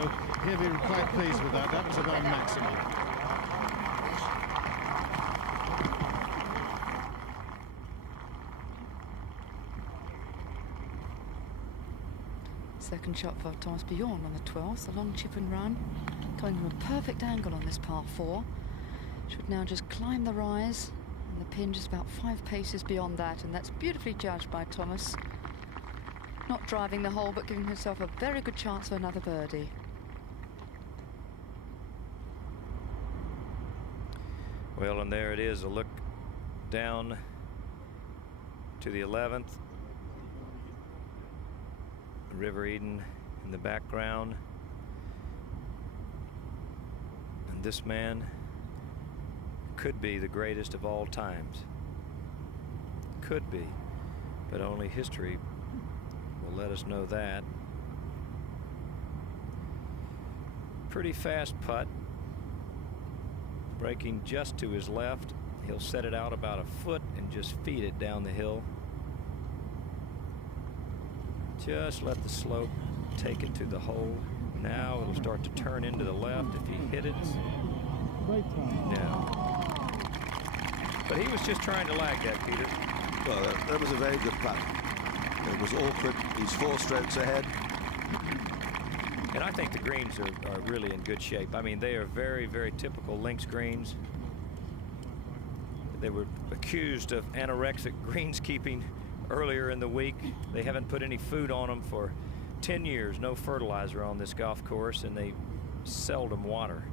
he'll be quite pleased with that. That was about maximum. Second shot for Thomas Bjorn on the 12th, a long chip and run, coming from a perfect angle on this par 4. Should now just climb the rise, and the pin just about 5 paces beyond that, and that's beautifully judged by Thomas. Not driving the hole, but giving himself a very good chance for another birdie. Well, and there it is, a look down to the 11th. River Eden in the background. And this man could be the greatest of all times. Could be, but only history will let us know that. Pretty fast putt. Breaking just to his left. He'll set it out about a foot and just feed it down the hill. Just let the slope take it to the hole. Now it'll start to turn into the left if he hit it. Yeah. But he was just trying to lag that, Peter. Well, that was a very good putt. It was awkward. He's 4 strokes ahead. And I think the greens are really in good shape. I mean, they are very, very typical links greens. They were accused of anorexic greenskeeping earlier in the week. They haven't put any food on them for 10 years, no fertilizer on this golf course, and they seldom water.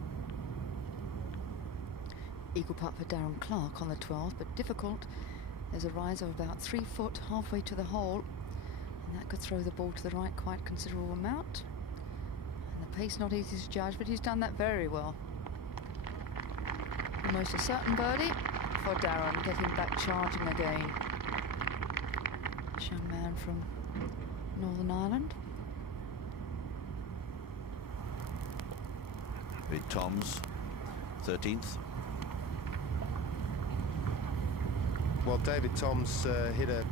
Eagle putt for Darren Clark on the 12th, but difficult. There's a rise of about 3 foot halfway to the hole, and that could throw the ball to the right quite considerable amount. And the pace not easy to judge, but he's done that very well. Almost a certain birdie for Darren, getting back charging again. This young man from Northern Ireland. Big Tom's 13th. Well, David Toms hit a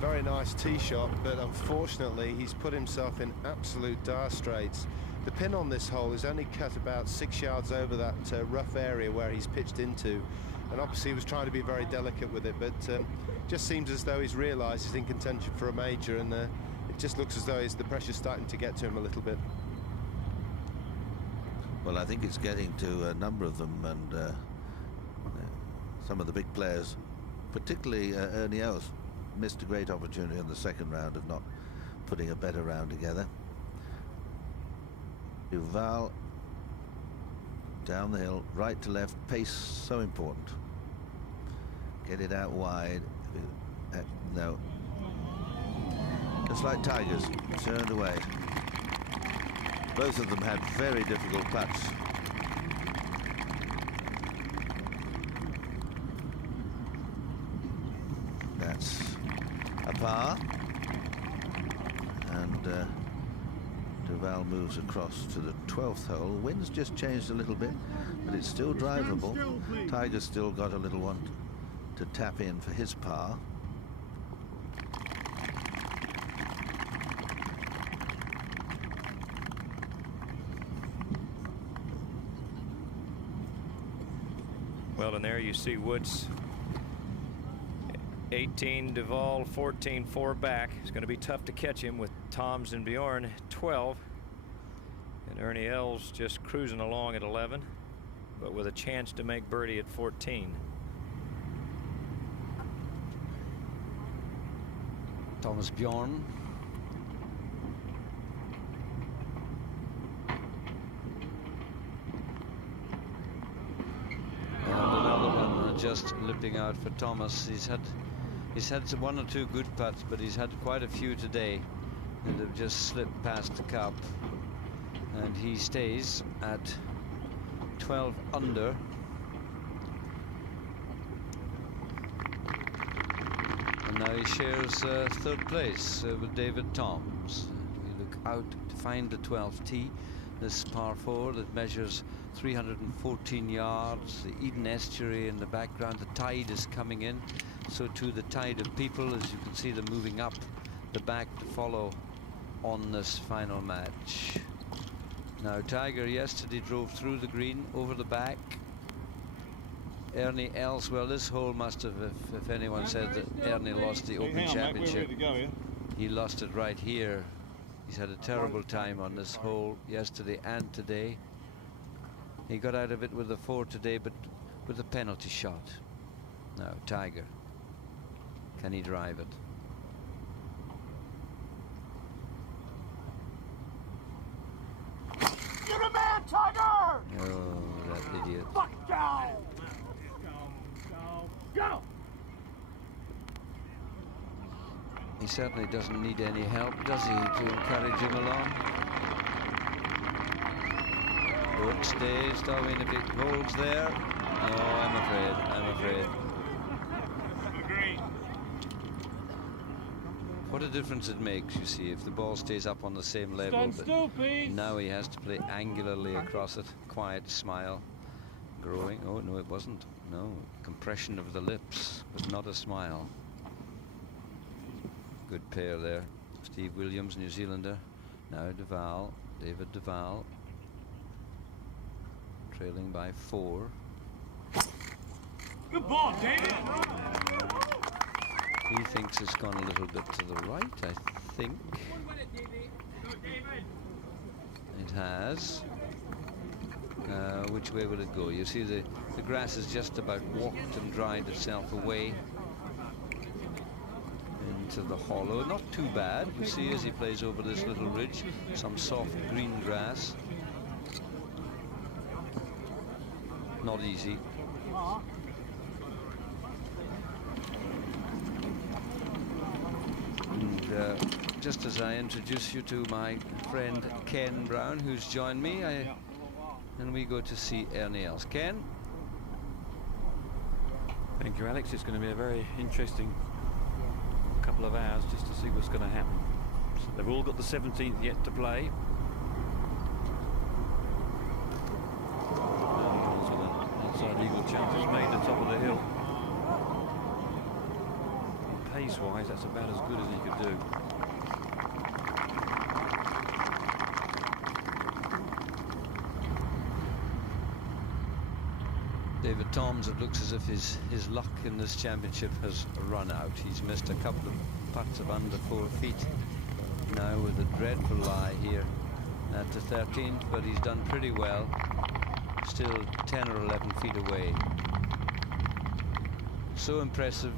very nice tee shot, but unfortunately he's put himself in absolute dire straits. The pin on this hole is only cut about 6 yards over that rough area where he's pitched into, and obviously he was trying to be very delicate with it, but just seems as though he's realised he's in contention for a major, and it just looks as though the pressure's starting to get to him a little bit. Well, I think it's getting to a number of them, and some of the big players, particularly Ernie Els, missed a great opportunity in the second round of not putting a better round together. Deval down the hill, right to left, pace so important. Get it out wide. No. Just like Tigers, turned away. Both of them had very difficult putts. That's a par. And Deval moves across to the 12th hole. Wind's just changed a little bit, but it's still drivable. Tiger's still got a little one to tap in for his par. Well, and there you see Woods 18, Deval 14, 4 back. It's going to be tough to catch him with Toms and Bjorn 12. And Ernie Els just cruising along at 11, but with a chance to make birdie at 14. Thomas Bjorn. And another one just lipping out for Thomas. He's had 1 or 2 good putts, but he's had quite a few today that have just slipped past the cup. And he stays at 12 under. And now he shares 3rd place with David Toms. We look out to find the 12th tee. this par 4 that measures 314 yards. The Eden Estuary in the background. The tide is coming in, so too the tide of people, as you can see them moving up the back to follow on this final match. Now Tiger yesterday drove through the green over the back. Ernie Els, well, this hole must have, if anyone said that Ernie lost the Open Championship, he lost it right here. He's had a terrible time on this hole yesterday and today. He got out of it with a 4 today, but with a penalty shot. Now Tiger, can he drive it? You're the man, Tiger! Oh, that idiot. Fuck down! Go! He certainly doesn't need any help, does he, to encourage him along? Don't stay, Darwin, if it holds there. No, I'm afraid. What a difference it makes, you see, if the ball stays up on the same level. Stand still, please. Now he has to play angularly across it. Quiet smile. Growing. Oh, no, it wasn't. No, compression of the lips, but not a smile. Good pair there. Steve Williams, New Zealander. Now Deval, David Deval. Trailing by 4. Good ball, David! He thinks it's gone a little bit to the right, I think. It has. Which way will it go? You see the grass has just about walked and dried itself away into the hollow. Not too bad, you see, as he plays over this little ridge, some soft green grass. Not easy. And just as I introduce you to my friend Ken Brown, who's joined me, and we go to see Ernie Els. Ken? Thank you, Alex. It's going to be a very interesting couple of hours just to see what's going to happen. So they've all got the 17th yet to play. So the outside eagle chance has made the top of the hill. And pace-wise, that's about as good as he could do. David Toms, it looks as if his luck in this championship has run out. He's missed a couple of putts of under 4 feet now with a dreadful lie here at the 13th, but he's done pretty well. Still 10 or 11 feet away. So impressive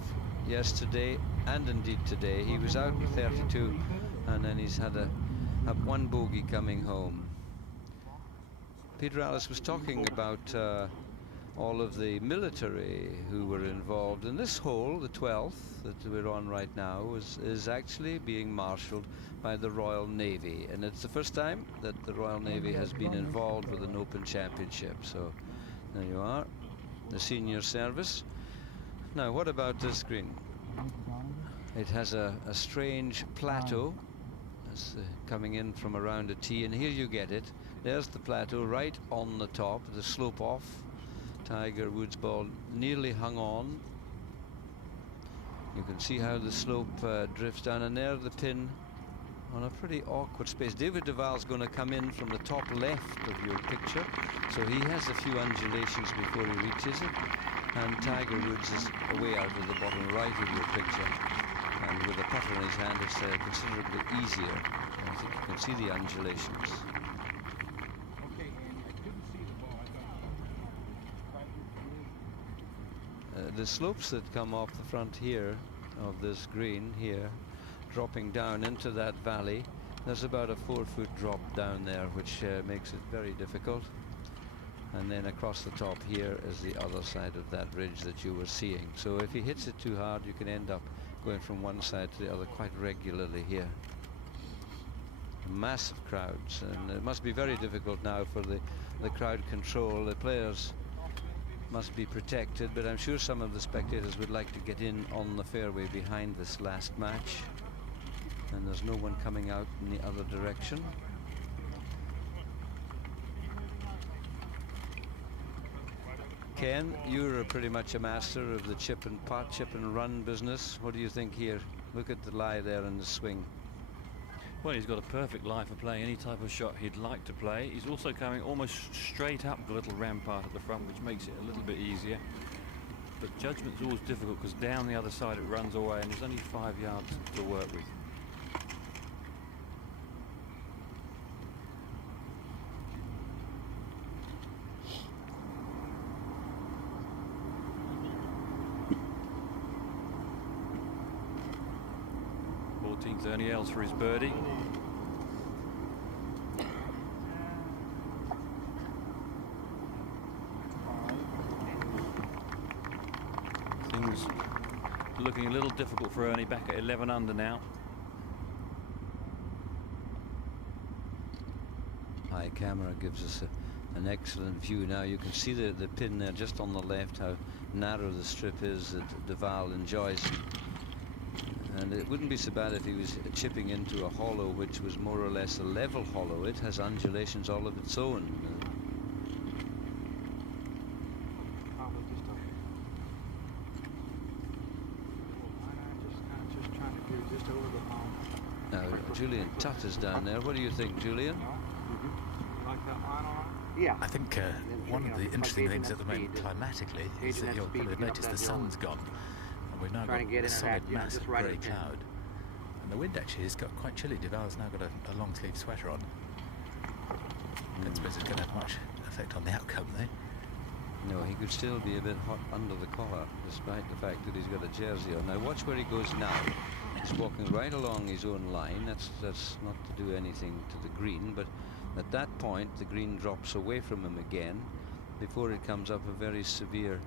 yesterday and indeed today. He was out with 32 and then he's had a one bogey coming home. Peter Allis was talking about all of the military who were involved in this hole. The 12th that we're on right now is actually being marshaled by the Royal Navy, and it's the first time that the Royal Navy has been involved with an Open Championship. So there you are, the senior service. Now what about this green? It has a strange plateau. It's coming in from around a tee, and here you get it. There's the plateau right on the top, the slope off. Tiger Woods' ball nearly hung on. You can see how the slope drifts down, and there the pin on a pretty awkward space. David Deval's going to come in from the top left of your picture, so he has a few undulations before he reaches it, and Tiger Woods is way out of the bottom right of your picture, and with a putter in his hand it's considerably easier. I think you can see the undulations. The slopes that come off the front here of this green here, dropping down into that valley, there's about a 4-foot drop down there, which makes it very difficult. And then across the top here is the other side of that ridge that you were seeing. So if he hits it too hard, you can end up going from one side to the other quite regularly here. Massive crowds, and it must be very difficult now for the crowd control. The players must be protected, but I'm sure some of the spectators would like to get in on the fairway behind this last match, and there's no one coming out in the other direction. Ken, you're pretty much a master of the chip and putt, chip and run business. What do you think here? Look at the lie there and the swing. Well, he's got a perfect lie for playing any type of shot he'd like to play. He's also coming almost straight up the little rampart at the front, which makes it a little bit easier. But judgment's always difficult because down the other side it runs away and there's only 5 yards to work with. Ernie Els for his birdie. Things looking a little difficult for Ernie, back at 11 under now. High camera gives us an excellent view. Now you can see the pin there just on the left, how narrow the strip is that Deval enjoys. And it wouldn't be so bad if he was chipping into a hollow which was more or less a level hollow. It has undulations all of its own. Now, Julian Tutt is down there. What do you think, Julian? Yeah. I think one of the interesting things at the moment climatically is that you'll probably notice the sun's gone. We've now got a solid, massive grey cloud. And the wind actually has got quite chilly. Deval's now got a long sleeve sweater on. I don't suppose it's going to have much effect on the outcome, though. No, he could still be a bit hot under the collar, despite the fact that he's got a jersey on. Now watch where he goes now. He's walking right along his own line. That's not to do anything to the green, but at that point the green drops away from him again before it comes up a very severe.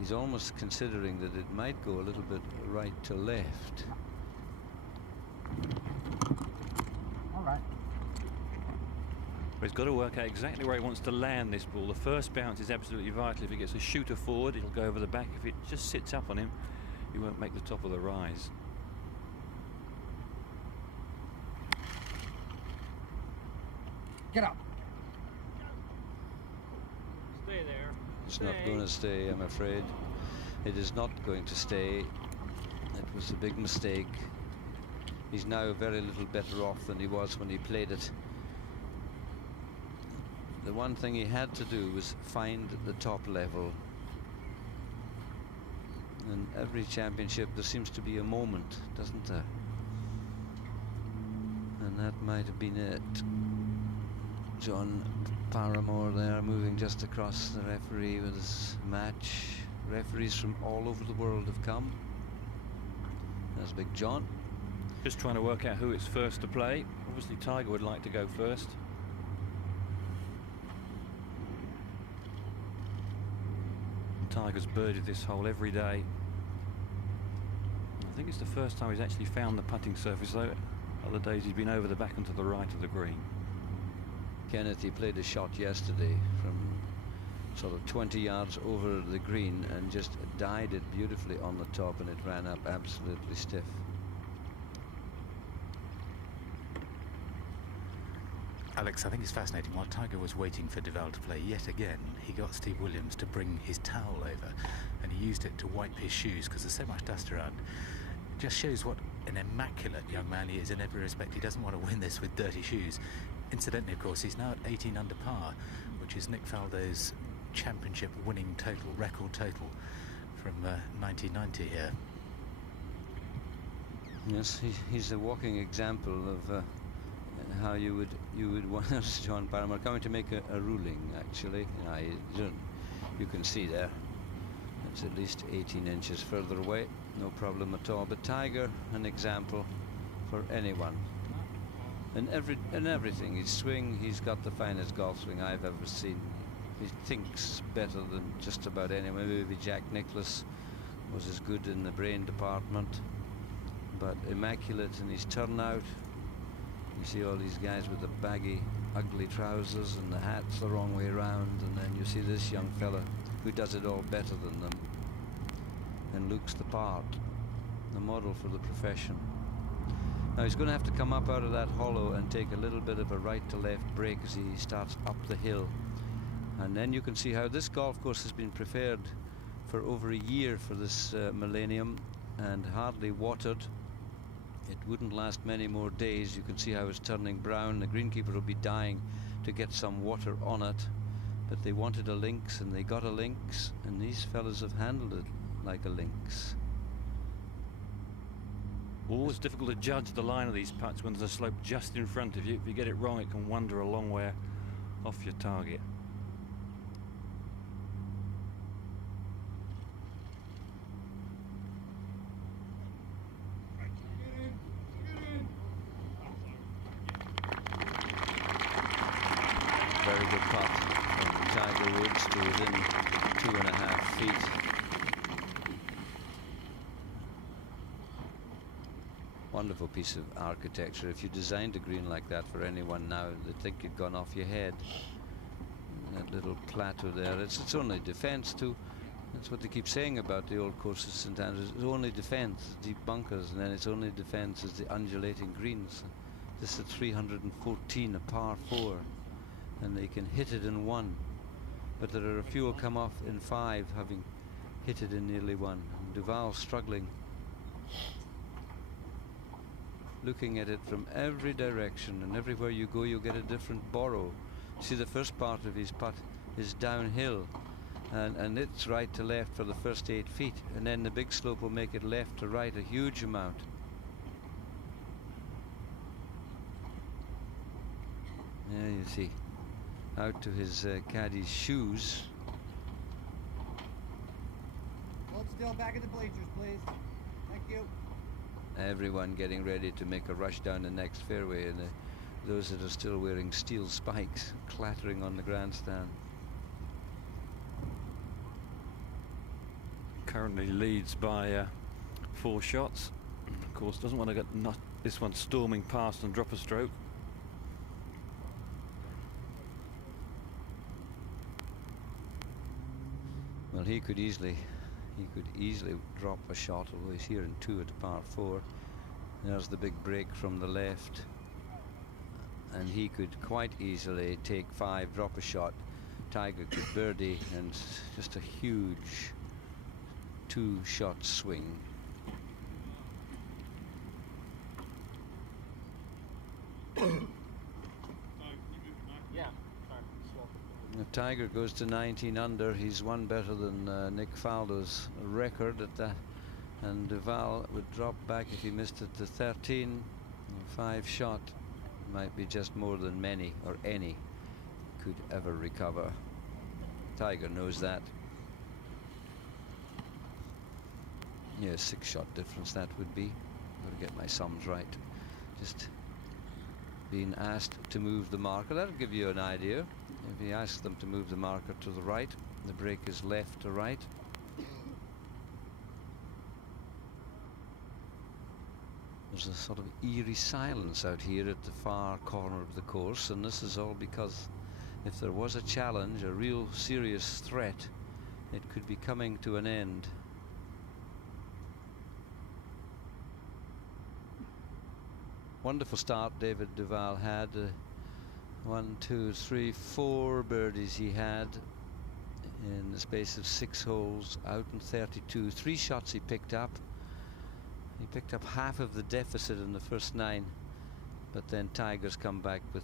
He's almost considering that it might go a little bit right to left. All right. But he's got to work out exactly where he wants to land this ball. The first bounce is absolutely vital. If he gets a shooter forward, it'll go over the back. If it just sits up on him, he won't make the top of the rise. Get up. Stay there. It's not going to stay, I'm afraid. It is not going to stay. It was a big mistake. He's now very little better off than he was when he played it. The one thing he had to do was find the top level. And every championship there seems to be a moment, doesn't there? And that might have been it. John Paramore there, moving just across the referee with his match. Referees from all over the world have come. There's Big John. Just trying to work out who it's first to play. Obviously Tiger would like to go first. Tiger's birdied this hole every day. I think it's the first time he's actually found the putting surface, though. Other days he's been over the back and to the right of the green. Kenneth, he played a shot yesterday from sort of 20 yards over the green and just died it beautifully on the top, and it ran up absolutely stiff. Alex, I think it's fascinating. While Tiger was waiting for Deval to play yet again, he got Steve Williams to bring his towel over, and he used it to wipe his shoes because there's so much dust around. It just shows what an immaculate young man he is in every respect. He doesn't want to win this with dirty shoes. Incidentally, of course, he's now at 18 under par, which is Nick Faldo's championship winning total, record total from 1990 here. Yes, he's a walking example of how you would want John Paramore coming to make a ruling. Actually, you can see there it's at least 18 inches further away, no problem at all. But Tiger, an example for anyone. And everything, his swing, he's got the finest golf swing I've ever seen. He thinks better than just about anyone. Maybe Jack Nicklaus was as good in the brain department, but immaculate in his turnout. You see all these guys with the baggy, ugly trousers and the hats the wrong way around, and then you see this young fella who does it all better than them and looks the part, the model for the profession. Now he's going to have to come up out of that hollow and take a little bit of a right to left break as he starts up the hill. And then you can see how this golf course has been prepared for over a year for this Millennium, and hardly watered. It wouldn't last many more days. You can see how it's turning brown. The greenkeeper will be dying to get some water on it, but they wanted a lynx and they got a lynx, and these fellas have handled it like a lynx. Always difficult to judge the line of these putts when there's a slope just in front of you. If you get it wrong, it can wander a long way off your target. Very good putt from Tiger Woods to within 2.5 feet. Wonderful piece of architecture. If you designed a green like that for anyone now, they'd think you'd gone off your head. That little plateau there, it's only defense too. That's what they keep saying about the old courses, St Andrews. It's only defense, deep bunkers, and then it's only defense is the undulating greens. This is 314, a par 4, and they can hit it in 1, but there are a few who come off in 5, having hit it in nearly 1. Deval struggling, looking at it from every direction, and everywhere you go you get a different borrow. See, the first part of his putt is downhill, and it's right to left for the first 8 feet, and then the big slope will make it left to right a huge amount. There you see, out to his caddy's shoes. Hold still, back at the bleachers, please. Thank you. Everyone getting ready to make a rush down the next fairway, and those that are still wearing steel spikes clattering on the grandstand. Currently leads by 4 shots. Of course, doesn't want to get this one storming past and drop a stroke. Well, he could easily drop a shot, although he's here in 2 at par 4. There's the big break from the left, and he could quite easily take 5, drop a shot. Tiger could birdie, and just a huge 2-shot swing. If Tiger goes to 19 under, he's one better than Nick Faldo's record at that, and Deval would drop back if he missed it to 13. 5 shot might be just more than many or any could ever recover. Tiger knows that. Yeah, 6 shot difference that would be. Got to get my sums right. Just being asked to move the marker, that'll give you an idea. If he asks them to move the marker to the right, the break is left to right. There's a sort of eerie silence out here at the far corner of the course, and this is all because if there was a challenge, a real serious threat, it could be coming to an end. Wonderful start David Deval had. 1, 2, 3, 4 birdies he had in the space of 6 holes, out in 32. 3 shots he picked up. He picked up half of the deficit in the first 9, but then Tiger's come back with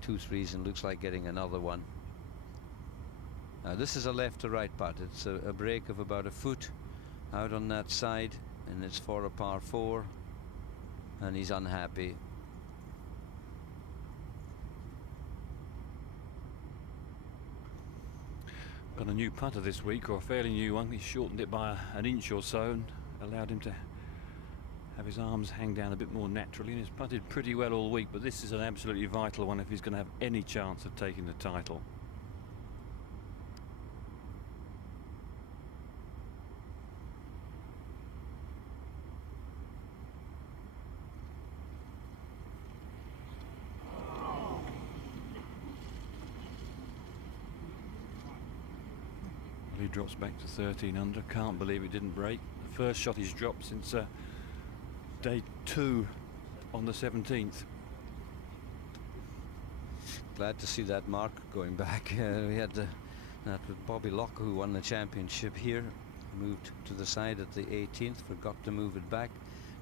2 threes and looks like getting another one. Now this is a left to right putt. It's a break of about a foot out on that side, and it's for a par 4, and he's unhappy. Got a new putter this week, or a fairly new one. He shortened it by an inch or so and allowed him to have his arms hang down a bit more naturally, and he's putted pretty well all week, but this is an absolutely vital one if he's going to have any chance of taking the title. He drops back to 13 under. Can't believe it didn't break. The first shot he's dropped since day 2 on the 17th. Glad to see that mark going back. We had That was Bobby Locke, who won the championship here. Moved to the side at the 18th, forgot to move it back.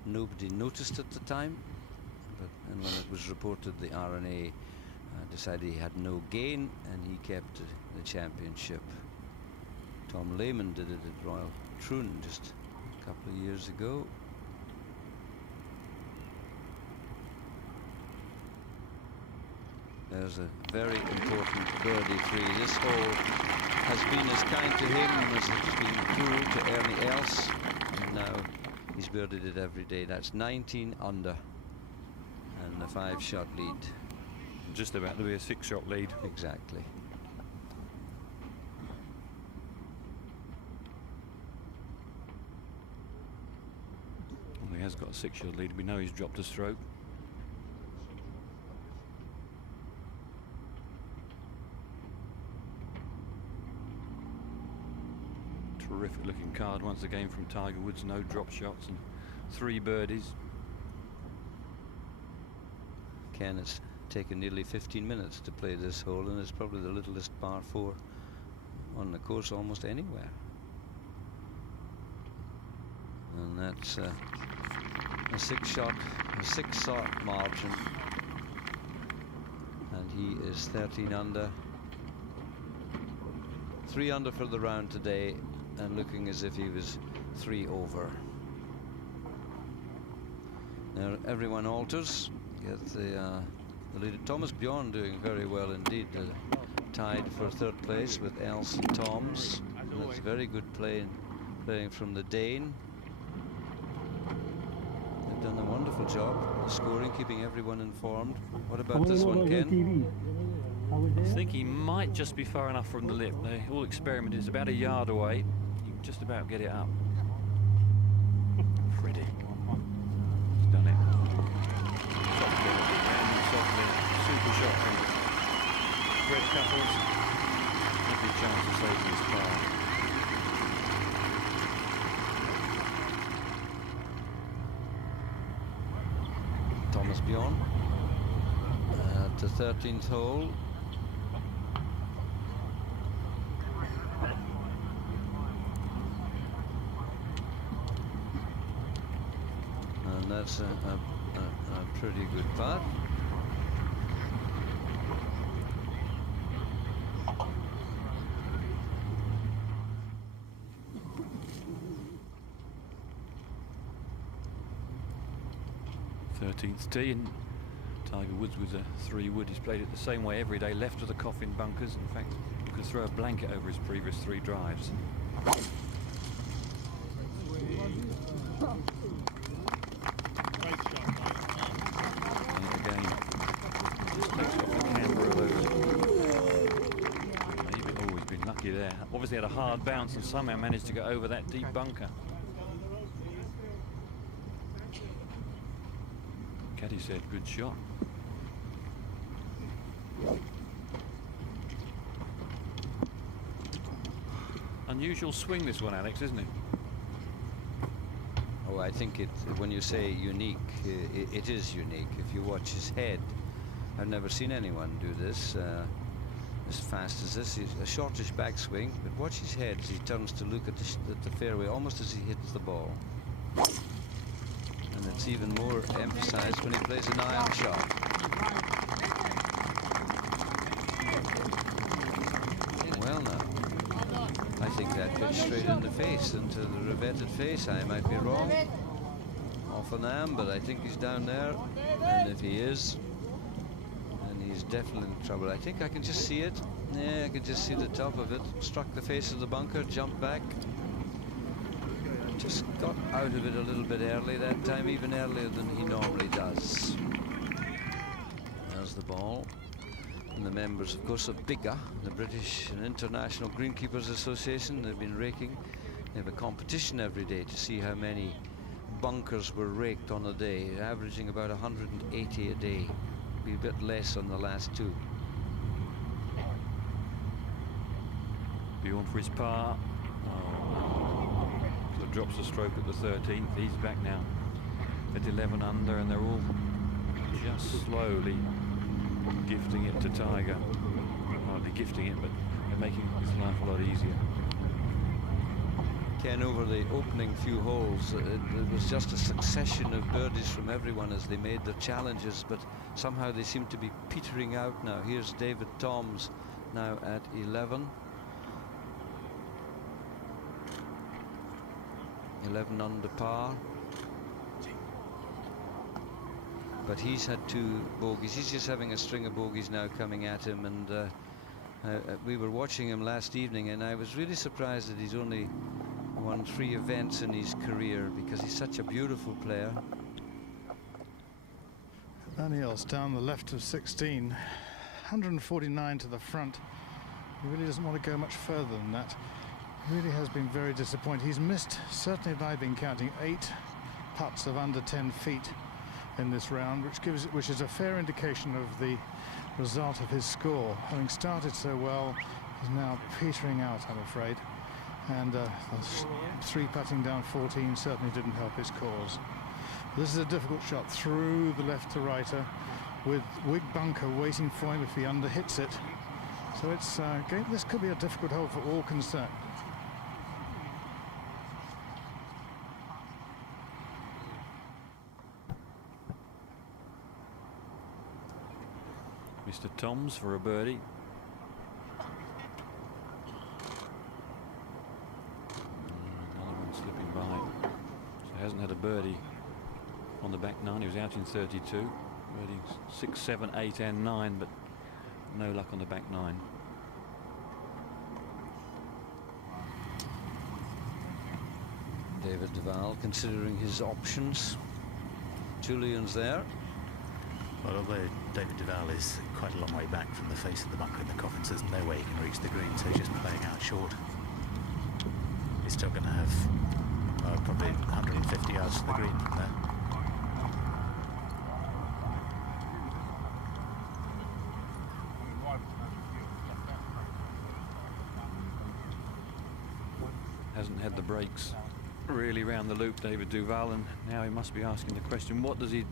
Nobody noticed at the time, and when it was reported, the RNA decided he had no gain, and he kept the championship. Tom Lehman did it at Royal Troon just a couple of years ago. There's a very important birdie 3. This hole has been as kind to him as it's been cruel to Ernie Els, and now he's birdied it every day. That's 19 under and a 5-shot lead. Just about to be a 6-shot lead. Exactly. Well, he has got a 6-shot lead. We know he's dropped a stroke. Terrific looking card once again from Tiger Woods. No drop shots and 3 birdies. Ken, it's taken nearly 15 minutes to play this hole, and it's probably the littlest par 4 on the course almost anywhere. And that's a 6-shot margin, and he is 13 under. 3 under for the round today, and looking as if he was 3 over. Now everyone alters. Get the leader. Thomas Bjorn doing very well indeed. Tied for 3rd place with Els and Toms. And that's very good playing from the Dane. They've done a wonderful job scoring, keeping everyone informed. What about this one, Ken? I think he might just be far enough from the lip. They all experimented. It's about a yard away. You can just about get it up. Freddie. He's done it. Softly. Super shot from Fred Couples. Every chance of saving his par. Thomas Bjorn at the 13th hole. And that's a pretty good putt. Tee, and Tiger Woods with a 3-wood. He's played it the same way every day, left of the coffin bunkers. In fact, you could throw a blanket over his previous 3 drives. And again, just takes off the camera of those. Maybe always been lucky there. Obviously had a hard bounce and somehow managed to get over that deep bunker. Caddy said, good shot. Unusual swing, this one, Alex, isn't it? Oh, I think when you say unique, it is unique. If you watch his head, I've never seen anyone do this as fast as this. He's a shortish backswing, but watch his head as he turns to look at the fairway almost as he hits the ball. And it's even more emphasized when he plays an iron shot. Well, now, I think that gets straight in the face, into the revetted face. I might be wrong. Often am, but I think he's down there. And if he is, then he's definitely in trouble. I think I can just see it. Yeah, I can just see the top of it. Struck the face of the bunker, jumped back. Just got out of it a little bit early that time, even earlier than he normally does. There's the ball. And the members, of course, of BIGA, the British and International Greenkeepers Association, they've been raking. They have a competition every day to see how many bunkers were raked on a day, averaging about 180 a day. Be a bit less on the last 2. Bjorn for his par. Drops the stroke at the 13th. He's back now at 11 under, and they're all just slowly gifting it to Tiger. Hardly gifting it, but They're making his life a lot easier. Ken, over the opening few holes, it was just a succession of birdies from everyone as they made their challenges, but somehow they seem to be petering out now. Here's David Toms now at 11. 11 under par. But he's had 2 bogeys. He's just having a string of bogeys now coming at him, and we were watching him last evening, and I was really surprised that he's only won 3 events in his career, because he's such a beautiful player. Daniel's down the left of 16, 149 to the front. He really doesn't want to go much further than that. He really has been very disappointed. He's missed, certainly I've been counting, 8 putts of under 10 feet in this round, which is a fair indication of the result of his score. Having started so well, he's now petering out, I'm afraid. And 3 putting down 14 certainly didn't help his cause. This is a difficult shot through the left to righter, with Wig bunker waiting for him if he underhits it. So it's this could be a difficult hole for all concerned. Mr. Toms for a birdie. Another one slipping by. So he hasn't had a birdie on the back 9. He was out in 32. Birdie 6, 7, 8 and 9, but no luck on the back 9. David Deval considering his options. Julian's there. Well, although David Deval is quite a long way back from the face of the bunker in the coffins, there's no way he can reach the green, so he's just playing out short. He's still going to have probably 150 yards to the green from there. Hasn't had the breaks really round the loop, David Deval, and now he must be asking the question, what does he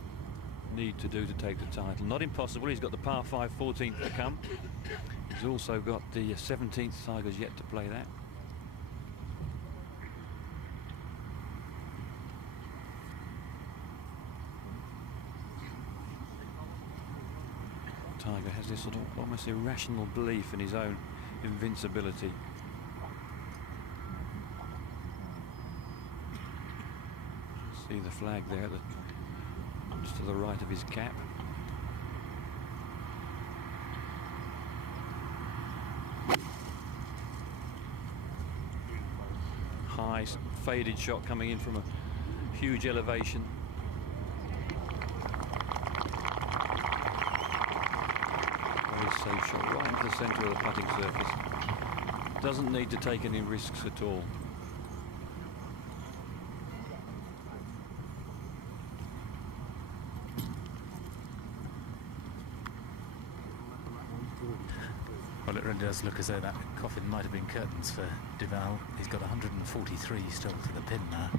need to do to take the title? Not impossible. He's got the par 5 14th to come. He's also got the 17th. Tiger's yet to play that. Tiger has this sort of almost irrational belief in his own invincibility. See the flag there, just to the right of his cap. High faded shot coming in from a huge elevation. Very safe shot right into the centre of the putting surface. Doesn't need to take any risks at all. Well, it really does look as though that coffin might have been curtains for Deval. He's got 143 still to the pin now.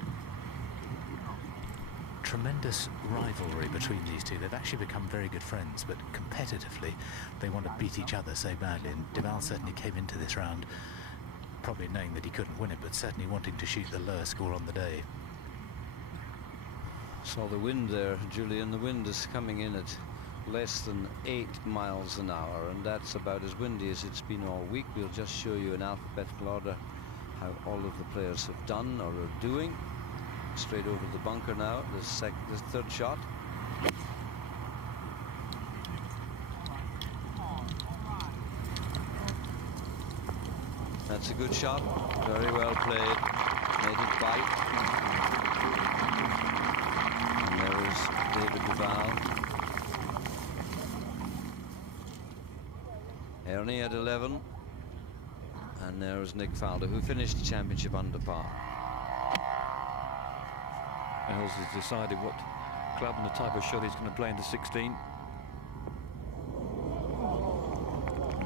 Tremendous rivalry between these two. They've actually become very good friends, but competitively they want to beat each other so badly, and Deval certainly came into this round probably knowing that he couldn't win it, but certainly wanting to shoot the lower score on the day. Saw the wind there, Julian. The wind is coming in at less than 8 miles an hour, and that's about as windy as it's been all week. We'll just show you in alphabetical order how all of the players have done or are doing. Straight over the bunker now, the third shot. That's a good shot, very well played, made it bite. And there is David Deval. Ernie at 11, and there is Nick Faldo, who finished the championship under par. Els has decided what club and the type of shot he's going to play into 16.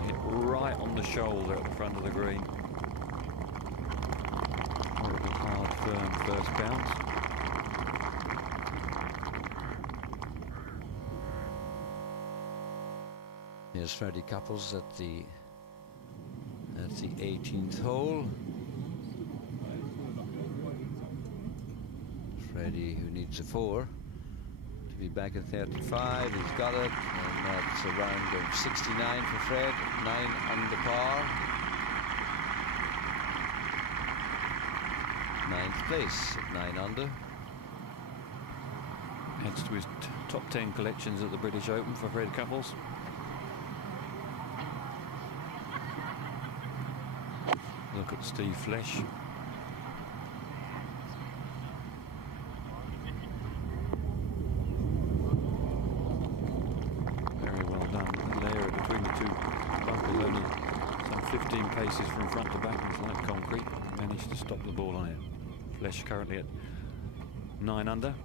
Hit right on the shoulder at the front of the green. Very hard, firm first bounce. Here's Freddie Couples at That's the 18th hole. Freddie, who needs a 4 to be back at 35. He's got it, and that's a round of 69 for Fred. 9 under par. 9th place at 9 under. Adds to his top 10 collections at the British Open for Fred Couples. Look at Steve Flesh. Very well done. The layer between the two bunkers, only some 15 paces from front to back. It's like concrete. Managed to stop the ball on it. Flesh currently at 9 under.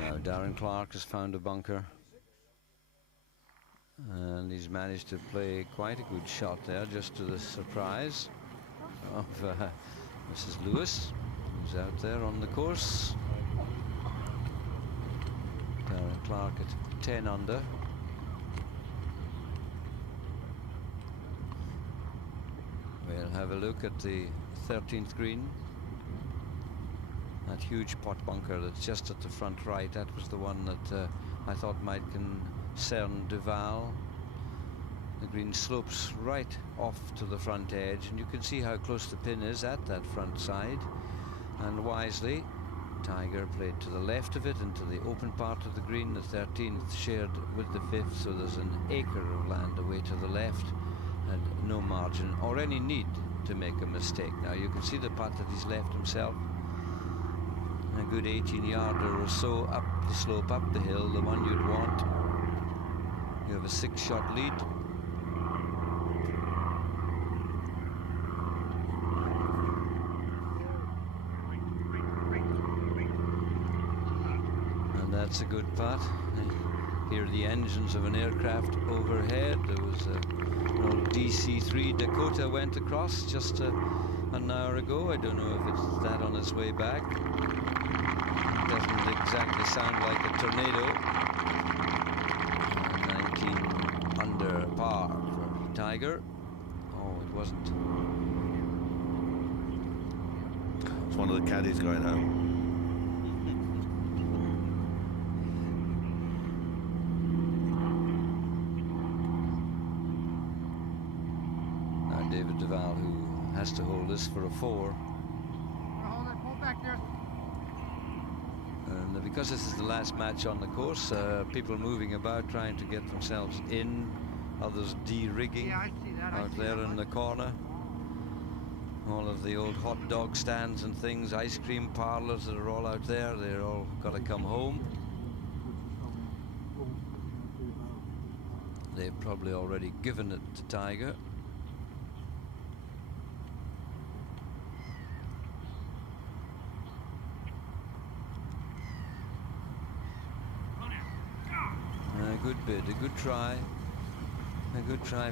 Now Darren Clarke has found a bunker, and he's managed to play quite a good shot there, just to the surprise of Mrs. Lewis, who's out there on the course. Darren Clarke at 10 under. We'll have a look at the 13th green. That huge pot bunker that's just at the front right, that was the one that I thought might concern Deval. The green slopes right off to the front edge, and you can see how close the pin is at that front side. And wisely, Tiger played to the left of it into the open part of the green. The 13th shared with the 5th, so there's an acre of land away to the left, and no margin or any need to make a mistake. Now you can see the putt that he's left himself. A good 18-yarder or so up the slope, up the hill, the one you'd want. You have a 6-shot lead. And that's a good putt. I hear the engines of an aircraft overhead. There was an old DC-3 Dakota went across just an hour ago. I don't know if it's that on its way back. Doesn't exactly sound like a tornado. 19 under par for Tiger. Oh, it wasn't. It's one of the caddies going home. Now David Deval, who has to hold this for a 4. Hold it, pull back there. And because this is the last match on the course, people moving about trying to get themselves in, others de-rigging out there in the corner. All of the old hot dog stands and things, ice cream parlors that are all out there, they're all got to come home. They've probably already given it to Tiger. A good bid, a good try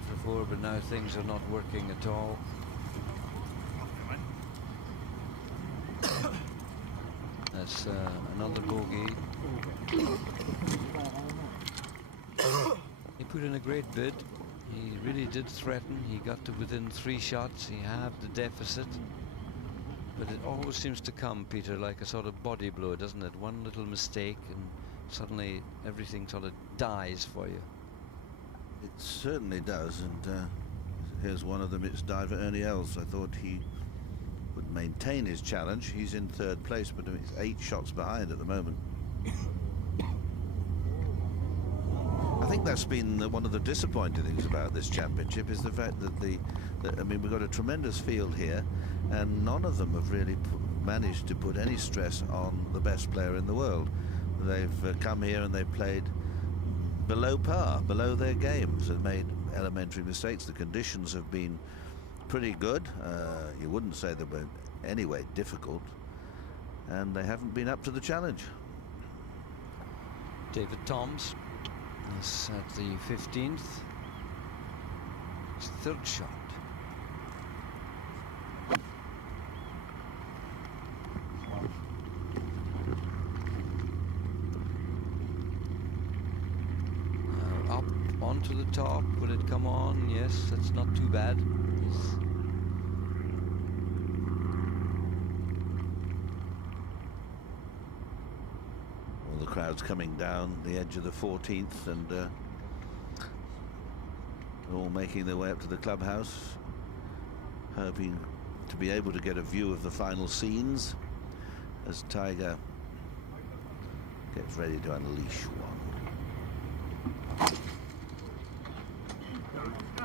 for 4, but now things are not working at all. That's another bogey. He put in a great bid. He really did threaten. He got to within 3 shots. He halved the deficit. But it always seems to come, Peter, like a sort of body blow, doesn't it? One little mistake and suddenly everything sort of dies for you. It certainly does, and here's one of them. It's diver Ernie Els. I thought he would maintain his challenge. He's in 3rd place, but he's 8 shots behind at the moment. I think that's been one of the disappointing things about this championship, is the fact that I mean, we've got a tremendous field here, and none of them have really managed to put any stress on the best player in the world. They've come here and they've played below par, below their games, and made elementary mistakes. The conditions have been pretty good. You wouldn't say they were anyway difficult, and they haven't been up to the challenge. David Toms is at the 15th. His 3rd shot. Up onto the top. Will it come on? Yes, that's not too bad. All the crowds coming down the edge of the 14th and all making their way up to the clubhouse, hoping to be able to get a view of the final scenes as Tiger gets ready to unleash one.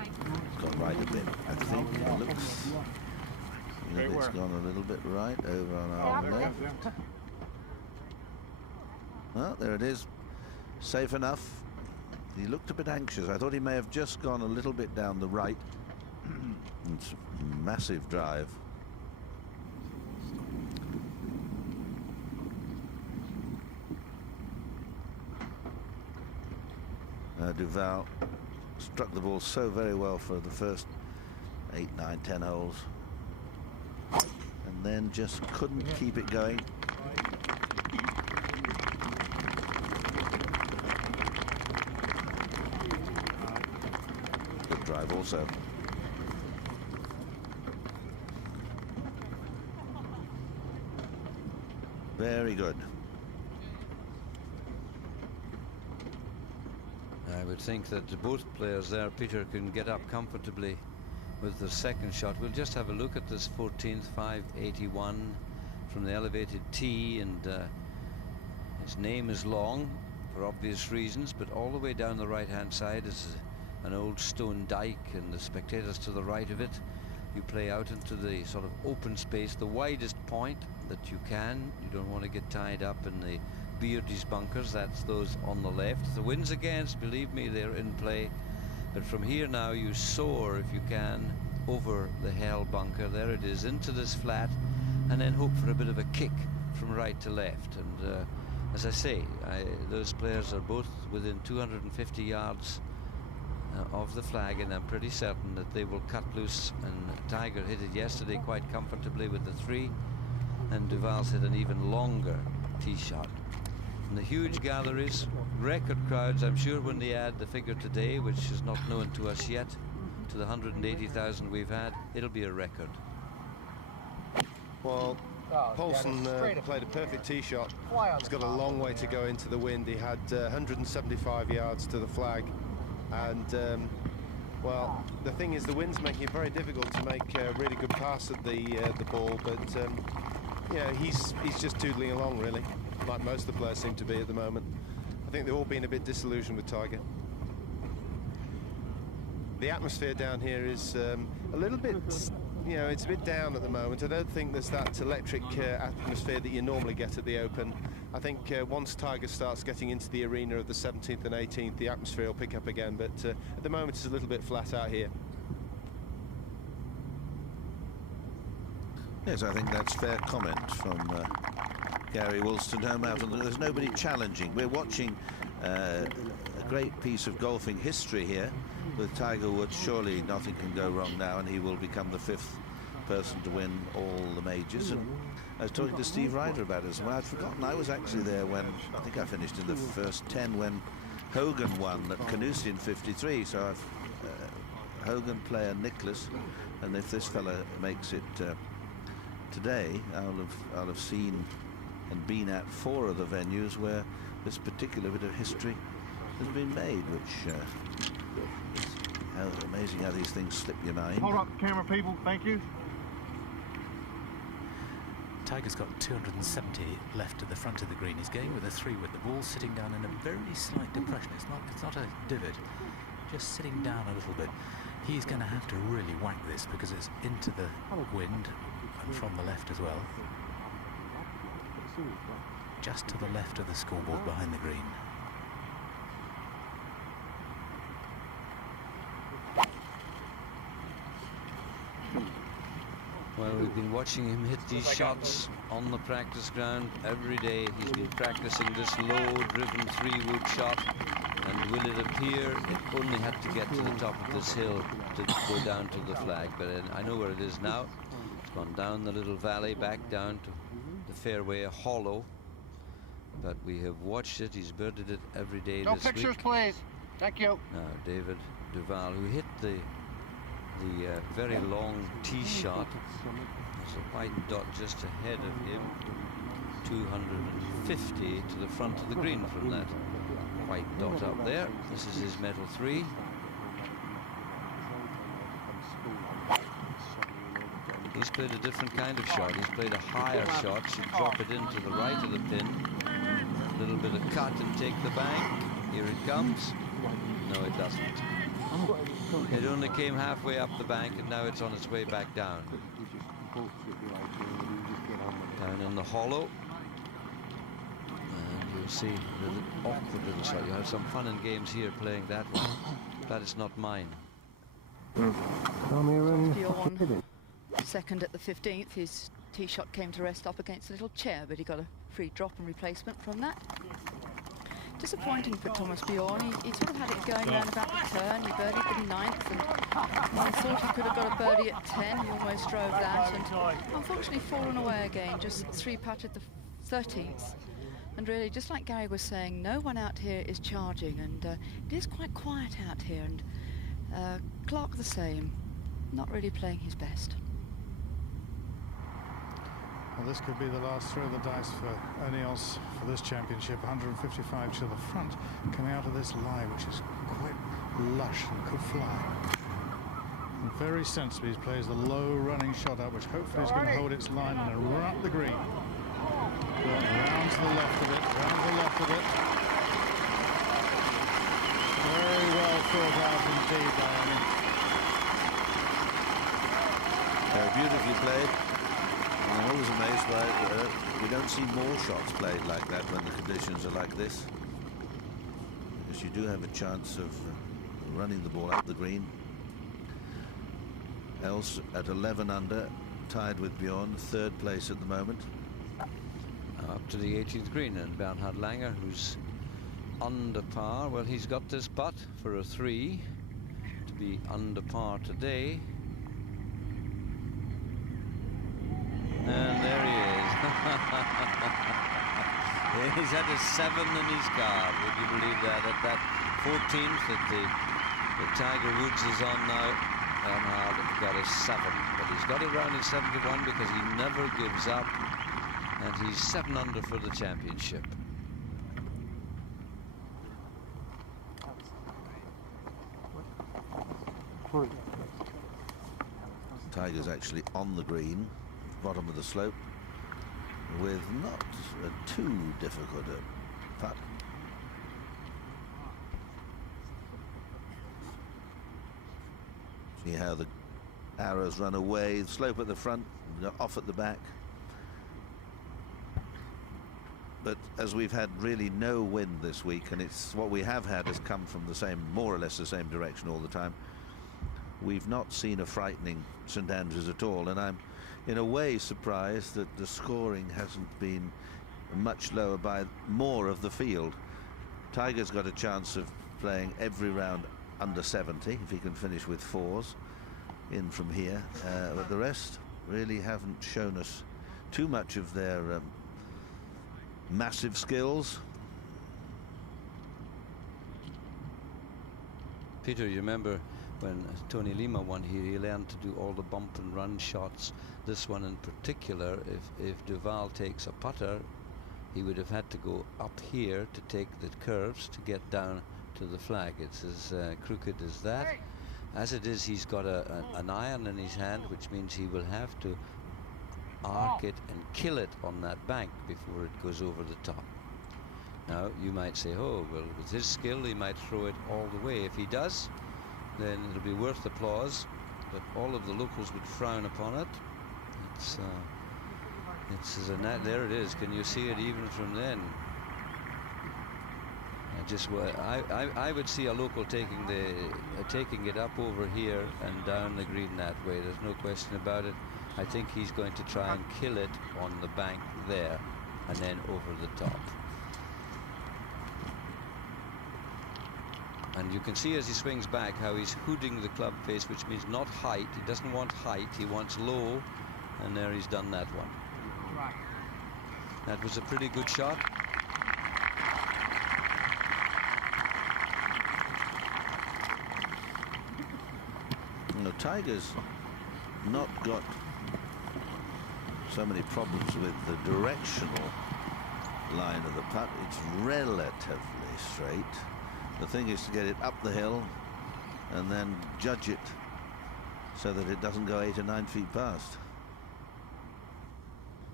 It's gone right a bit, I think. It looks it's gone a little bit right over on our left. Well, there it is. Safe enough. He looked a bit anxious. I thought he may have just gone a little bit down the right. It's a massive drive. Deval struck the ball so very well for the first 8, 9, 10 holes, and then just couldn't keep it going. Good drive also. Very good. I would think that both players there, Peter, can get up comfortably with the second shot. We'll just have a look at this 14th, 581 from the elevated tee, and his name is long for obvious reasons, but all the way down the right-hand side is an old stone dike, and the spectators to the right of it. You play out into the sort of open space, the widest point that you can. You don't want to get tied up in the Beardie's bunkers. That's those on the left. If the wind's against, believe me, they're in play. But from here now, you soar, if you can, over the hell bunker. There it is, into this flat, and then hope for a bit of a kick from right to left. And as I say, those players are both within 250 yards of the flag, and I'm pretty certain that they will cut loose. And Tiger hit it yesterday quite comfortably with the 3, and Deval's hit an even longer tee shot. And the huge galleries, record crowds, I'm sure when they add the figure today, which is not known to us yet, to the 180,000 we've had, it'll be a record. Well, Paulson played a perfect tee shot. He's got a long way to go into the wind. He had 175 yards to the flag, and well, the thing is, the wind's making it very difficult to make a really good pass at the ball. But yeah, he's just tootling along, really, like most of the players seem to be at the moment. I think they've all been a bit disillusioned with Tiger. The atmosphere down here is a little bit, you know, it's a bit down at the moment. I don't think there's that electric atmosphere that you normally get at the Open. I think once Tiger starts getting into the arena of the 17th and 18th, the atmosphere will pick up again. But at the moment, it's a little bit flat out here. Yes, I think that's fair comment from Gary Woolston home out. There's nobody challenging. We're watching a great piece of golfing history here with Tiger Woods. Surely nothing can go wrong now, and he will become the 5th person to win all the majors. And I was talking to Steve Ryder about it as well. I'd forgotten I was actually there when, I think I finished in the first 10 when Hogan won at Canusi in '53. So I've Hogan, player, Nicklaus, and if this fella makes it today, I'll have seen and been at 4 of the venues where this particular bit of history has been made, which is amazing how these things slip your mind. Hold up, camera people, thank you. Tiger's got 270 left at the front of the green. He's going with a 3 with the ball sitting down in a very slight depression. It's not a divot, just sitting down a little bit. He's going to have to really whack this because it's into the wind and from the left as well. Just to the left of the scoreboard behind the green. Well, we've been watching him hit these shots on the practice ground every day. He's been practicing this low-driven 3-wood shot, and will it appear it only had to get to the top of this hill to go down to the flag? But I know where it is now. It's gone down the little valley, back down to the fairway, a hollow. But we have watched it. He's birded it every day No this week. pictures, please. Thank you. Now, David Deval, who hit the the very long tee shot. There's a white dot just ahead of him, 250 to the front of the green from that white dot up there. This is his medal 3. He's played a different kind of shot. He's played a higher shot, should drop it into the right of the pin. A little bit of cut and take the bank. Here it comes. No, it doesn't. It only came halfway up the bank and now it's on its way back down. Down in the hollow. And you'll see the awkward little shot. You'll have some fun and games here playing that one. That is not mine. Bjorn, second at the 15th. His tee shot came to rest up against a little chair, but he got a free drop and replacement from that. Disappointing for Thomas Bjorn. He sort of had it going round about the turn. He birdied the 9th, and I thought he could have got a birdie at 10. He almost drove that, and unfortunately fallen away again. Just 3-putted the 13th. And really, just like Gary was saying, no one out here is charging, and it is quite quiet out here. And Clark the same, not really playing his best. Well, this could be the last throw of the dice for O'Neill's for this championship. 155 to the front, coming out of this lie, which is quite lush and could fly. And very sensibly, he plays the low running shot up, which hopefully is going to hold its line and then run up the green. Round to the left of it, round to the left of it. Very well thought out indeed by Annie. Beautifully played. I'm always amazed by we don't see more shots played like that when the conditions are like this, because you do have a chance of running the ball up the green. Els at 11 under, tied with Bjorn, 3rd place at the moment. Up to the 18th green, and Bernhard Langer, who's under par. Well, he's got this putt for a 3 to be under par today. And there he is. He's had a 7 in his card. Would you believe that? At that 14th that the Tiger Woods is on now, Bernhard got a 7. But he's got it round in 71 because he never gives up. And he's 7 under for the championship. Tiger's actually on the green, bottom of the slope, with not too difficult a putt. See how the arrows run away, slope at the front, off at the back. But as we've had really no wind this week, and it's what we have had has come from the same, more or less the same direction all the time, we've not seen a frightening St Andrews at all, and I'm in a way surprised that the scoring hasn't been much lower by more of the field. Tiger's got a chance of playing every round under 70 if he can finish with 4s in from here, but the rest really haven't shown us too much of their massive skills. Peter, you remember when Tony Lima won here, he learned to do all the bump and run shots. This one in particular, if Deval takes a putter, he would have had to go up here to take the curves to get down to the flag. It's as crooked as that. As it is, he's got an iron in his hand, which means he will have to arc it and kill it on that bank before it goes over the top. Now, you might say, oh, well, with his skill, he might throw it all the way. If he does, then it'll be worth applause, but all of the locals would frown upon it. It's a net. There it is. Can you see it even from then? I would see a local taking it up over here and down the green that way. There's no question about it. I think he's going to try and kill it on the bank there and then over the top. And you can see as he swings back how he's hooding the club face, which means not height. He doesn't want height, he wants low, and there he's done that one. That was a pretty good shot. The Tiger's not got so many problems with the directional line of the putt. It's relatively straight. The thing is to get it up the hill and then judge it so that it doesn't go 8 or 9 feet past.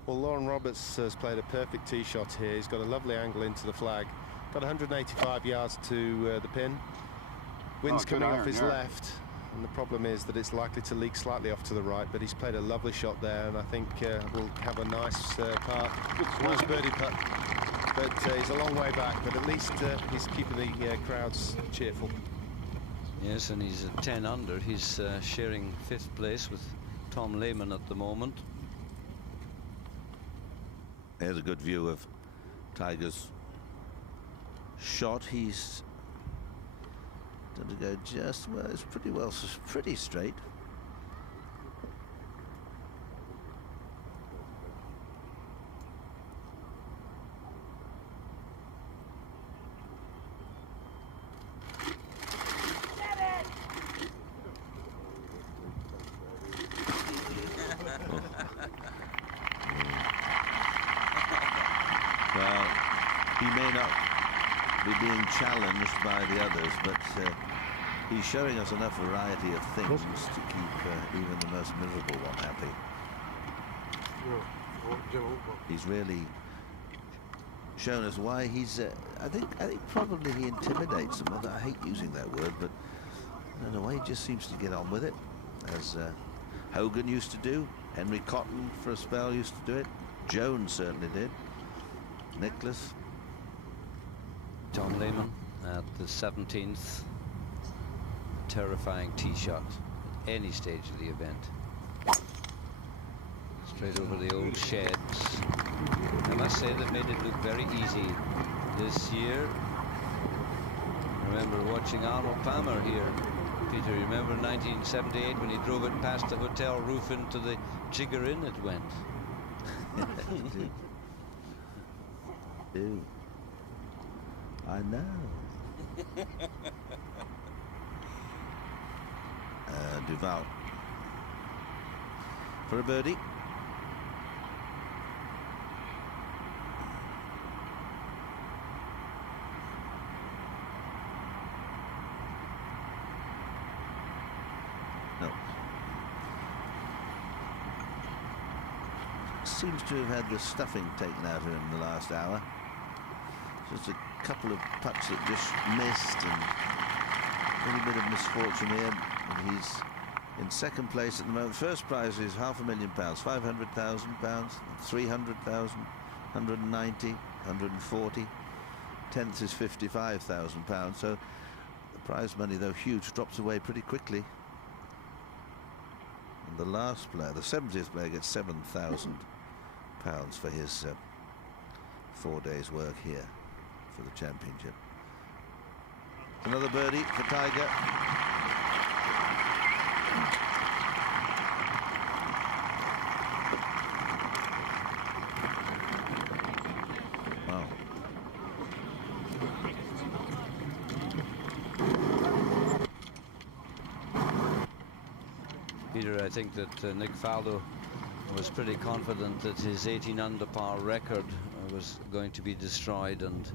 Well, Lauren Roberts has played a perfect tee shot here. He's got a lovely angle into the flag. Got 185 yards to the pin. Wind's coming off his left, and the problem is that it's likely to leak slightly off to the right, but he's played a lovely shot there, and I think we'll have a nice nice birdie putt. But he's a long way back, but at least he's keeping the crowds cheerful. Yes, and he's at 10 under. He's sharing 5th place with Tom Lehman at the moment. There's a good view of Tiger's shot. He's going to go just, well, it's pretty straight. Well, he may not be being challenged by the others, but he's showing us enough variety of things to keep even the most miserable one happy. He's really shown us why he's. I think probably he intimidates them. I hate using that word, but I don't know why he just seems to get on with it, as Hogan used to do. Henry Cotton for a spell used to do it. Jones certainly did. Nicholas. Tom Lehman at the 17th. Terrifying tee shot at any stage of the event. Straight over the old sheds. I must say that made it look very easy this year. I remember watching Arnold Palmer here. Peter, you remember 1978 when he drove it past the hotel roof into the Jigger Inn it went? Dude. I know. Deval for a birdie. No. Seems to have had the stuffing taken out of him in the last hour. Just a couple of putts that just missed, and a little bit of misfortune here. And he's in 2nd place at the moment. First prize is £500,000, £500,000, 300,000, 190, 140. 10th is £55,000. So the prize money, though huge, drops away pretty quickly. And the last player, the 70th player, gets £7,000 for his 4 days' work here for the championship. Another birdie for Tiger. Wow. Peter, I think that Nick Faldo was pretty confident that his 18 under par record was going to be destroyed, and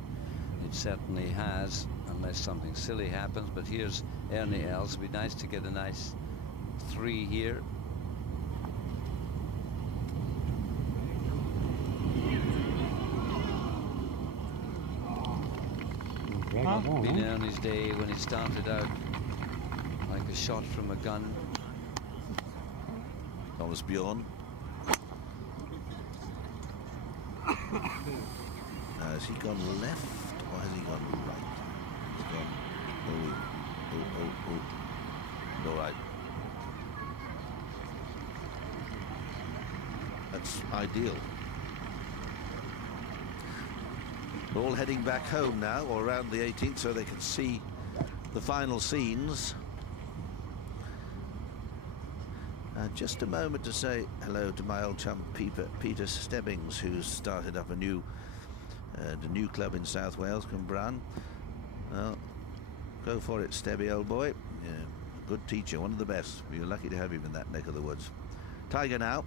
it certainly has, unless something silly happens. But here's Ernie Els. It'd be nice to get a nice 3 here. Been Ernie's day when he started out like a shot from a gun. Thomas Bjorn. Has he gone left or has he gone right? He's gone. Oh. All right. That's ideal. We're all heading back home now, or around the 18th, so they can see the final scenes. Just a moment to say hello to my old chum Peter Stebbings, who's started up a new club in South Wales, Cwmbran. Well, go for it, Stebby, old boy. Yeah, Good teacher, one of the best. You're lucky to have him in that neck of the woods. Tiger now.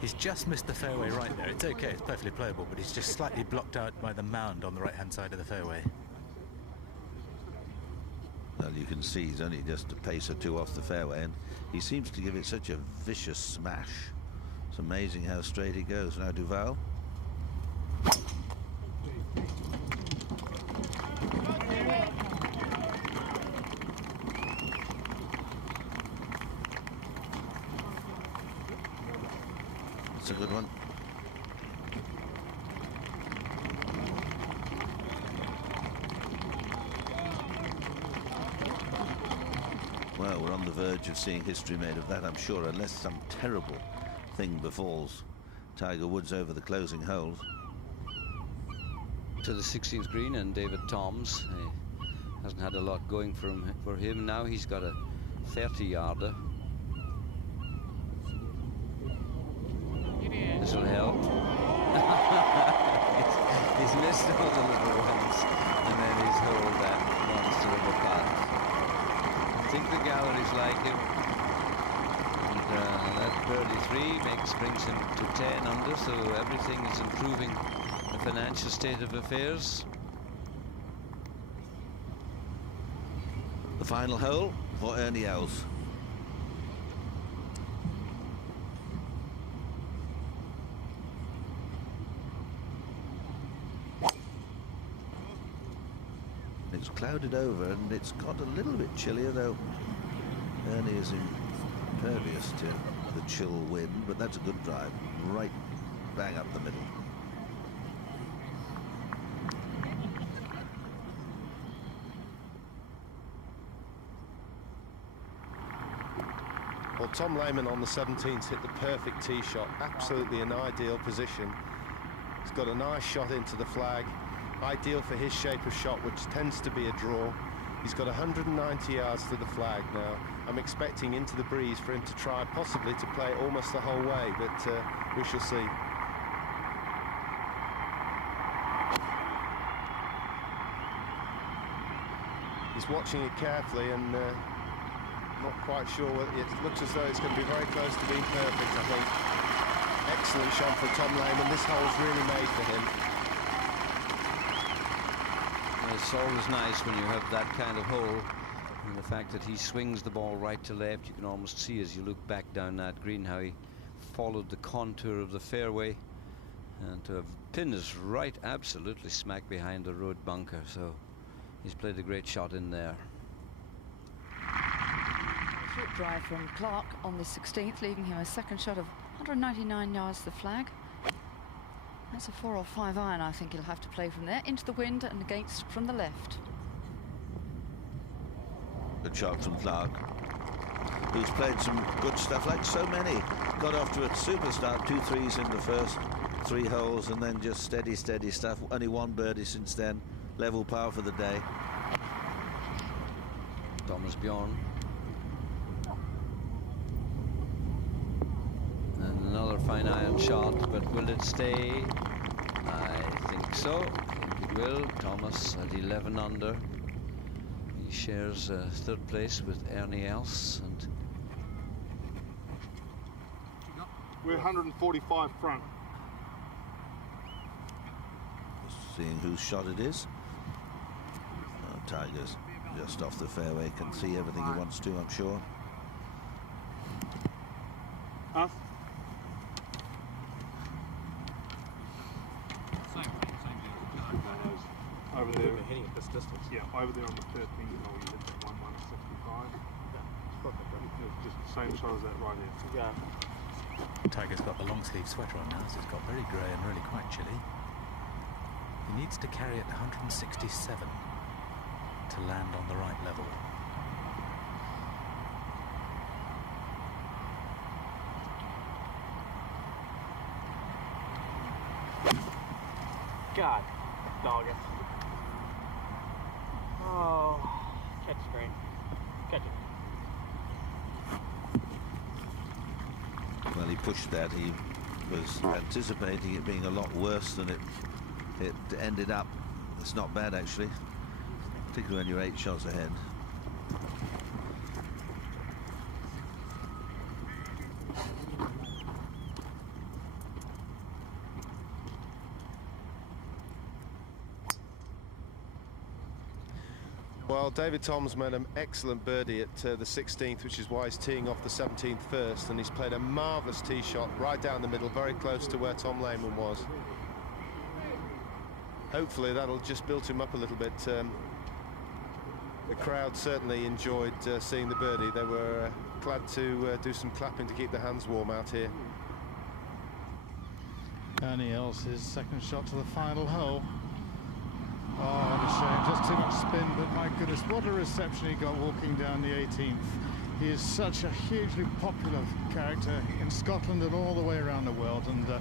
He's just missed the fairway right there. It's okay, it's perfectly playable, but he's just slightly blocked out by the mound on the right-hand side of the fairway. Well, you can see he's only just a pace or two off the fairway, and he seems to give it such a vicious smash. It's amazing how straight he goes. Now Deval. It's a good one. Well, we're on the verge of seeing history made of that, I'm sure, unless some terrible thing befalls Tiger Woods over the closing holes. To the 16th green, and David Toms hasn't had a lot going for him now. He's got a 30-yarder. This will help. he's missed all the little ones, and then he's hurled that monster of a putt. I think the galleries like him. And that birdie 3 brings him to 10 under, so everything is improving the financial state of affairs. The final hole for Ernie Els. It's clouded over and it's got a little bit chillier, though Ernie is impervious to the chill wind, but that's a good drive, right bang up the middle. Well, Tom Lehman on the 17th hit the perfect tee shot, absolutely an ideal position. He's got a nice shot into the flag, ideal for his shape of shot, which tends to be a draw. He's got 190 yards to the flag now. I'm expecting into the breeze for him to try possibly to play almost the whole way, but we shall see. He's watching it carefully and not quite sure whether it looks as though it's going to be very close to being perfect, I think. Excellent shot for Tom Lehman. This hole's really made for him. It's always nice when you have that kind of hole, and the fact that he swings the ball right to left. You can almost see as you look back down that green how he followed the contour of the fairway, and to have pin is right absolutely smack behind the road bunker, so he's played a great shot in there. A short drive from Clark on the 16th, leaving him a second shot of 199 yards to the flag. That's a 4 or 5 iron, I think he'll have to play from there, into the wind and against from the left. Good shot from Clark, who's played some good stuff, like so many. Got off to a super start, 2 threes in the first 3 holes, and then just steady stuff. Only 1 birdie since then. Level par for the day. Thomas Bjorn. And another fine iron shot, but will it stay? I think so. I think it will. Thomas at 11 under. He shares 3rd place with Ernie Els, and we're 145 front. Seeing whose shot it is. Tiger's just off the fairway, can see everything he wants to, I'm sure. Us? Over there. We're hitting at this distance. Yeah, over there on the 13th hole, you hit that 165. Just the same shot as that right here. Yeah. Tiger's got the long sleeve sweater on now, so it's got very grey and really quite chilly. He needs to carry it 167 to land on the right level. God. dog it. Oh, catch screen. Catch it. Well, he pushed that. He was anticipating it being a lot worse than it ended up. It's not bad, actually, particularly when you're 8 shots ahead. Well, David Tom's made an excellent birdie at the 16th, which is why he's teeing off the 17th first, and he's played a marvellous tee shot right down the middle, very close to where Tom Lehman was. Hopefully that'll just build him up a little bit. The crowd certainly enjoyed seeing the birdie. They were glad to do some clapping to keep their hands warm out here. Ernie Els, his second shot to the final hole. Oh, what a shame, just too much spin, but my goodness, what a reception he got walking down the 18th. He is such a hugely popular character in Scotland and all the way around the world, and the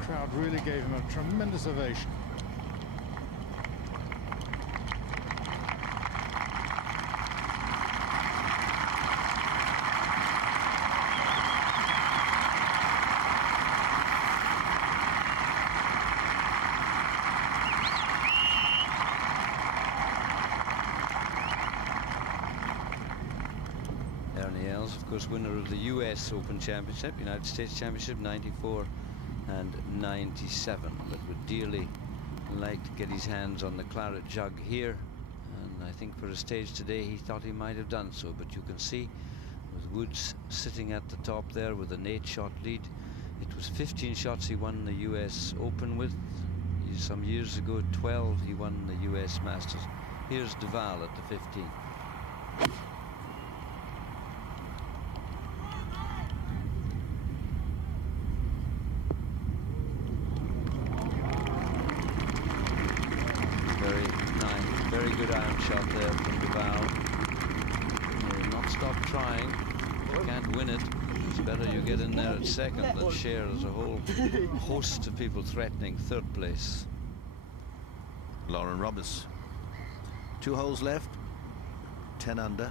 crowd really gave him a tremendous ovation. Of course, winner of the US Open Championship, United States Championship, 94 and 97, but would dearly like to get his hands on the claret jug here, and I think for a stage today he thought he might have done so. But you can see with Woods sitting at the top there with an 8-shot lead. It was 15 shots he won the US Open with. Some years ago, 12 he won the US Masters. Here's Deval at the 15. Very good iron shot there from Deval. Will not stop trying. You can't win it. It's better you get in there at second than share as a whole host of people threatening third place. Lauren Roberts. 2 holes left. 10 under.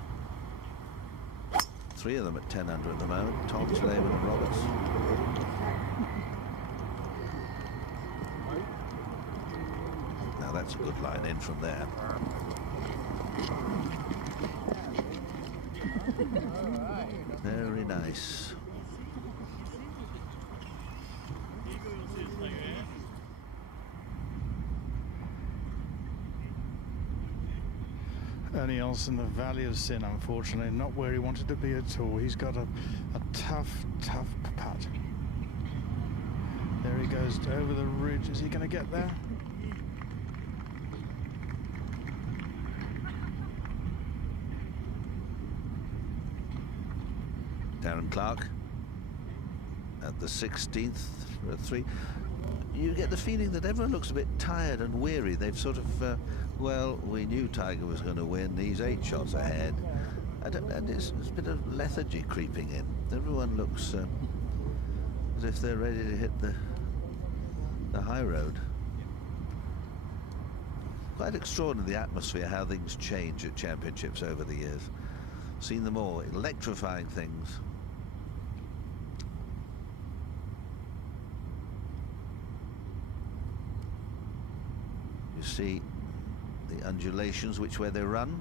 3 of them at 10 under at the moment. Tom's, Lehman and Roberts. Now that's a good line in from there. Very nice. Ernie Els in the Valley of Sin, unfortunately, not where he wanted to be at all. He's got a tough putt. There he goes over the ridge. Is he going to get there? Darren Clark at the 16th for a 3. You get the feeling that everyone looks a bit tired and weary. They've sort of, well, we knew Tiger was going to win. He's 8 shots ahead. And there's a bit of lethargy creeping in. Everyone looks as if they're ready to hit the high road. Quite extraordinary, the atmosphere, how things change at championships over the years. Seen them all, electrifying things. You see the undulations, which way they run.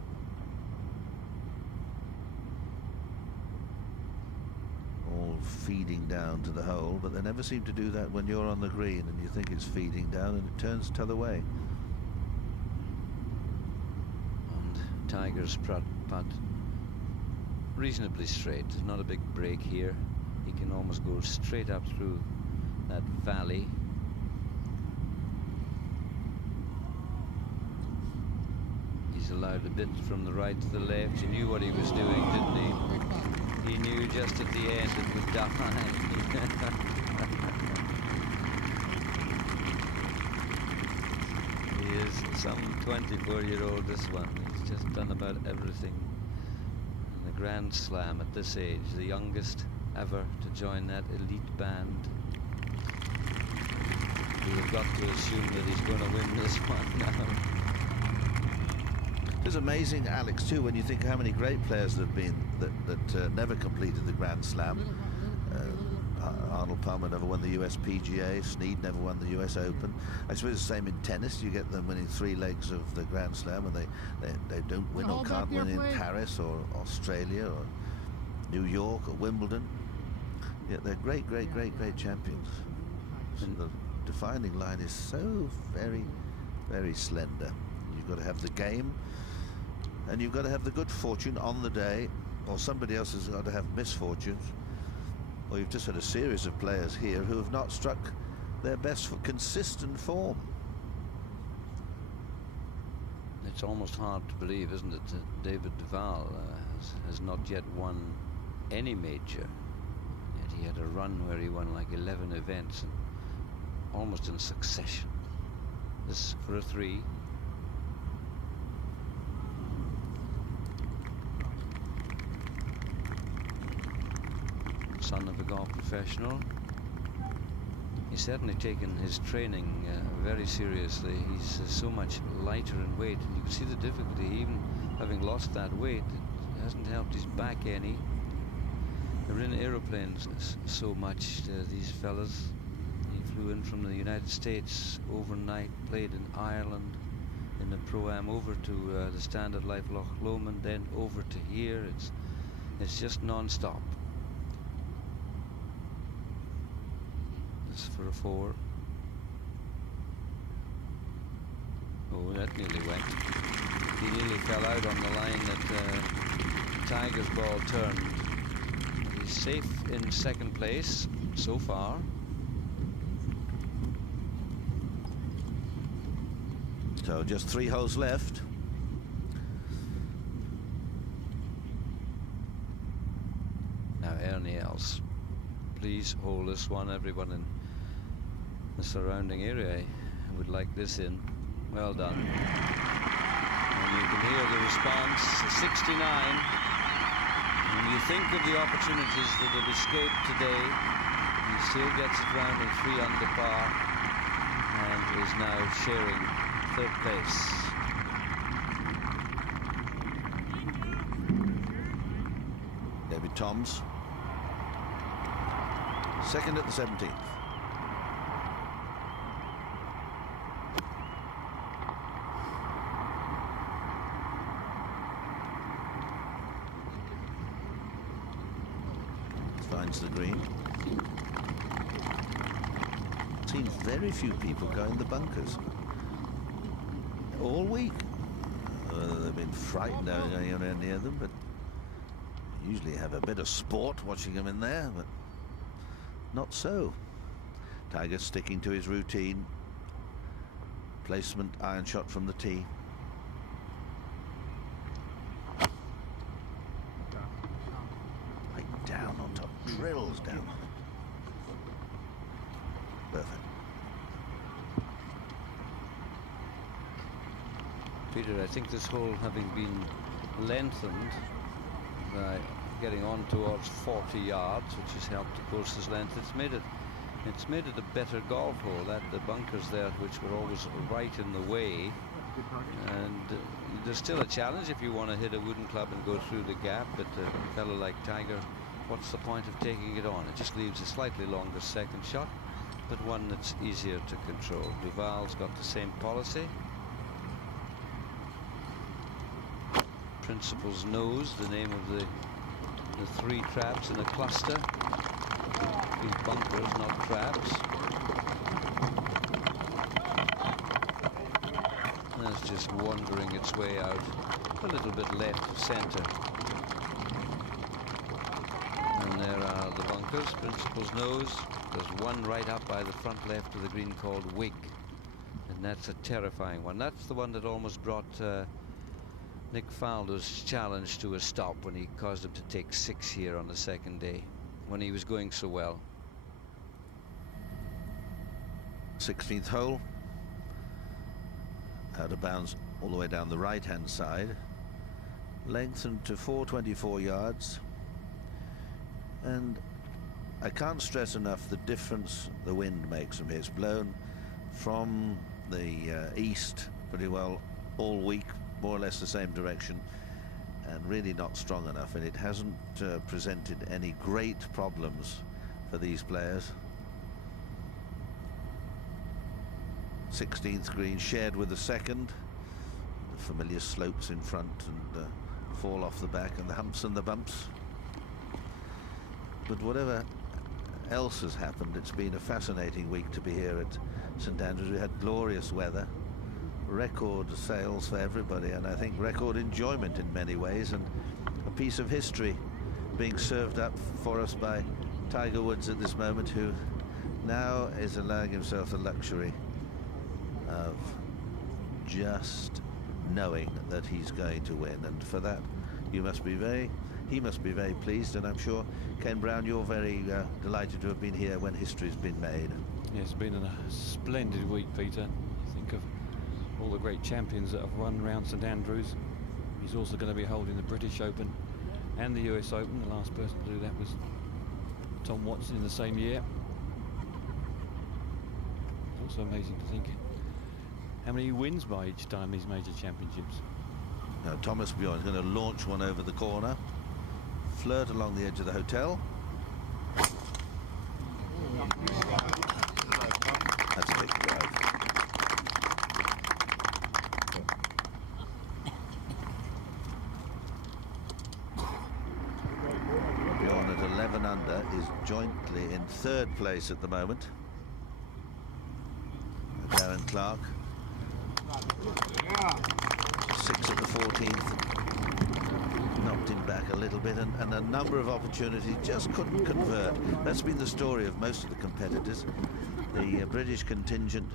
All feeding down to the hole, but they never seem to do that when you're on the green and you think it's feeding down, and it turns the other way. And Tiger's putt reasonably straight. There's not a big break here. He can almost go straight up through that valley. He's allowed a bit from the right to the left. He knew what he was doing, didn't he? He knew just at the end it would die. He is some 24-year-old, this one. He's just done about everything. Grand Slam at this age, the youngest ever to join that elite band. we've got to assume that he's going to win this one now. It's amazing, Alex, too, when you think how many great players there have been that never completed the Grand Slam. Arnold Palmer never won the US PGA. Snead never won the US Open. I suppose the same in tennis. You get them winning 3 legs of the Grand Slam, and they don't win or can't win in Paris or Australia or New York or Wimbledon. Yet they're great champions. And the defining line is so very, very slender. You've got to have the game, and you've got to have the good fortune on the day, or somebody else has got to have misfortunes. Or you've just had a series of players here who have not struck their best for consistent form. It's almost hard to believe, isn't it, that David Deval has not yet won any major. Yet he had a run where he won like 11 events, and almost in succession. This for a 3. Son of a golf professional. He's certainly taken his training very seriously. He's so much lighter in weight, and you can see the difficulty. Even having lost that weight, it hasn't helped his back any. They're in aeroplanes so much, these fellas. He flew in from the United States overnight, played in Ireland in the Pro-Am, over to the Standard Life Loch Lomond, then over to here. It's just non-stop. For a 4. Oh, that nearly went. He nearly fell out on the line that Tiger's ball turned. He's safe in second place so far. So just 3 holes left. Now Ernie Els, please hold this one. Everyone in the surrounding area would like this in. Well done. And you can hear the response, 69. When you think of the opportunities that have escaped today, he still gets it round in 3 under par and is now sharing 3rd place. David Toms, 2nd at the 17th. Finds the green. Seen very few people go in the bunkers all week. They've been frightened out going around near them, but usually have a bit of sport watching them in there, but not so. Tiger sticking to his routine. Placement, iron shot from the tee. Right down on top, drills down. Perfect. Peter, I think this hole, having been lengthened by getting on towards 40 yards, which has helped the course's length, it's made it a better golf hole. That the bunkers there, which were always right in the way, and there's still a challenge if you want to hit a wooden club and go through the gap. But a fellow like Tiger, what's the point of taking it on? It just leaves a slightly longer second shot, but one that's easier to control. Deval's got the same policy. Principal's Nose, the name of the 3 traps in a cluster. 3 bunkers, not traps. That's just wandering its way out a little bit left of center. And there are the bunkers. Principal's Nose. There's one right up by the front left of the green called Wig, and that's a terrifying one. That's the one that almost brought Nick Faldo's challenge to a stop when he caused him to take 6 here on the second day when he was going so well. 16th hole. Out of bounds all the way down the right-hand side. Lengthened to 424 yards. And I can't stress enough the difference the wind makes from here. It's blown from the east pretty well all week, more or less the same direction, and really not strong enough, and it hasn't presented any great problems for these players. 16th green shared with the second, the familiar slopes in front and fall off the back and the humps and the bumps. But whatever else has happened, it's been a fascinating week to be here at St Andrews. We had glorious weather, record sales for everybody, and I think record enjoyment in many ways, and a piece of history being served up for us by Tiger Woods at this moment, who now is allowing himself the luxury of just knowing that he's going to win, and for that he must be very pleased, and I'm sure, Ken Brown, you're very delighted to have been here when history's been made. Yeah, it's been a splendid week, Peter. You think of all the great champions that have run around St Andrews. He's also going to be holding the British Open and the US Open. The last person to do that was Tom Watson in the same year. Also amazing to think how many he wins by each time these major championships. Now Thomas Bjorn is going to launch one over the corner, flirt along the edge of the hotel. That's a big drive. Bjorn at 11 under is jointly in third place at the moment. Darren Clark, 6 at the 14th, knocked him back a little bit, and a number of opportunities just couldn't convert. That's been the story of most of the competitors. The British contingent,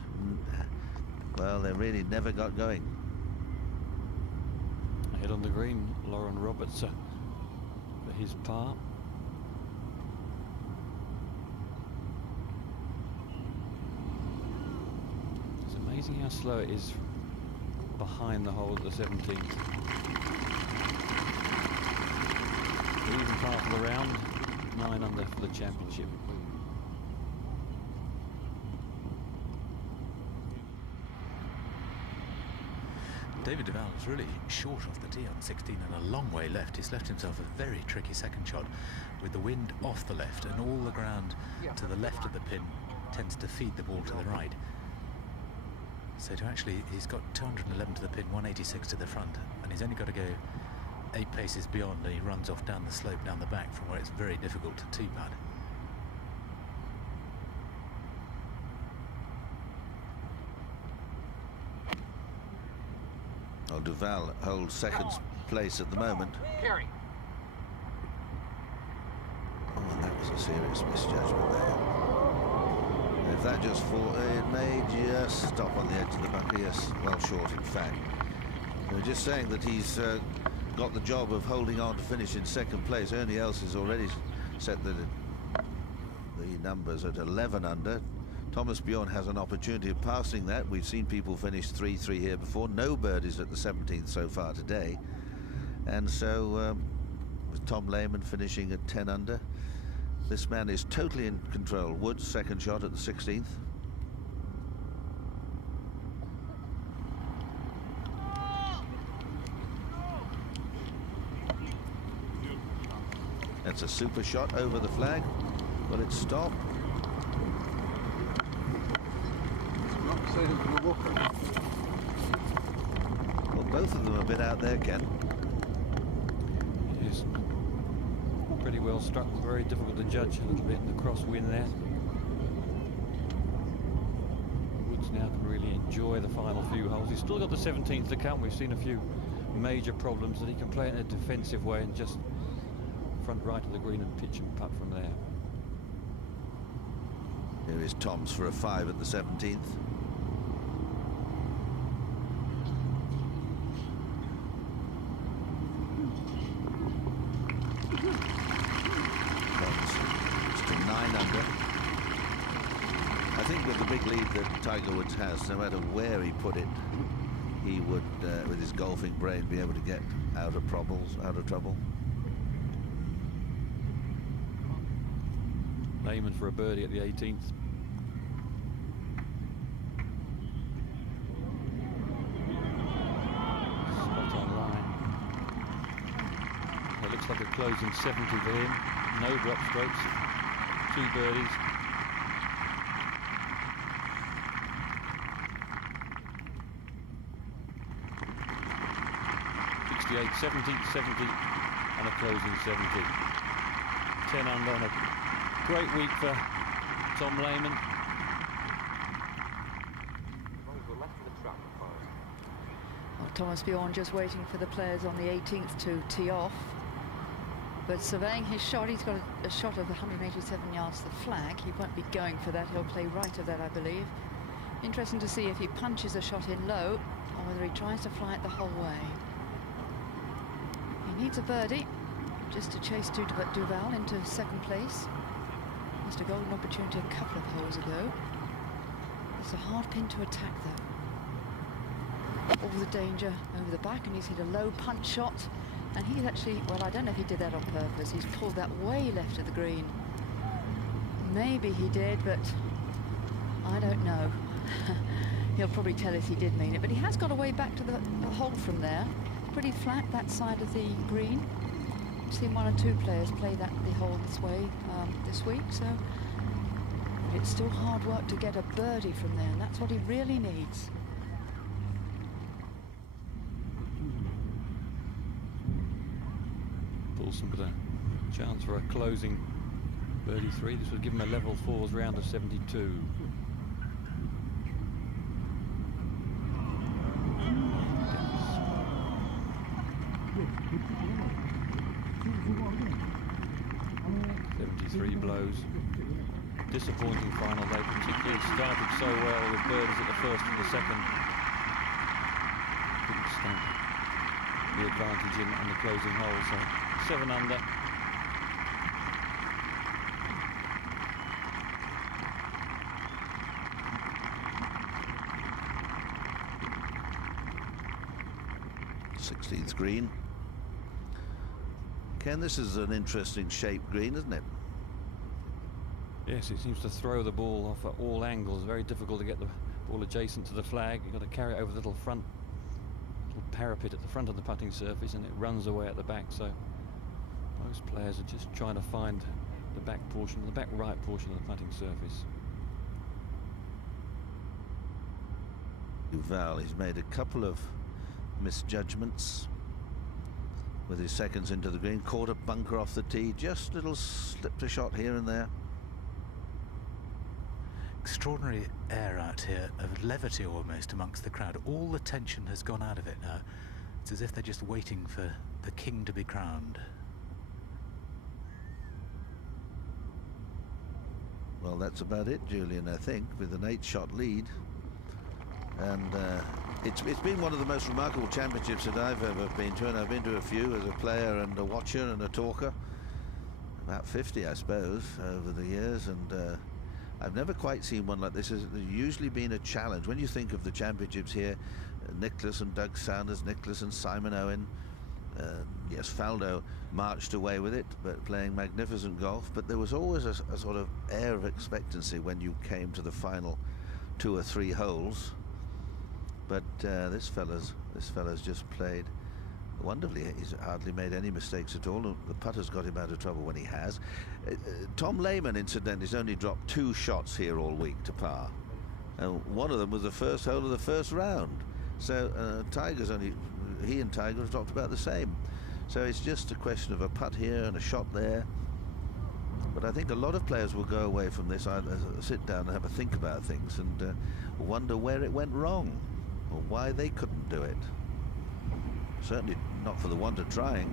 well, they really never got going. Ahead on the green, Lauren Roberts for his par. It's amazing how slow it is behind the hole at the 17th. Even part of the round, 9 under for the championship. David Deval is really short off the tee on 16 and a long way left. He's left himself a very tricky second shot with the wind off the left, and all the ground to the left of the pin tends to feed the ball to the right. So to actually, he's got 211 to the pin, 186 to the front, and he's only got to go 8 paces beyond, and he runs off down the slope down the back from where it's very difficult to tee pad. Well, Deval holds second place at the moment. Carry. Oh, and that was a serious misjudgment there. If that just fall, it may just stop on the edge of the bunker. Yes, well short, in fact. We were just saying that he's got the job of holding on to finish in second place. Ernie Els has already set the numbers at 11 under. Thomas Bjorn has an opportunity of passing that. We've seen people finish 3-3 here before. No birdies at the 17th so far today. And so with Tom Lehman finishing at 10 under, this man is totally in control. Woods second shot at the 16th. That's a super shot over the flag. Will it stop? Well, both of them a bit out there, Ken. It is pretty well struck, very difficult to judge a little bit in the crosswind there. Woods now can really enjoy the final few holes. He's still got the 17th to come. We've seen a few major problems that he can play in a defensive way and just front right of the green and pitch and putt from there. Here is Tom's for a 5 at the 17th. I think with the big lead that Tiger Woods has, no matter where he put it, he would, with his golfing brain, be able to get out of trouble. Lehman for a birdie at the 18th. Looks like a closing 70 for him. No drop strokes, 2 birdies. .68, 70, 70, and a closing 70. 10 under on a great week for Tom Lehman. Well, Thomas Bjorn just waiting for the players on the 18th to tee off. But surveying his shot, he's got a shot of 187 yards to the flag. He won't be going for that. He'll play right of that, I believe. Interesting to see if he punches a shot in low or whether he tries to fly it the whole way. He needs a birdie just to chase Deval into second place. Missed a golden opportunity a couple of holes ago. It's a hard pin to attack, though. All the danger over the back, and he's hit a low punch shot. And he's actually, well, I don't know if he did that on purpose. He's pulled that way left of the green. Maybe he did, but I don't know. He'll probably tell us he did mean it, but he has got a way back to the hole from there. Pretty flat, that side of the green. I've seen 1 or 2 players play the hole this way this week, so but it's still hard work to get a birdie from there, and that's what he really needs. Paulson with a chance for a closing birdie 3. This would give him a level 4s round of 72. Blows. Disappointing final day, particularly started so well with birdies at the first and the second. Didn't stamp the advantage in on the closing hole, so 7 under. /16th green. Ken, this is an interesting shaped green, isn't it? Yes, it seems to throw the ball off at all angles. Very difficult to get the ball adjacent to the flag. You've got to carry it over the little parapet at the front of the putting surface, and it runs away at the back. So most players are just trying to find the back portion, the back right portion of the putting surface. Deval, he's made a couple of misjudgments with his seconds into the green. Caught a bunker off the tee, just little slipped a shot here and there. Extraordinary air out here, of levity almost amongst the crowd. All the tension has gone out of it now. It's as if they're just waiting for the king to be crowned. Well, that's about it, Julian, I think, with an 8-shot lead. And it's been one of the most remarkable championships that I've ever been to, and I've been to a few as a player and a watcher and a talker. About 50, I suppose, over the years, and I've never quite seen one like this. There's usually been a challenge. When you think of the championships here, Nicklaus and Doug Sanders, Nicklaus and Simon Owen, yes, Faldo marched away with it, but playing magnificent golf. But there was always a sort of air of expectancy when you came to the final 2 or 3 holes. But this fella's just played wonderfully. He's hardly made any mistakes at all. The putter's got him out of trouble when he has. Tom Lehman, incidentally, has only dropped 2 shots here all week to par. One of them was the first hole of the first round. So he and Tiger have dropped about the same. So it's just a question of a putt here and a shot there. But I think a lot of players will go away from this, either sit down and have a think about things and wonder where it went wrong or why they couldn't do it. Certainly not for the want of trying.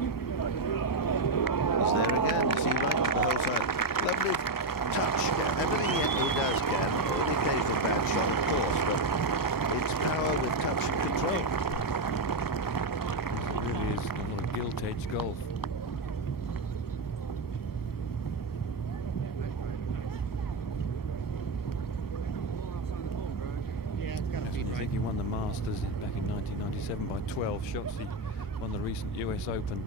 He's there again. You see, right on the whole side. Lovely touch. Everything he does, Gavin, only occasional bad shot, of course, but it's power with touch and control. It really is a little gilt-edged golf. I think he won the Masters back in 1997 by 12 shots. He won the recent US Open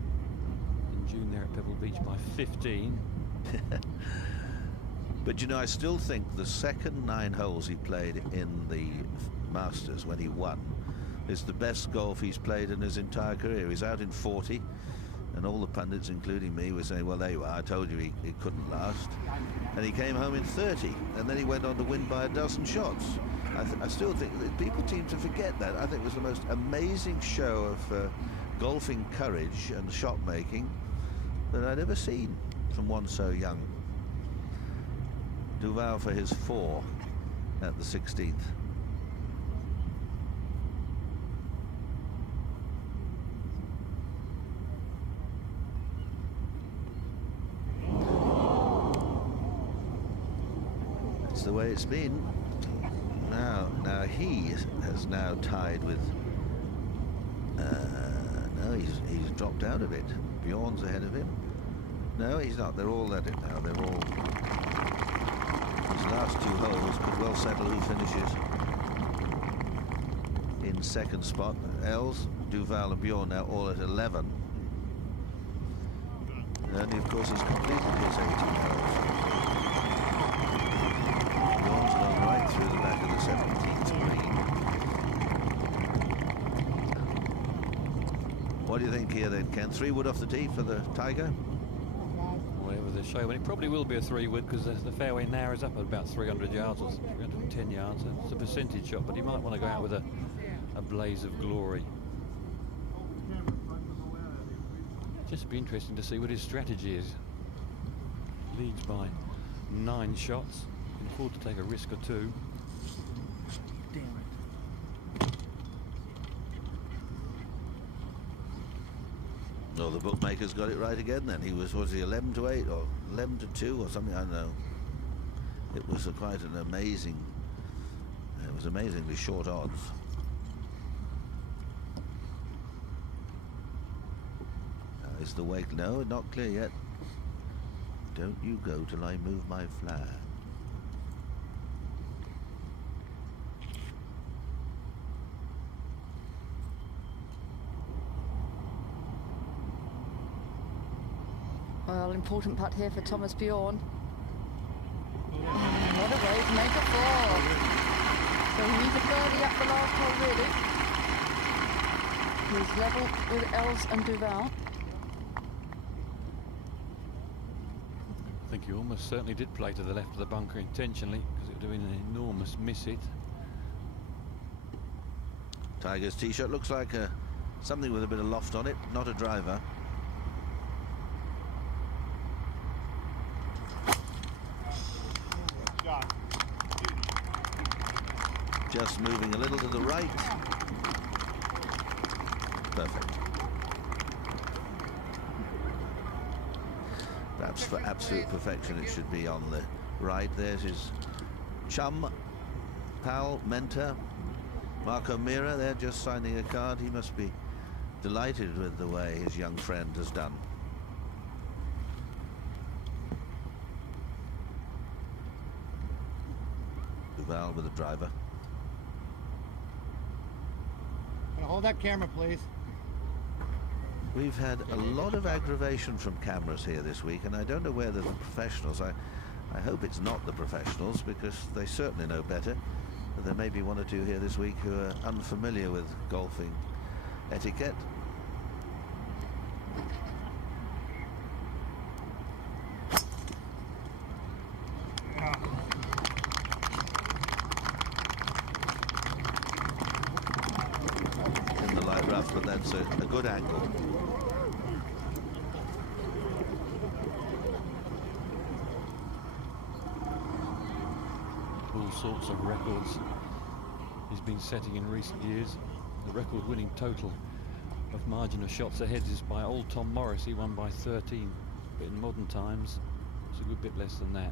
in June there at Pebble Beach by 15. But you know, I still think the second 9 holes he played in the Masters when he won is the best golf he's played in his entire career. He's out in 40, and all the pundits, including me, were saying, well, there you are, I told you he couldn't last. And he came home in 30, and then he went on to win by a dozen shots. I still think that people seem to forget that. I think it was the most amazing show of golfing courage and shot making that I'd ever seen from one so young. Deval for his 4 at the 16th. That's the way it's been. Now he has now tied with. No, he's dropped out of it. Bjorn's ahead of him. No, he's not. They're all at it now. They're all. His last 2 holes could well settle who finishes in second spot. Els, Deval and Bjorn now all at 11. And he, of course, has completed his 18 holes. Bjorn's gone right through the back of the 17th green. What do you think here then, Ken? 3 wood off the tee for the Tiger? Whatever the show, and it probably will be a 3 wood because the fairway narrows up at about 300 yards or 310 yards. It's a percentage shot, but he might want to go out with a blaze of glory. Just be interesting to see what his strategy is. Leads by 9 shots. Can afford to take a risk or 2. Damn it. No, the bookmakers got it right again then. He was he 11 to 8 or 11 to 2 or something? I don't know. It was quite an amazing, it was amazingly short odds. Now is the wake? No, not clear yet. Don't you go till I move my flag. Well, important putt here for Thomas Bjorn. What a way to make a 4. So he needs a birdie up the last hole, really. He's level with Els and Deval. I think he almost certainly did play to the left of the bunker intentionally because it would have been an enormous miss hit. Tiger's tee shot looks like something with a bit of loft on it, not a driver. Just moving a little to the right. Perfect. Perhaps for absolute perfection it should be on the right. There's his chum, pal, mentor, Marco Mira. They're just signing a card. He must be delighted with the way his young friend has done. Deval with a driver. Hold that camera, please. We've had a lot of aggravation from cameras here this week, and I don't know whether the professionals, I hope it's not the professionals, because they certainly know better. But there may be 1 or 2 here this week who are unfamiliar with golfing etiquette. But that's a good angle. All sorts of records he's been setting in recent years. The record-winning total of margin of shots ahead is by old Tom Morris. He won by 13, but in modern times it's a good bit less than that.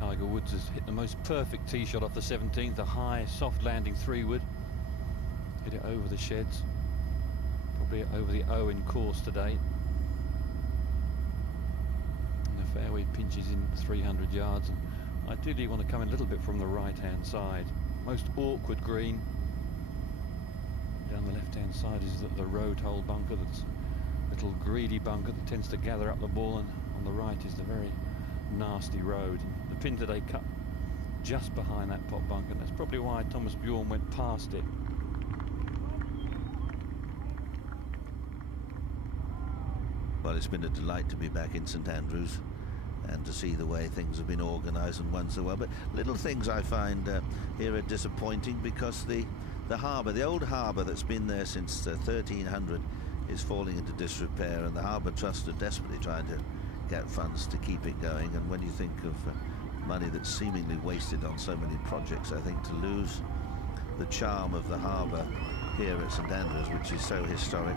Tiger Woods has hit the most perfect tee shot off the 17th, a high, soft landing 3-wood. Hit it over the sheds, probably over the Owen course today. And the fairway pinches in 300 yards, and ideally you want to come in a little bit from the right-hand side. Most awkward green. down the left-hand side is the road hole bunker. That's a little greedy bunker that tends to gather up the ball, and on the right is the very nasty road. And the pin today cut just behind that pot bunker, and that's probably why Thomas Bjorn went past it. Well, it's been a delight to be back in St Andrews and to see the way things have been organised and won so well. But little things I find here are disappointing, because the harbour, the old harbour that's been there since 1300, is falling into disrepair, and the Harbour Trust are desperately trying to get funds to keep it going. And when you think of money that's seemingly wasted on so many projects, I think to lose the charm of the harbour here at St Andrews, which is so historic,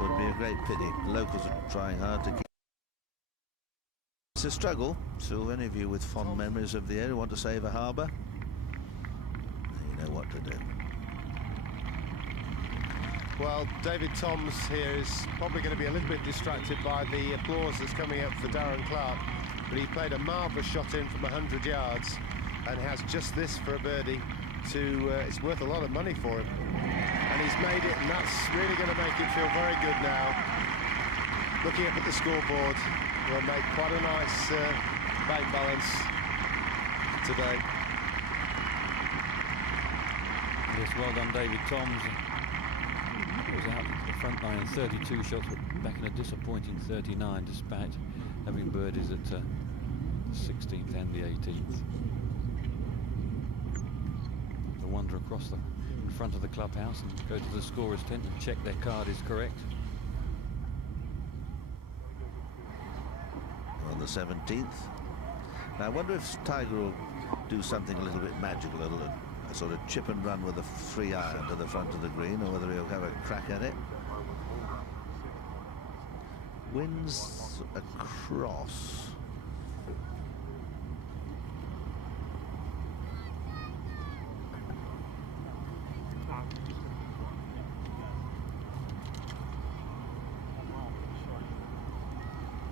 would be a great pity. The locals are trying hard to keep. It's a struggle. So any of you with fond memories of the area want to save a harbour, you know what to do. Well, David Toms here is probably going to be a little bit distracted by the applause that's coming up for Darren Clarke, but he played a marvellous shot in from 100 yards and has just this for a birdie to, it's worth a lot of money for him. And he's made it, and that's really going to make him feel very good now. Looking up at the scoreboard, will make quite a nice bank balance today. Yes, well done, David Toms. He was out at the front line in 32 shots, but back in a disappointing 39, despite having birdies at the 16th and the 18th. To wander across the front of the clubhouse and go to the scorer's tent and check their card is correct. On the 17th. Now I wonder if Tiger will do something a little bit magical, a sort of chip and run with a 3-iron to the front of the green, or whether he'll have a crack at it. Wins across.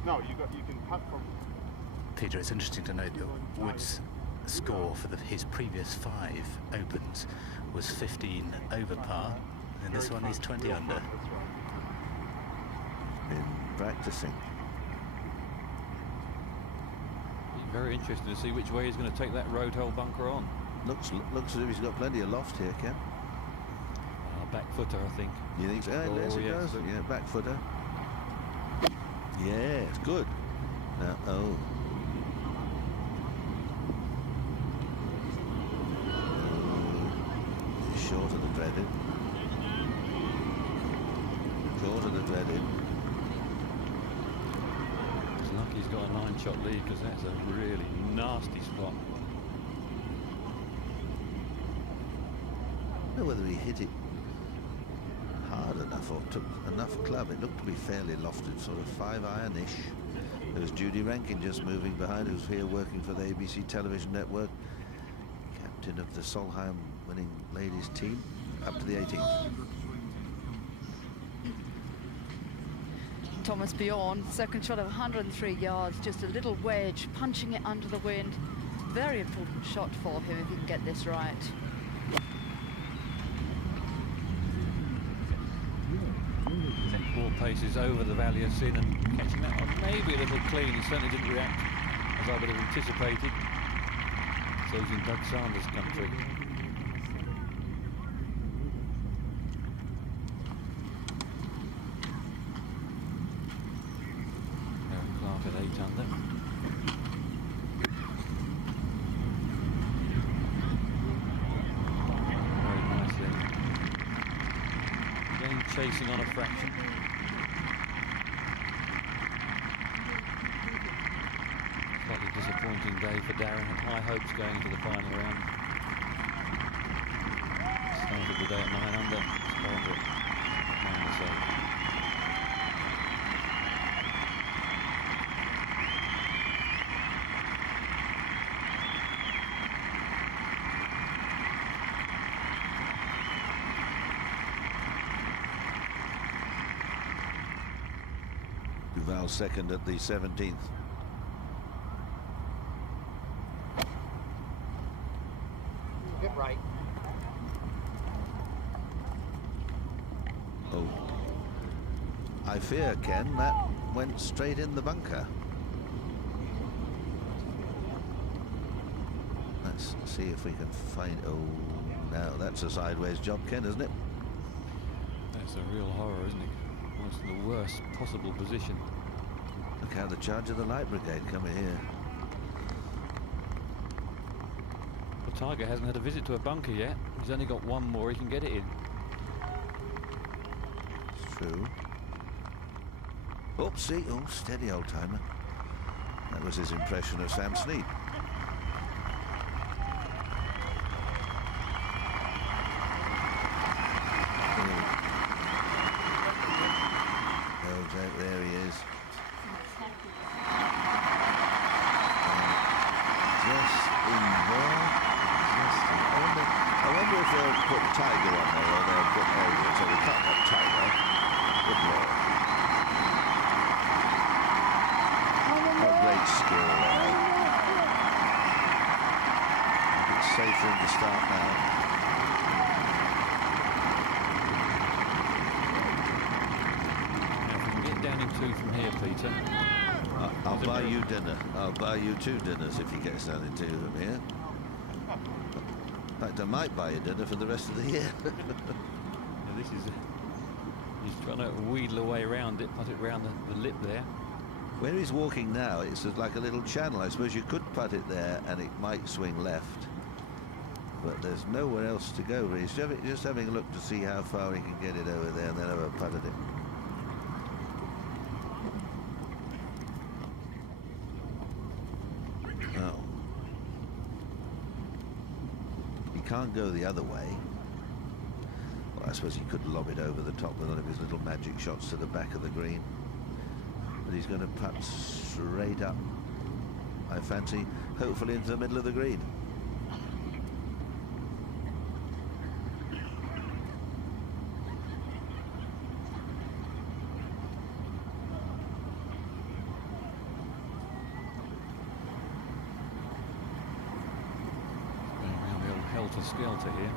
No, you can cut from. Peter, it's interesting to note that Wood's score for his previous 5 Opens was 15 over par, and this one is 20 under. Been practicing. Be very interested to see which way he's going to take that road hole bunker on. Looks as if he's got plenty of loft here, Ken. Back footer, I think. You think so? Oh, Yes, it yes. does. Yeah, back footer. Yeah, it's good. Now, short of the dreaded. Short of the dreaded. It's lucky he's got a 9-shot lead, because that's a really nasty spot. I don't know whether he hit it hard enough or took enough club. It looked to be fairly lofted, sort of 5-iron-ish. There was Judy Rankin just moving behind, who's here working for the ABC television network. Captain of the Solheim winning ladies team, up to the 18th. Thomas Bjorn, second shot of 103 yards, just a little wedge, punching it under the wind. Very important shot for him if he can get this right. Ball paces over the Valley of Sin and catching that one maybe a little clean. He certainly didn't react as I would have anticipated. So he's in Doug Sanders' country. Darren Clarke at 8 under. Very nicely. Again chasing on a fraction. Slightly disappointing day for Darren, and high hopes going into the final round. Started the day at 9 under, scored at -8. Deval second at the 17th. Hit right. I fear, Ken, that went straight in the bunker. Let's see if we can find... Oh, no, that's a sideways job, Ken, isn't it? That's a real horror, isn't it? Almost in the worst possible position. Look how the charge of the Light Brigade coming here. Well, Tiger hasn't had a visit to a bunker yet. He's only got one more, he can get it in. It's true. Oopsie, oh, steady, old timer. That was his impression of Sam Snead. There he is. Just in there. I wonder if they'll put Tiger on there or they'll put Elliot, so we can't have Tiger. Good lord. What great skill there. It's safe for him to start now. Down in two from here, Peter. I'll buy you dinner. I'll buy you 2 dinners if he gets down in 2 from here. In fact, I might buy you dinner for the rest of the year. Yeah, this is... he's trying to wheedle away around it, put it round the lip there. Where he's walking now, it's like a little channel. I suppose you could putt it there and it might swing left. But there's nowhere else to go, really. He's just having a look to see how far he can get it over there and then have a putt at it. Can't go the other way. Well, I suppose he could lob it over the top with one of his little magic shots to the back of the green. But he's going to putt straight up, I fancy, hopefully into the middle of the green. Helter-skelter here.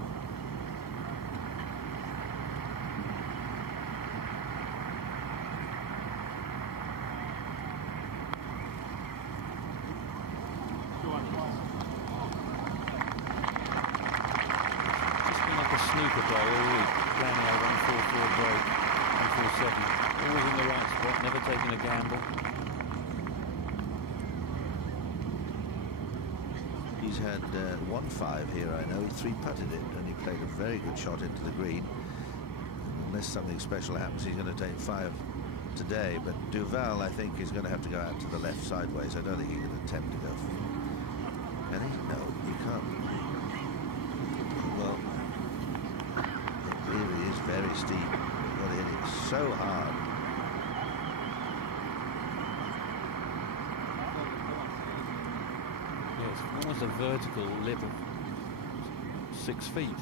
Just been like a snooker player all week, planning a 1-4-4 break, 1-4-7. Always in the right spot, never taking a gamble. He's had 1-5 here, I know. He 3-putted it and he played a very good shot into the green. Unless something special happens, he's going to take 5 today. But Deval, I think, is going to have to go out to the left sideways. I don't think he can attempt to go. Can he? No, you can't. Well, it really is very steep. You've got to hit it so hard. Almost a vertical lip of 6 feet.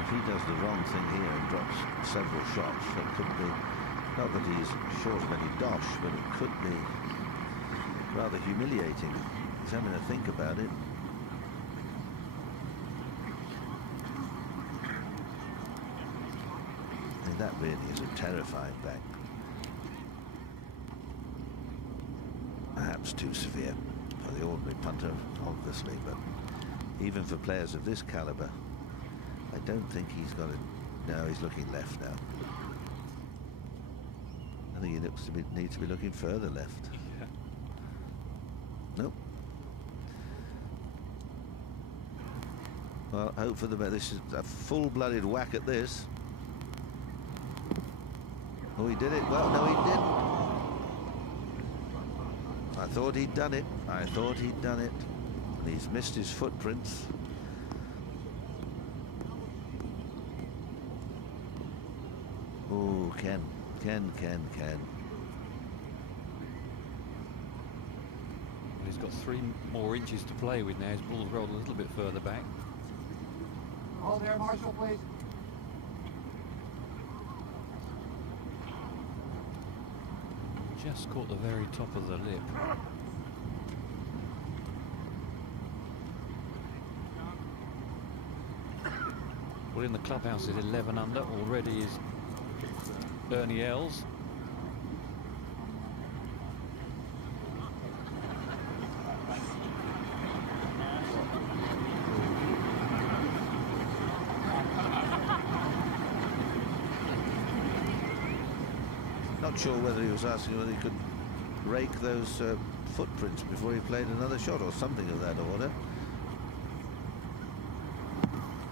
If he does the wrong thing here and drops several shots, it could be, not that he's short of any dosh, but it could be rather humiliating. He's having to think about it. And that really is a terrifying back. Perhaps too severe for the ordinary punter, obviously, but even for players of this caliber, I don't think he's got it. No, he's looking left now. I think he needs to be looking further left. Yeah. Nope. Well, hope for the best. This is a full-blooded whack at this. Oh, he did it. Well, no, he didn't. I thought he'd done it. I thought he'd done it. And he's missed his footprints. Oh, Ken. Well, he's got 3 more inches to play with now. His ball's rolled a little bit further back. Hold there, Marshall, please. Just caught the very top of the lip. Well, in the clubhouse is 11 under. Already is Ernie Els. Not sure whether he was asking whether he could rake those footprints before he played another shot or something of that order.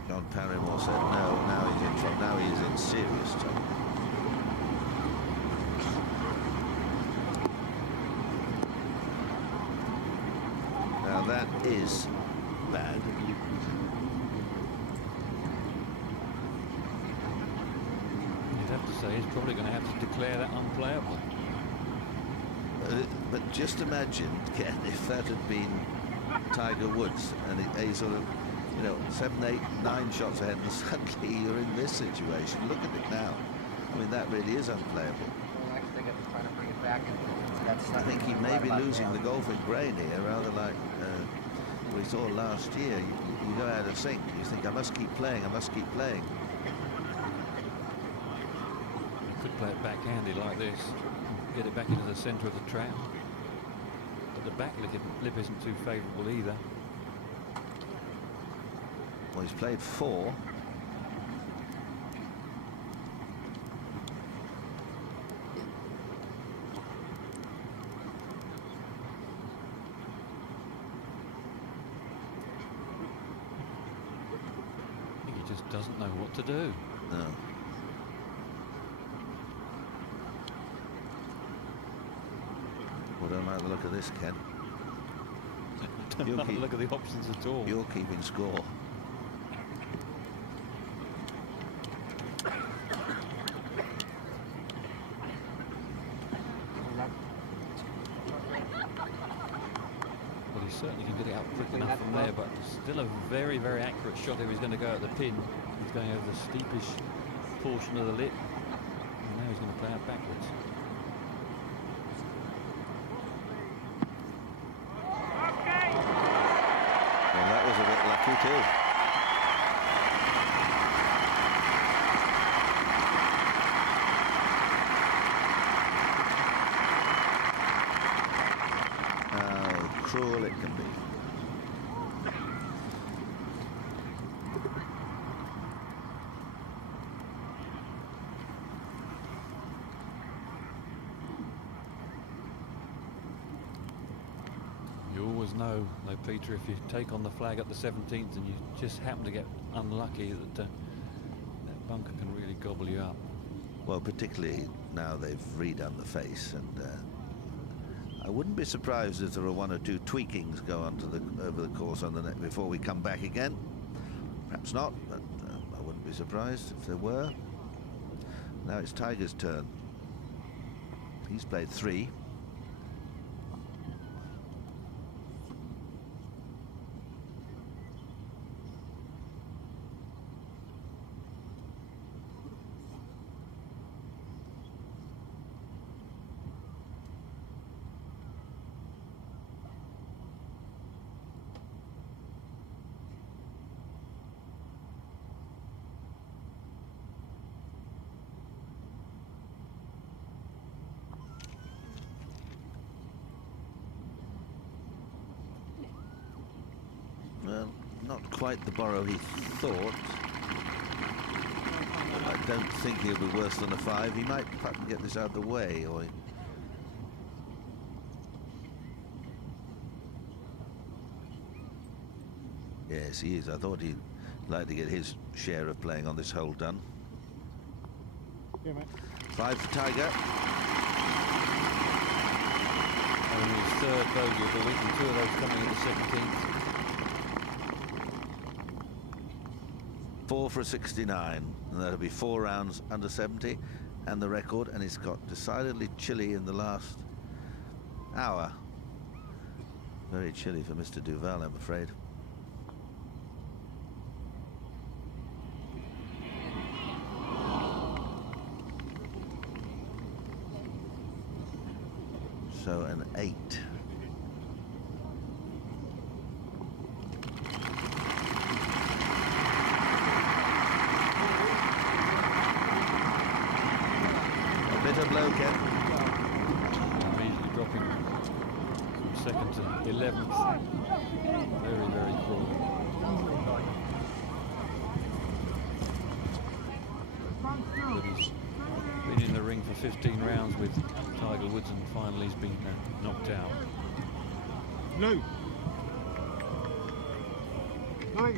John Parrymore said no. Now he's in trouble. Now he is in serious trouble. Now that is bad. You'd have to say he's probably going to have to declare that unplayable. But just imagine, Ken, if that had been Tiger Woods and he sort of, you know, 7, 8, 9 shots ahead, and suddenly you're in this situation. Look at it now. I mean, that really is unplayable. Well, next thing is trying to bring it back. I think he may be losing the golfing brain here, rather like we saw last year. You go out of sync. You think, I must keep playing. I must keep playing. You could play it backhanded like this, get it back into the centre of the trap. But the back lip isn't too favourable either. Well, he's played 4. I think he just doesn't know what to do. No. Well, don't like the look of this, Ken. Don't like the look of the options at all. You're keeping score. Well, he certainly can get it out quick enough from there, but still a very, very accurate shot if he's going to go at the pin. He's going over the steepish portion of the lip, and now he's going to play out backwards. Well, that was a bit lucky too. How cruel it can be. You always know, though, Peter, if you take on the flag at the 17th and you just happen to get unlucky, that that bunker can really gobble you up. Well, particularly now they've redone the face, and I wouldn't be surprised if there are 1 or 2 tweakings go on to over the course on the net before we come back again. Perhaps not, but I wouldn't be surprised if there were. Now it's Tiger's turn. He's played 3. Well, not quite the borrow he thought. I don't think he'll be worse than a 5. He might perhaps get this out of the way, or yes, he is. I thought he'd like to get his share of playing on this hole done. Yeah, mate. 5 for Tiger. Only his 3rd bogey of the week, and 2 of those coming in the 17th. 4 for a 69, and that'll be 4 rounds under 70, and the record. And it's got decidedly chilly in the last hour. Very chilly for Mr. Deval, I'm afraid. So an 8. 11th. Very, very cool. But he's been in the ring for 15 rounds with Tiger Woods, and finally he's been knocked out. No. No.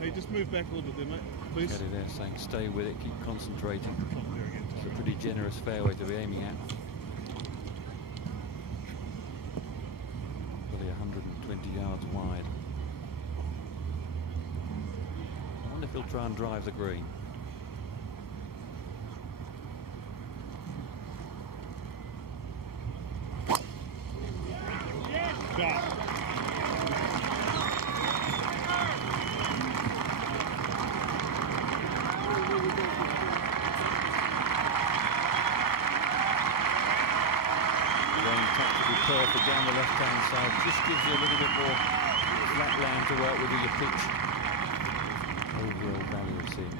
Hey, just move back a little bit there, mate, please. Caddy there saying stay with it, keep concentrating. It's a pretty generous fairway to be aiming at. Probably 120 yards wide. I wonder if he'll try and drive the green. Perfect down the left-hand side, just gives you a little bit more flat land to work with your pitch. Overall value of seeing.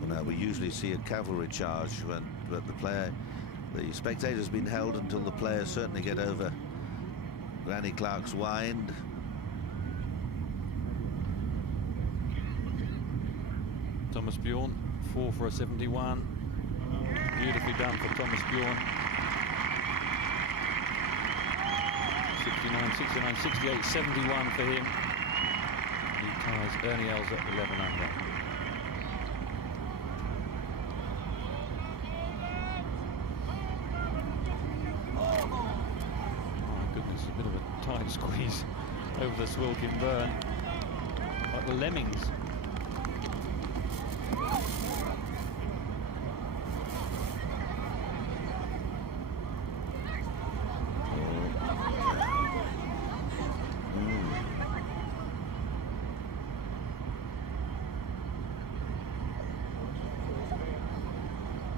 Well, now we usually see a cavalry charge, but the spectator's been held until the players certainly get over Granny Clark's wind. Thomas Bjorn, 4 for a 71. Beautifully done for Thomas Bjorn. 69, 69, 68, 71 for him. He ties Ernie Els at 11 under. Tight squeeze over the Swilkin Burn, like the lemmings.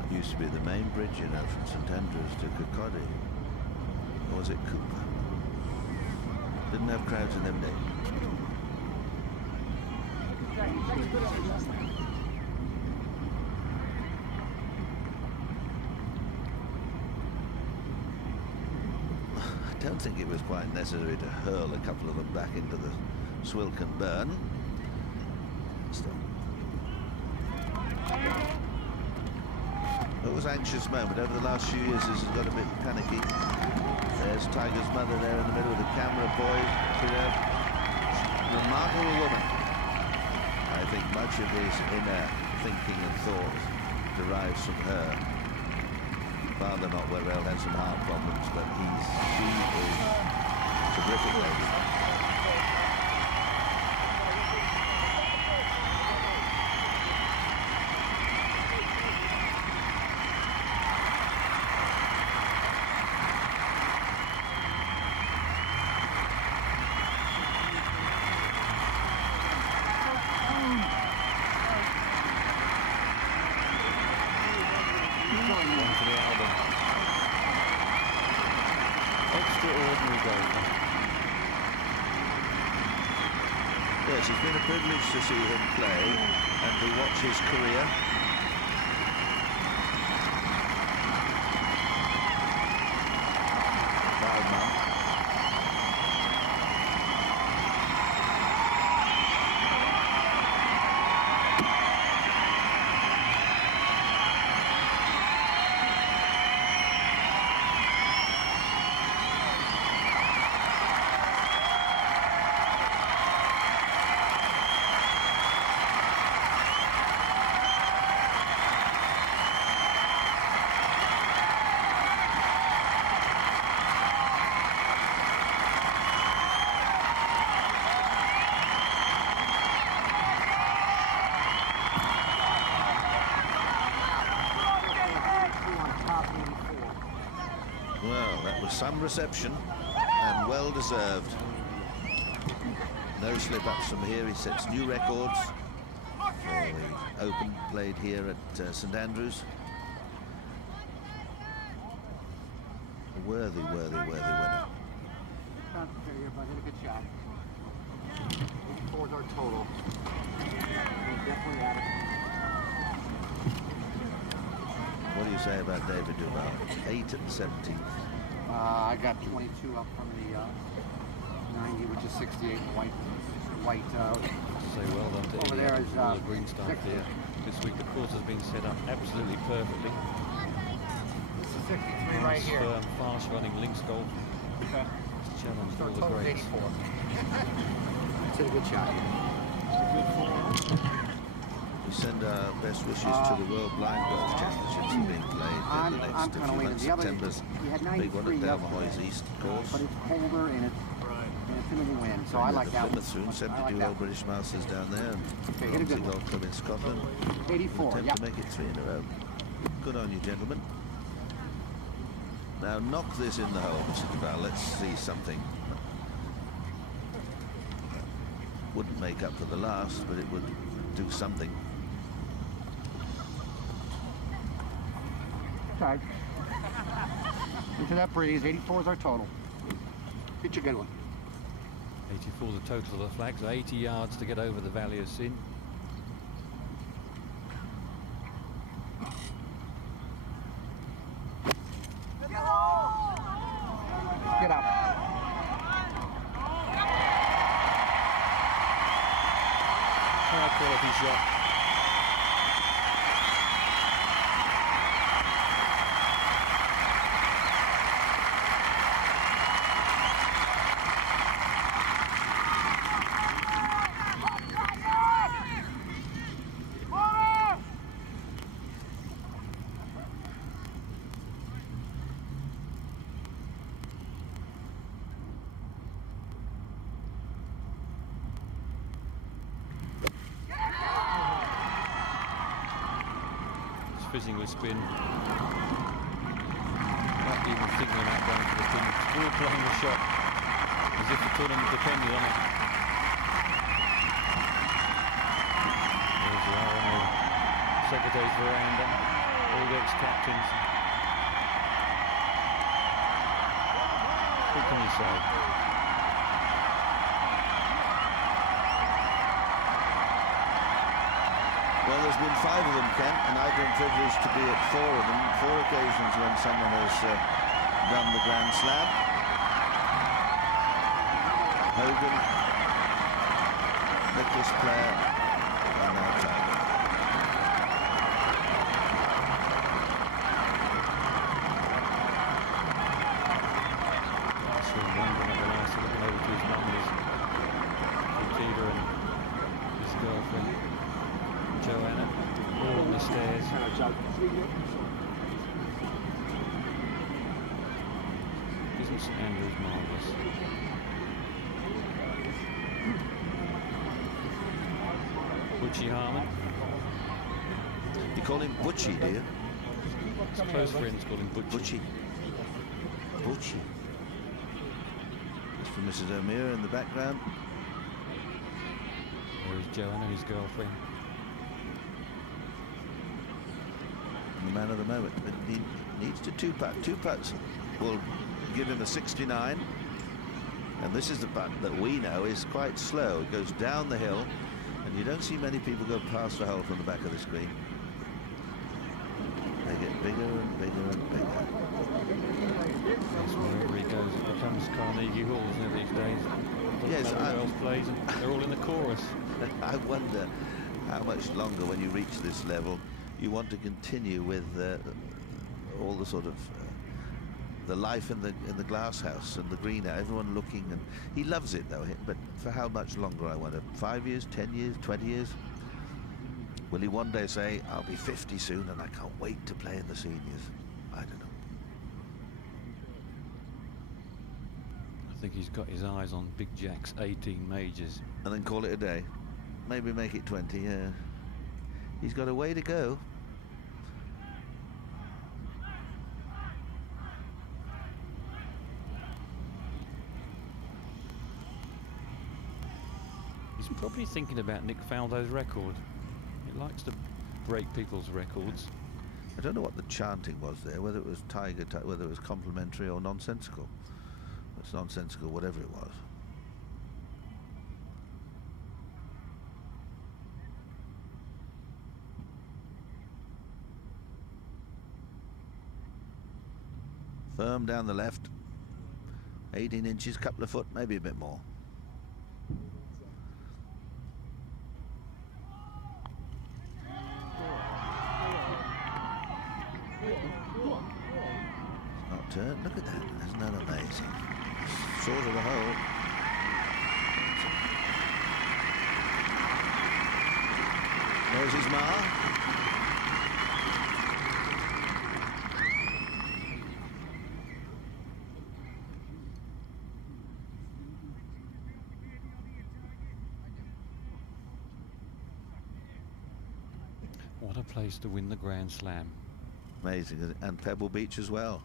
It used to be the main bridge, you know, from St Andrews to Kirkcaldy. Or was it Cooper? Didn't have crowds in them days. I don't think it was quite necessary to hurl a couple of them back into the Swilkin Burn. Still. It was an anxious moment. Over the last few years, this has got a bit panicky. There's Tiger's mother there in the middle with the camera poised. Remarkable woman. I think much of his inner thinking and thought derives from her. Father not well, had some heart problems, but she is a terrific lady. Yes, it's been a privilege to see him play and to watch his career. Proud man. Some reception and well deserved. No slip ups from here. He sets new records for the Open played here at St Andrews. worthy winner. Concentrate, but hit a good shot. 84 is our total. We're definitely at it. What do you say about David Deval? 8 at the 17th. I got 22 up from the 90, which is 68 white. Say well done to over Eddie there Evans is and all the green staff here. This week the course has been set up absolutely perfectly. This is 63 right here. Firm, fast-running links golf. Okay. It's challenged all the Total is greats. 84. That's a good shot. We send our best wishes to the World Blind Golf Championships being played in the next few months. September's big one at Delmahoy's East course. But it's colder and it's in the wind, so I like that one. Soon, 72 Old British Masters down there. Okay, hit a good one. Golf Club in Scotland. 84, Attempt to make it 3 in a row. Good on you, gentlemen. Now knock this in the hole, Mr. Deval. Let's see something. Wouldn't make up for the last, but it would do something. Okay. Into that breeze, 84 is our total. It's a good one. 84 the total of the flags, 80 yards to get over the Valley of Sin. Get up. High quality shot. Fizzing with spin. Not even thinking about going for the pin. Still playing the shot as if the tournament depended on it. There's the RMO Secretary's veranda. All the ex-captains. What can you say? Well, there's been 5 of them, Kent, and I've been privileged to be at 4 of them. 4 occasions when someone has done the Grand Slam. Hogan, Nicholas Player, and now Tiger. That's really wondering at the last, looking over to his numbers. Peter and his girlfriend. Joanna, all on the stairs. Isn't St Andrews marvellous? Butchie Harmon. You call him Butchie, do you? His close friends call him Butchie. Butchie. It's for Mrs. O'Meara in the background. There is Joanna, his girlfriend. The man of the moment, but he needs to 2-putt. 2 putts will give him a 69, and this is the putt that we know is quite slow. It goes down the hill, and you don't see many people go past the hole from the back of the screen. They get bigger and bigger and bigger. Yes, wherever he goes, it becomes Carnegie Hall, isn't it, these days? Yes, no else plays, and they're all in the chorus. I wonder how much longer, when you reach this level, you want to continue with all the sort of the life in the glass house and the greenhouse, everyone looking, and he loves it though. But for how much longer, I wonder? 5 years, 10 years, 20 years? Will he one day say, I'll be 50 soon and I can't wait to play in the seniors? I don't know. I think he's got his eyes on Big Jack's 18 majors. And then call it a day. Maybe make it 20, yeah. He's got a way to go. He's probably thinking about Nick Faldo's record. He likes to break people's records. I don't know what the chanting was there, whether it was Tiger, whether it was complimentary or nonsensical. It's nonsensical, whatever it was. Firm down the left. 18 inches, couple of foot, maybe a bit more. Not turned. Look at that. Isn't that amazing? Short of the hole. There's his mar. What a place to win the Grand Slam. Amazing, and Pebble Beach as well.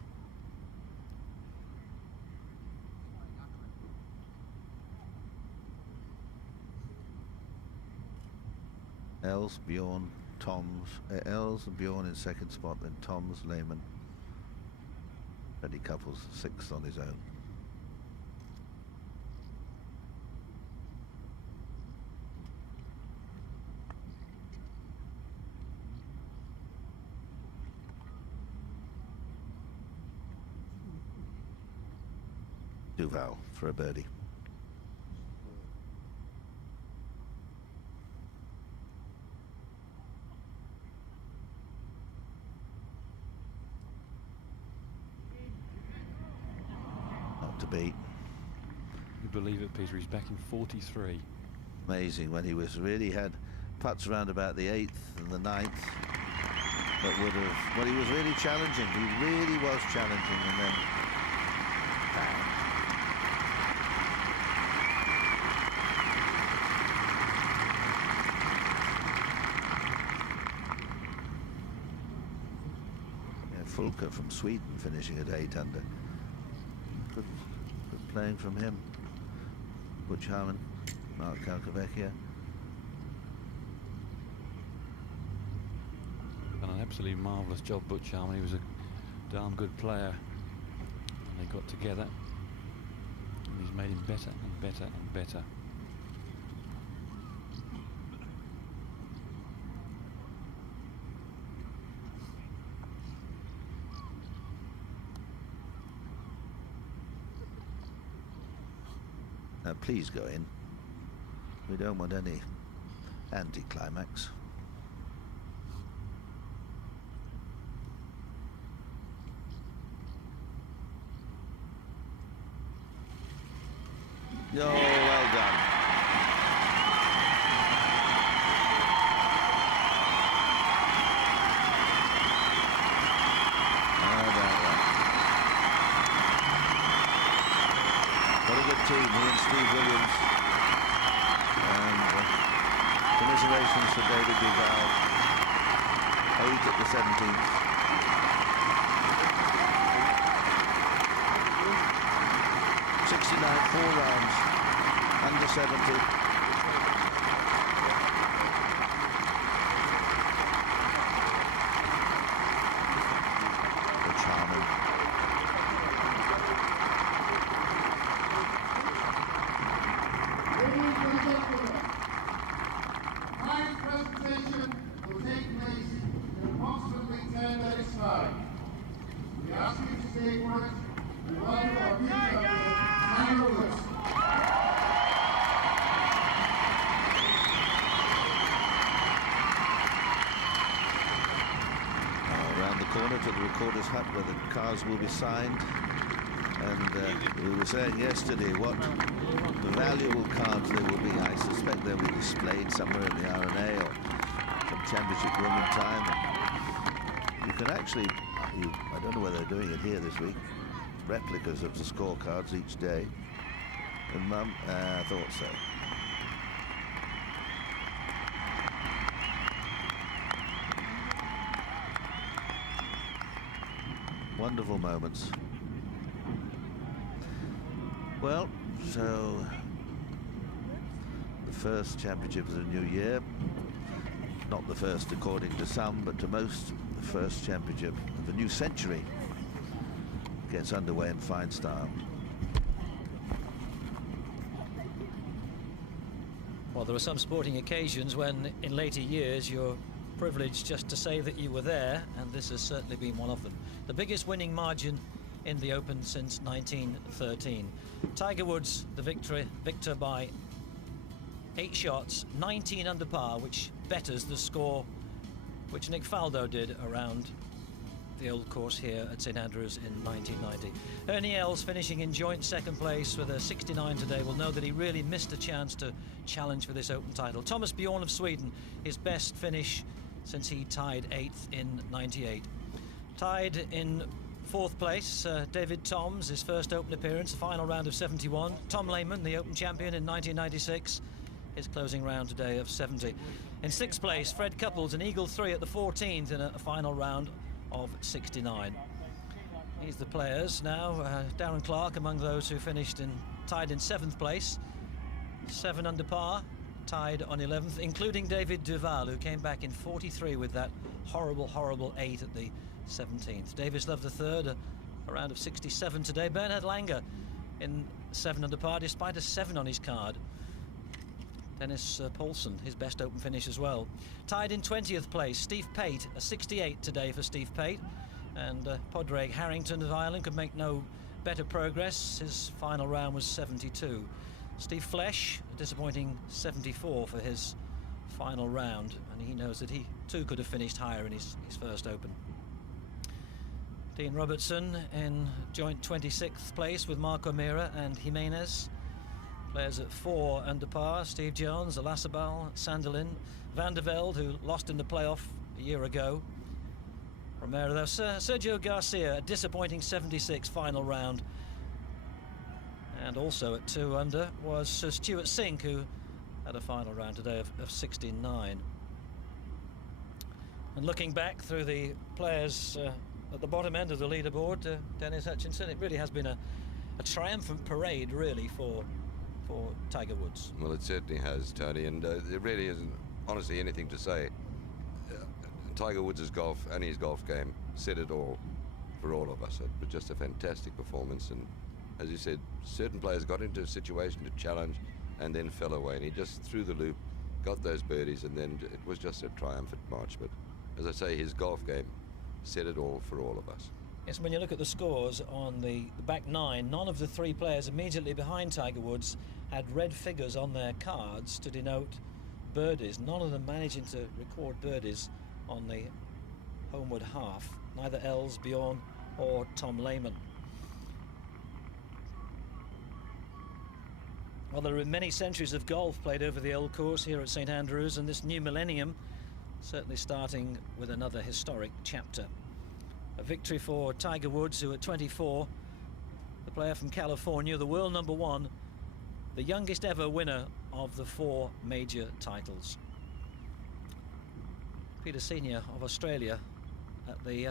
Els, Bjorn, Toms, Els and Bjorn in second spot, then Toms, Lehman. Freddie Couples sixth on his own. Deval for a birdie. Not to beat. You believe it, Peter? He's back in 43. Amazing when he was really had putts around about the 8th and the 9th that would have. Well, he was really challenging. He really was challenging, and then. Bang. Fulker from Sweden finishing at 8 under. Good playing from him. Butch Harmon, Mark Calcavecchia. Done an absolutely marvellous job, Butch Harmon. He was a darn good player. And they got together. And he's made him better and better and better. Now please go in. We don't want any anticlimax. Oh, well done. What a good team, he and Steve Williams. And commiserations for David Deval. 8 at the 17th. '69, 4 rounds, under 70. The charming. Tonight's presentation will take place in approximately 10 minutes' time. We ask you to stay for it. We welcome our future finalists. Around the corner to the recorder's hut where the cars will be signed. And we were saying yesterday what valuable cards there will be. I suspect they'll be displayed somewhere in the R&A or some championship room in time. You can actually, I don't know whether they're doing it here this week, replicas of the scorecards each day. And Mum, I thought so. Wonderful moments. Well, so the first championship of the new year, not the first according to some, but to most, the first championship of the new century gets underway in fine style. Well, there are some sporting occasions when in later years you're privileged just to say that you were there, and this has certainly been one of them. The biggest winning margin in the Open since 1913. Tiger Woods, the victor by 8 shots, 19 under par, which betters the score which Nick Faldo did around the old course here at St Andrews in 1990. Ernie Els finishing in joint second place with a 69 today will know that he really missed a chance to challenge for this Open title. Thomas Bjorn of Sweden, his best finish since he tied 8th in 98. Tied in 4th place, David Toms, his first Open appearance, final round of 71. Tom Lehman, the Open champion in 1996, his closing round today of 70. In 6th place, Fred Couples, an eagle 3 at the 14th in a final round of 69. He's the players now. Darren Clark among those who finished tied in 7th place, 7 under par, tied on 11th, including David Deval, who came back in 43 with that horrible 8 at the 17th. Davis Love the third, a round of 67 today. Bernhard Langer in 7 under par, despite a 7 on his card. Dennis Paulson, his best Open finish as well. Tied in 20th place, Steve Pate, a 68 today for Steve Pate. And Padraig Harrington of Ireland could make no better progress. His final round was 72. Steve Flesh, a disappointing 74 for his final round. And he knows that he too could have finished higher in his first Open. Dean Robertson in joint 26th place with Marco Mira and Jimenez. Players at 4 under par, Steve Jones, Olasabal, Sanderlin, Van der Velde, who lost in the playoff a year ago. Romero, Sergio Garcia, a disappointing 76 final round. And also at 2 under was Stuart Sink, who had a final round today of 69. And looking back through the players at the bottom end of the leaderboard, Dennis Hutchinson, it really has been a triumphant parade, really, for Tiger Woods. Well, it certainly has, Tony, and there really isn't honestly anything to say. Tiger Woods' golf and his golf game said it all for all of us. It was just a fantastic performance, and as you said, certain players got into a situation to challenge and then fell away, and he just threw the loop, got those birdies, and then it was just a triumphant march. But as I say, his golf game said it all for all of us. Yes, when you look at the scores on the back 9, none of the 3 players immediately behind Tiger Woods had red figures on their cards to denote birdies. None of them managing to record birdies on the homeward half. Neither Els, Bjorn or Tom Lehman. Well, there are many centuries of golf played over the old course here at St Andrews, and this new millennium certainly starting with another historic chapter. A victory for Tiger Woods, who at 24, the player from California, the world number 1, the youngest ever winner of the 4 major titles. Peter Senior of Australia at the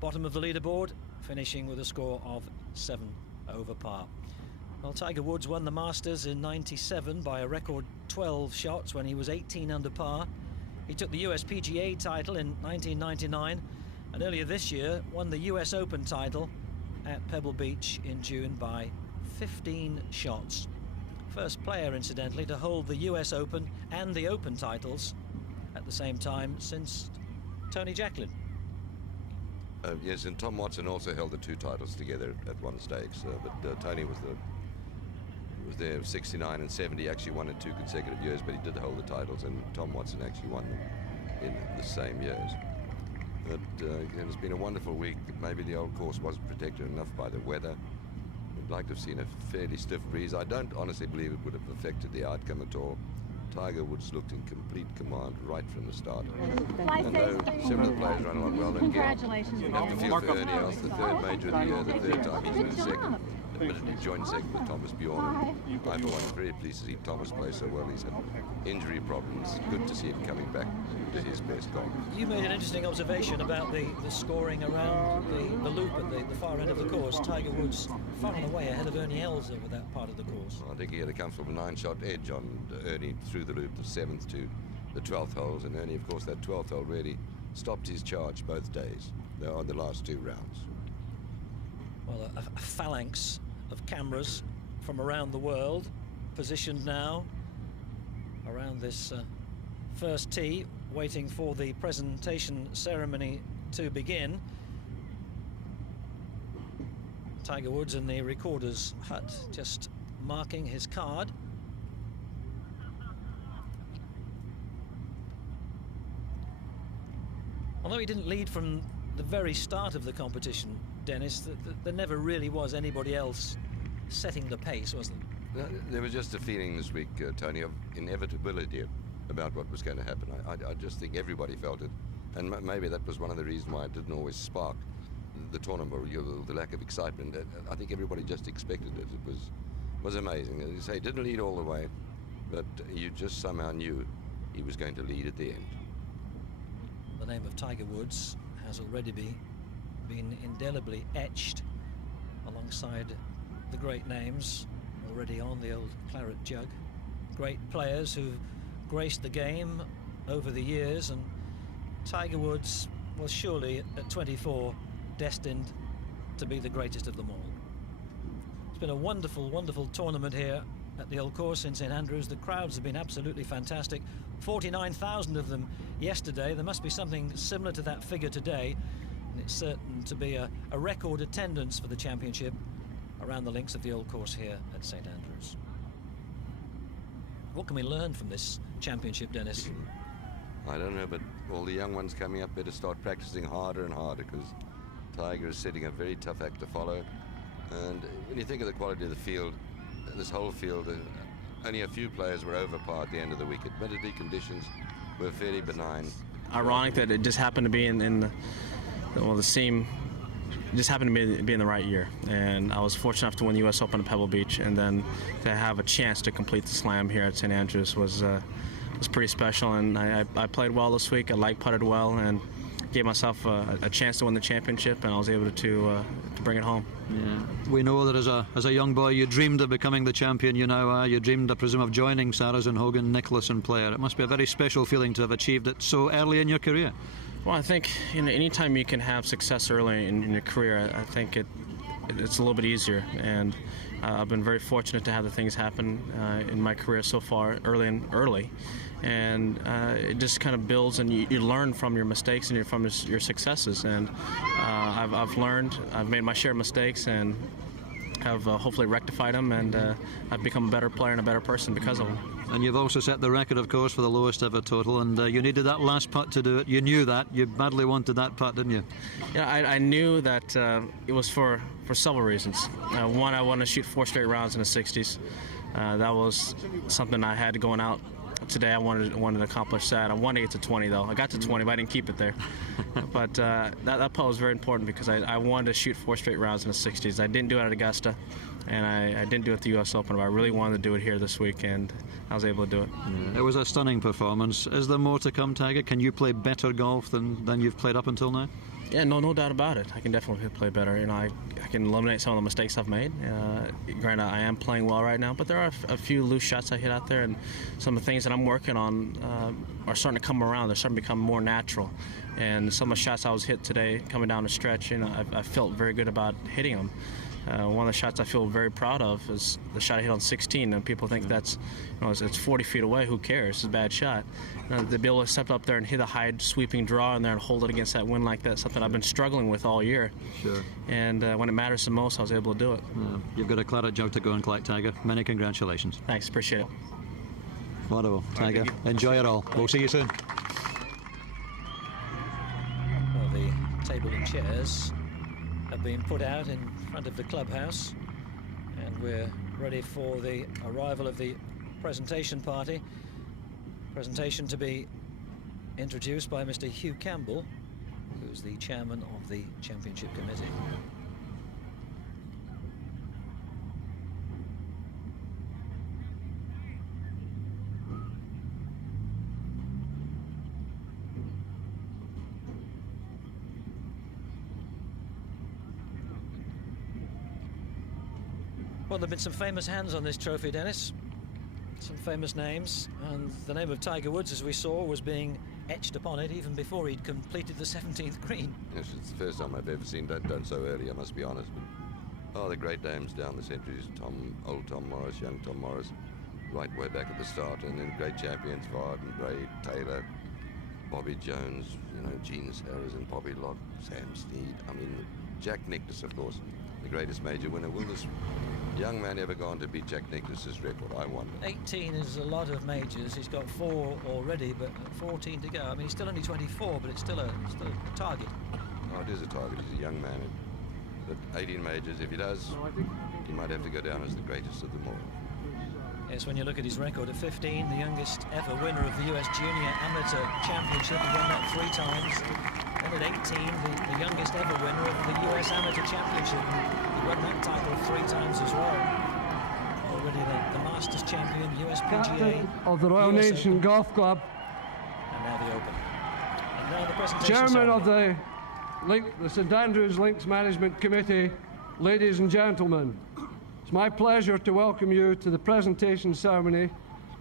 bottom of the leaderboard, finishing with a score of 7 over par. Well, Tiger Woods won the Masters in 97 by a record 12 shots when he was 18 under par. He took the US PGA title in 1999, and earlier this year won the US Open title at Pebble Beach in June by 15 shots. First player, incidentally, to hold the US Open and the Open titles at the same time since Tony Jacklin. Yes, and Tom Watson also held the 2 titles together at one stage, but Tony was there 69 and 70, actually won in 2 consecutive years, but he did hold the titles, and Tom Watson actually won them in the same years. But it's been a wonderful week. Maybe the old course wasn't protected enough by the weather. We'd like to have seen a fairly stiff breeze. I don't honestly believe it would have affected the outcome at all. Tiger Woods looked in complete command right from the start. And though several of the players ran along well, and again, you have to feel for Ernie Els, the 3rd major of the year, the 3rd time he's been second. Admittedly joined second with Thomas Bjorn. I, for one, am very pleased to see Thomas play so well. He's had injury problems. Good to see him coming back to his best golf. You made an interesting observation about the scoring around the loop at the far end of the course. Tiger Woods far and away ahead of Ernie Els over that part of the course. Well, I think he had a comfortable 9-shot edge on Ernie through the loop, the 7th to the 12th holes, and Ernie, of course, that 12th hole really stopped his charge both days. They are on the last 2 rounds. Well, a phalanx of cameras from around the world positioned now around this first tee, waiting for the presentation ceremony to begin. Tiger Woods in the recorder's hut, just marking his card. Although he didn't lead from the very start of the competition, Dennis, there never really was anybody else setting the pace, was there? There was just a feeling this week, Tony, of inevitability about what was going to happen. I just think everybody felt it, and maybe that was one of the reasons why it didn't always spark the tournament, or the lack of excitement. I think everybody just expected it. It was amazing. As you say, he didn't lead all the way, but you just somehow knew he was going to lead at the end. The name of Tiger Woods has already been indelibly etched alongside the great names already on the old claret jug. Great players who've graced the game over the years, and Tiger Woods was surely at 24 destined to be the greatest of them all. It's been a wonderful, wonderful tournament here at the old course in St Andrews. The crowds have been absolutely fantastic. 49,000 of them yesterday. There must be something similar to that figure today, and it's certain to be a record attendance for the championship around the links of the old course here at St Andrews. What can we learn from this championship, Dennis? I don't know, but all the young ones coming up better start practicing harder and harder, because Tiger is setting a very tough act to follow. And when you think of the quality of the field, this whole field, only a few players were over par at the end of the week. Admittedly, conditions were fairly benign. Ironic that it just happened to be in the seam. It just happened to be in the right year, and I was fortunate enough to win the U.S. Open at Pebble Beach, and then to have a chance to complete the slam here at St Andrews was pretty special. And I played well this week. I putted well, and gave myself a chance to win the championship, and I was able to bring it home. Yeah, we know that as a young boy you dreamed of becoming the champion you now are. You dreamed, I presume, of joining Sarazen, Hogan, Nicklaus and Player. It must be a very special feeling to have achieved it so early in your career. Well, I think anytime you can have success early in your career, I think it's a little bit easier, and I've been very fortunate to have the things happen in my career so far early, and it just kind of builds, and you learn from your mistakes and from your successes. And I've learned, I've made my share of mistakes, and have hopefully rectified them, and I've become a better player and a better person because of them. And you've also set the record, of course, for the lowest ever total, and you needed that last putt to do it. You knew that. You badly wanted that putt, didn't you? Yeah, I knew that it was for several reasons. One, I wanted to shoot 4 straight rounds in the 60s. That was something I had going out today. I wanted to accomplish that. I wanted to get to 20, though. I got to 20, but I didn't keep it there. But that putt was very important because I wanted to shoot 4 straight rounds in the 60s. I didn't do it at Augusta, and I didn't do it at the U.S. Open, but I really wanted to do it here this week, and I was able to do it. Yeah, it was a stunning performance. Is there more to come, Tiger? Can you play better golf than you've played up until now? Yeah, no doubt about it. I can definitely play better. I can eliminate some of the mistakes I've made. Granted, I am playing well right now, but there are a few loose shots I hit out there, and some of the things that I'm working on are starting to come around. They're starting to become more natural. And some of the shots I was hit today, coming down the stretch, I felt very good about hitting them. One of the shots I feel very proud of is the shot I hit on 16, and people think that's, it's 40 feet away. Who cares? It's a bad shot. To be able to step up there and hit a high sweeping draw in there and hold it against that wind like that, something I've been struggling with all year. Sure. And when it matters the most, I was able to do it. Yeah. You've got a claret jug to go and collect, Tiger. Many congratulations. Thanks, appreciate it. Wonderful, Tiger. Enjoy it all. We'll see you soon. Well, the table and chairs have been put out in front of the clubhouse, and we're ready for the arrival of the presentation party. Presentation to be introduced by Mr. Hugh Campbell, who's the chairman of the championship committee. Well, there have been some famous hands on this trophy, Dennis. Some famous names, and the name of Tiger Woods, as we saw, was being etched upon it even before he'd completed the 17th green. Yes, it's the first time I've ever seen that done so early, I must be honest. But, oh, the great names down the centuries, old Tom Morris, young Tom Morris, right way back at the start, and then great champions, Varden, Braid, Taylor, Bobby Jones, you know, Gene Harrison, Bobby Locke, Sam Snead, I mean, Jack Nicklaus, of course, the greatest major winner. Will this young man ever go on to beat Jack Nicklaus's record? I wonder. 18 is a lot of majors. He's got 4 already, but 14 to go. I mean, he's still only 24, but it's still a target. Oh, it is a target. He's a young man. But 18 majors, if he does, he might have to go down as the greatest of them all. Yes, when you look at his record at 15, the youngest ever winner of the US Junior Amateur Championship, he won that 3 times. Then at 18, the youngest ever winner of the US Amateur Championship, he won that title 3 times as well. Already the Masters champion, US PGA, Captain of the Royal Nation Golf Club, and now the Open. And now the presentation Chairman ceremony. of the St Andrews Links Management Committee, ladies and gentlemen. It's my pleasure to welcome you to the presentation ceremony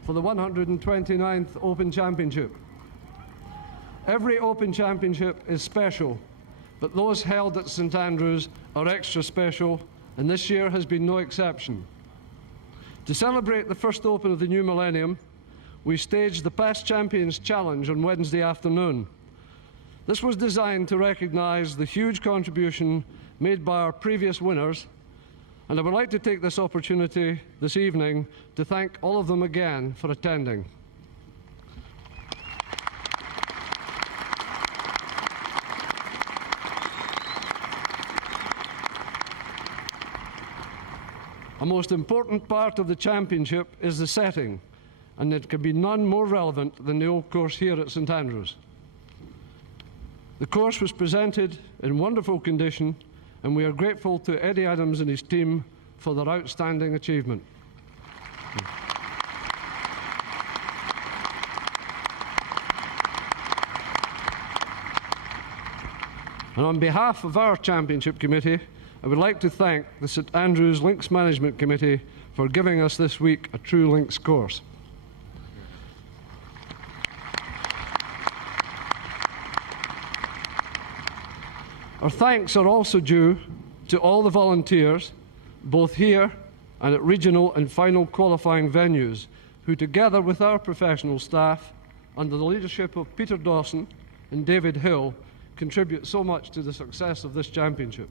for the 129th Open Championship. Every Open Championship is special, but those held at St Andrews are extra special, and this year has been no exception. To celebrate the first Open of the new millennium, we staged the Past Champions Challenge on Wednesday afternoon. This was designed to recognise the huge contribution made by our previous winners, and I would like to take this opportunity this evening to thank all of them again for attending. A most important part of the championship is the setting, and there can be none more relevant than the old course here at St Andrews. The course was presented in wonderful condition, and we are grateful to Eddie Adams and his team for their outstanding achievement. And on behalf of our Championship Committee, I would like to thank the St Andrews Links Management Committee for giving us this week a true links course. Our thanks are also due to all the volunteers, both here and at regional and final qualifying venues, who together with our professional staff, under the leadership of Peter Dawson and David Hill, contribute so much to the success of this championship.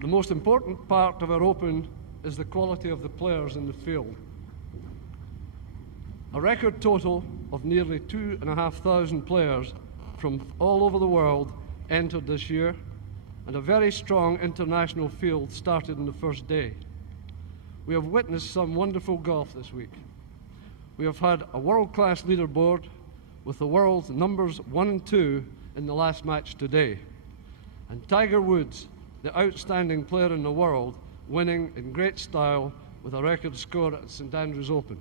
The most important part of our Open is the quality of the players in the field. A record total of nearly 2,500 players from all over the world entered this year, and a very strong international field started on the first day. We have witnessed some wonderful golf this week. We have had a world-class leaderboard with the world's numbers 1 and 2 in the last match today, and Tiger Woods, the outstanding player in the world, winning in great style with a record score at St Andrews Open.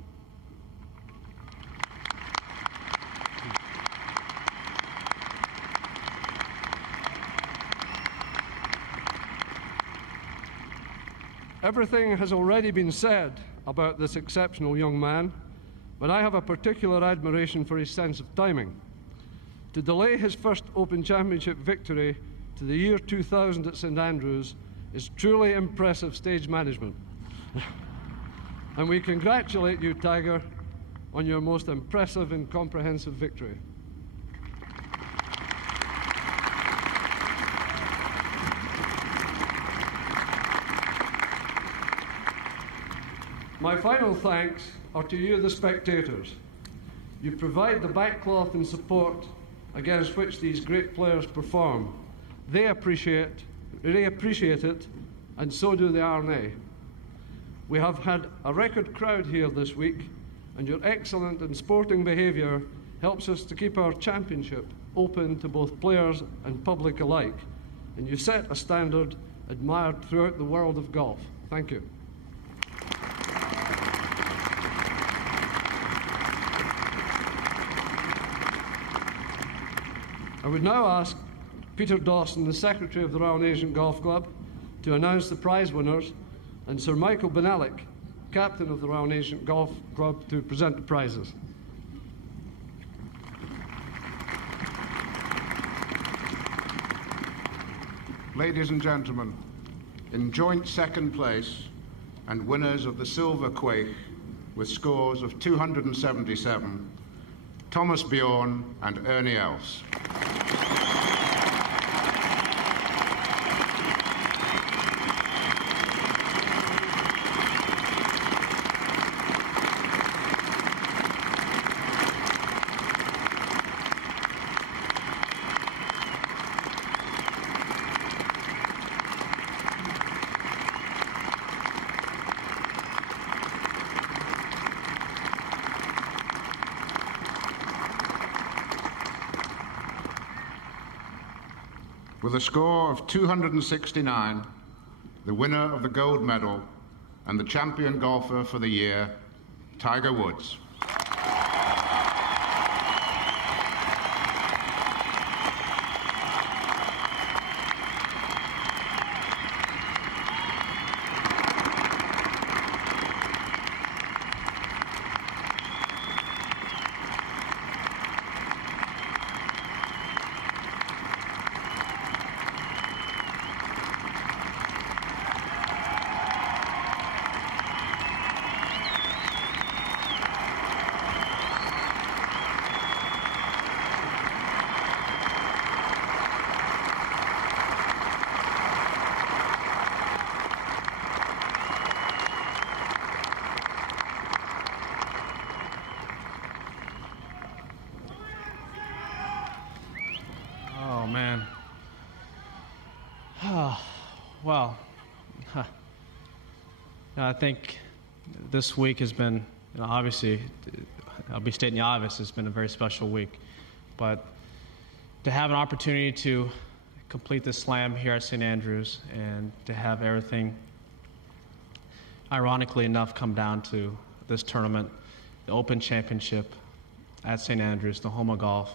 Everything has already been said about this exceptional young man, but I have a particular admiration for his sense of timing. To delay his first Open Championship victory to the year 2000 at St Andrews is truly impressive stage management. And we congratulate you, Tiger, on your most impressive and comprehensive victory. My final thanks are to you, the spectators. You provide the backcloth and support against which these great players perform. They appreciate it, and so do the R&A. We have had a record crowd here this week, and your excellent and sporting behaviour helps us to keep our championship open to both players and public alike, and you set a standard admired throughout the world of golf. Thank you. I would now ask Peter Dawson, the Secretary of the Royal Nation Golf Club, to announce the prize winners, and Sir Michael Benellick, captain of the Royal Nation Golf Club, to present the prizes. Ladies and gentlemen, in joint second place and winners of the Silver Quake with scores of 277, Thomas Bjorn and Ernie Els. With a score of 269, the winner of the gold medal and the champion golfer for the year, Tiger Woods. Well, I think this week has been, obviously, I'll be stating the obvious, it's been a very special week. But to have an opportunity to complete the slam here at St. Andrews and to have everything, ironically enough, come down to this tournament, the Open Championship at St. Andrews, the home of golf,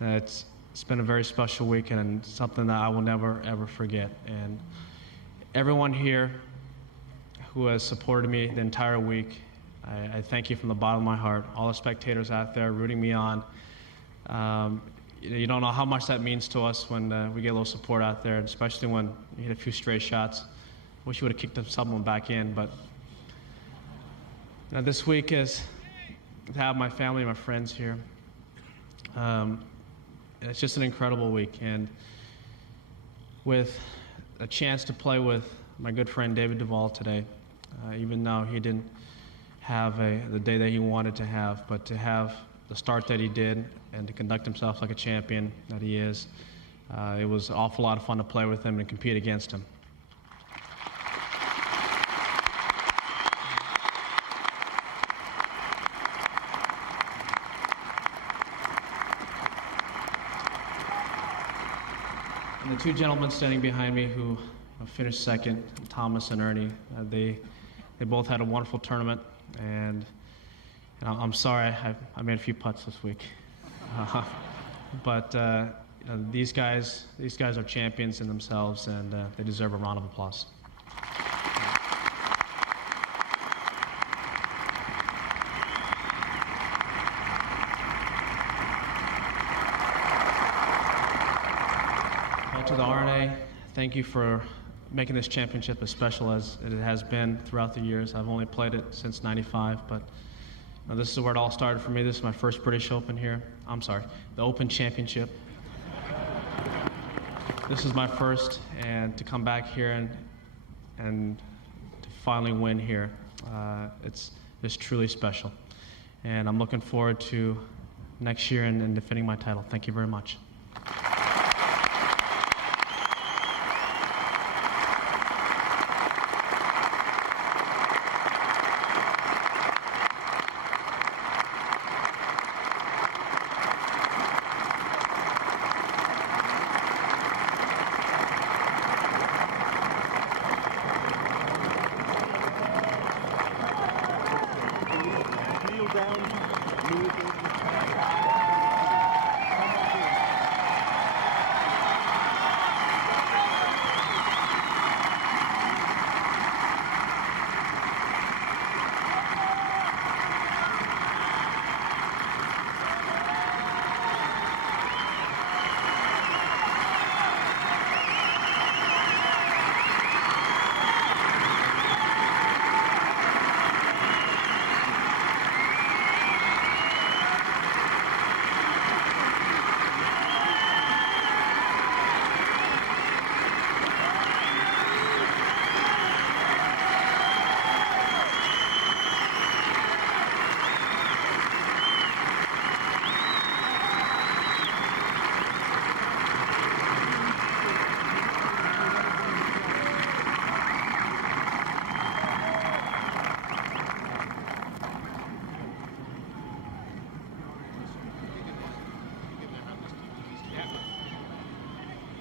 it's been a very special week and something that I will never, ever forget. And everyone here who has supported me the entire week, I thank you from the bottom of my heart. All the spectators out there rooting me on. You don't know how much that means to us when we get a little support out there, especially when you hit a few stray shots. Wish you would have kicked someone back in, but this week is to have my family and my friends here. It's just an incredible week, and with a chance to play with my good friend David Deval today, even though he didn't have the day that he wanted to have, but to have the start that he did and to conduct himself like a champion that he is, it was an awful lot of fun to play with him and compete against him. And the two gentlemen standing behind me who finished second, Thomas and Ernie, they both had a wonderful tournament, and I'm sorry I made a few putts this week, but these guys are champions in themselves, and they deserve a round of applause. To the R&A, thank you for making this championship as special as it has been throughout the years. I've only played it since '95, but this is where it all started for me. This is my first British Open here. I'm sorry, the Open Championship. This is my first, and to come back here and to finally win here, it's truly special. And I'm looking forward to next year and defending my title. Thank you very much. Kneel down, kneel down.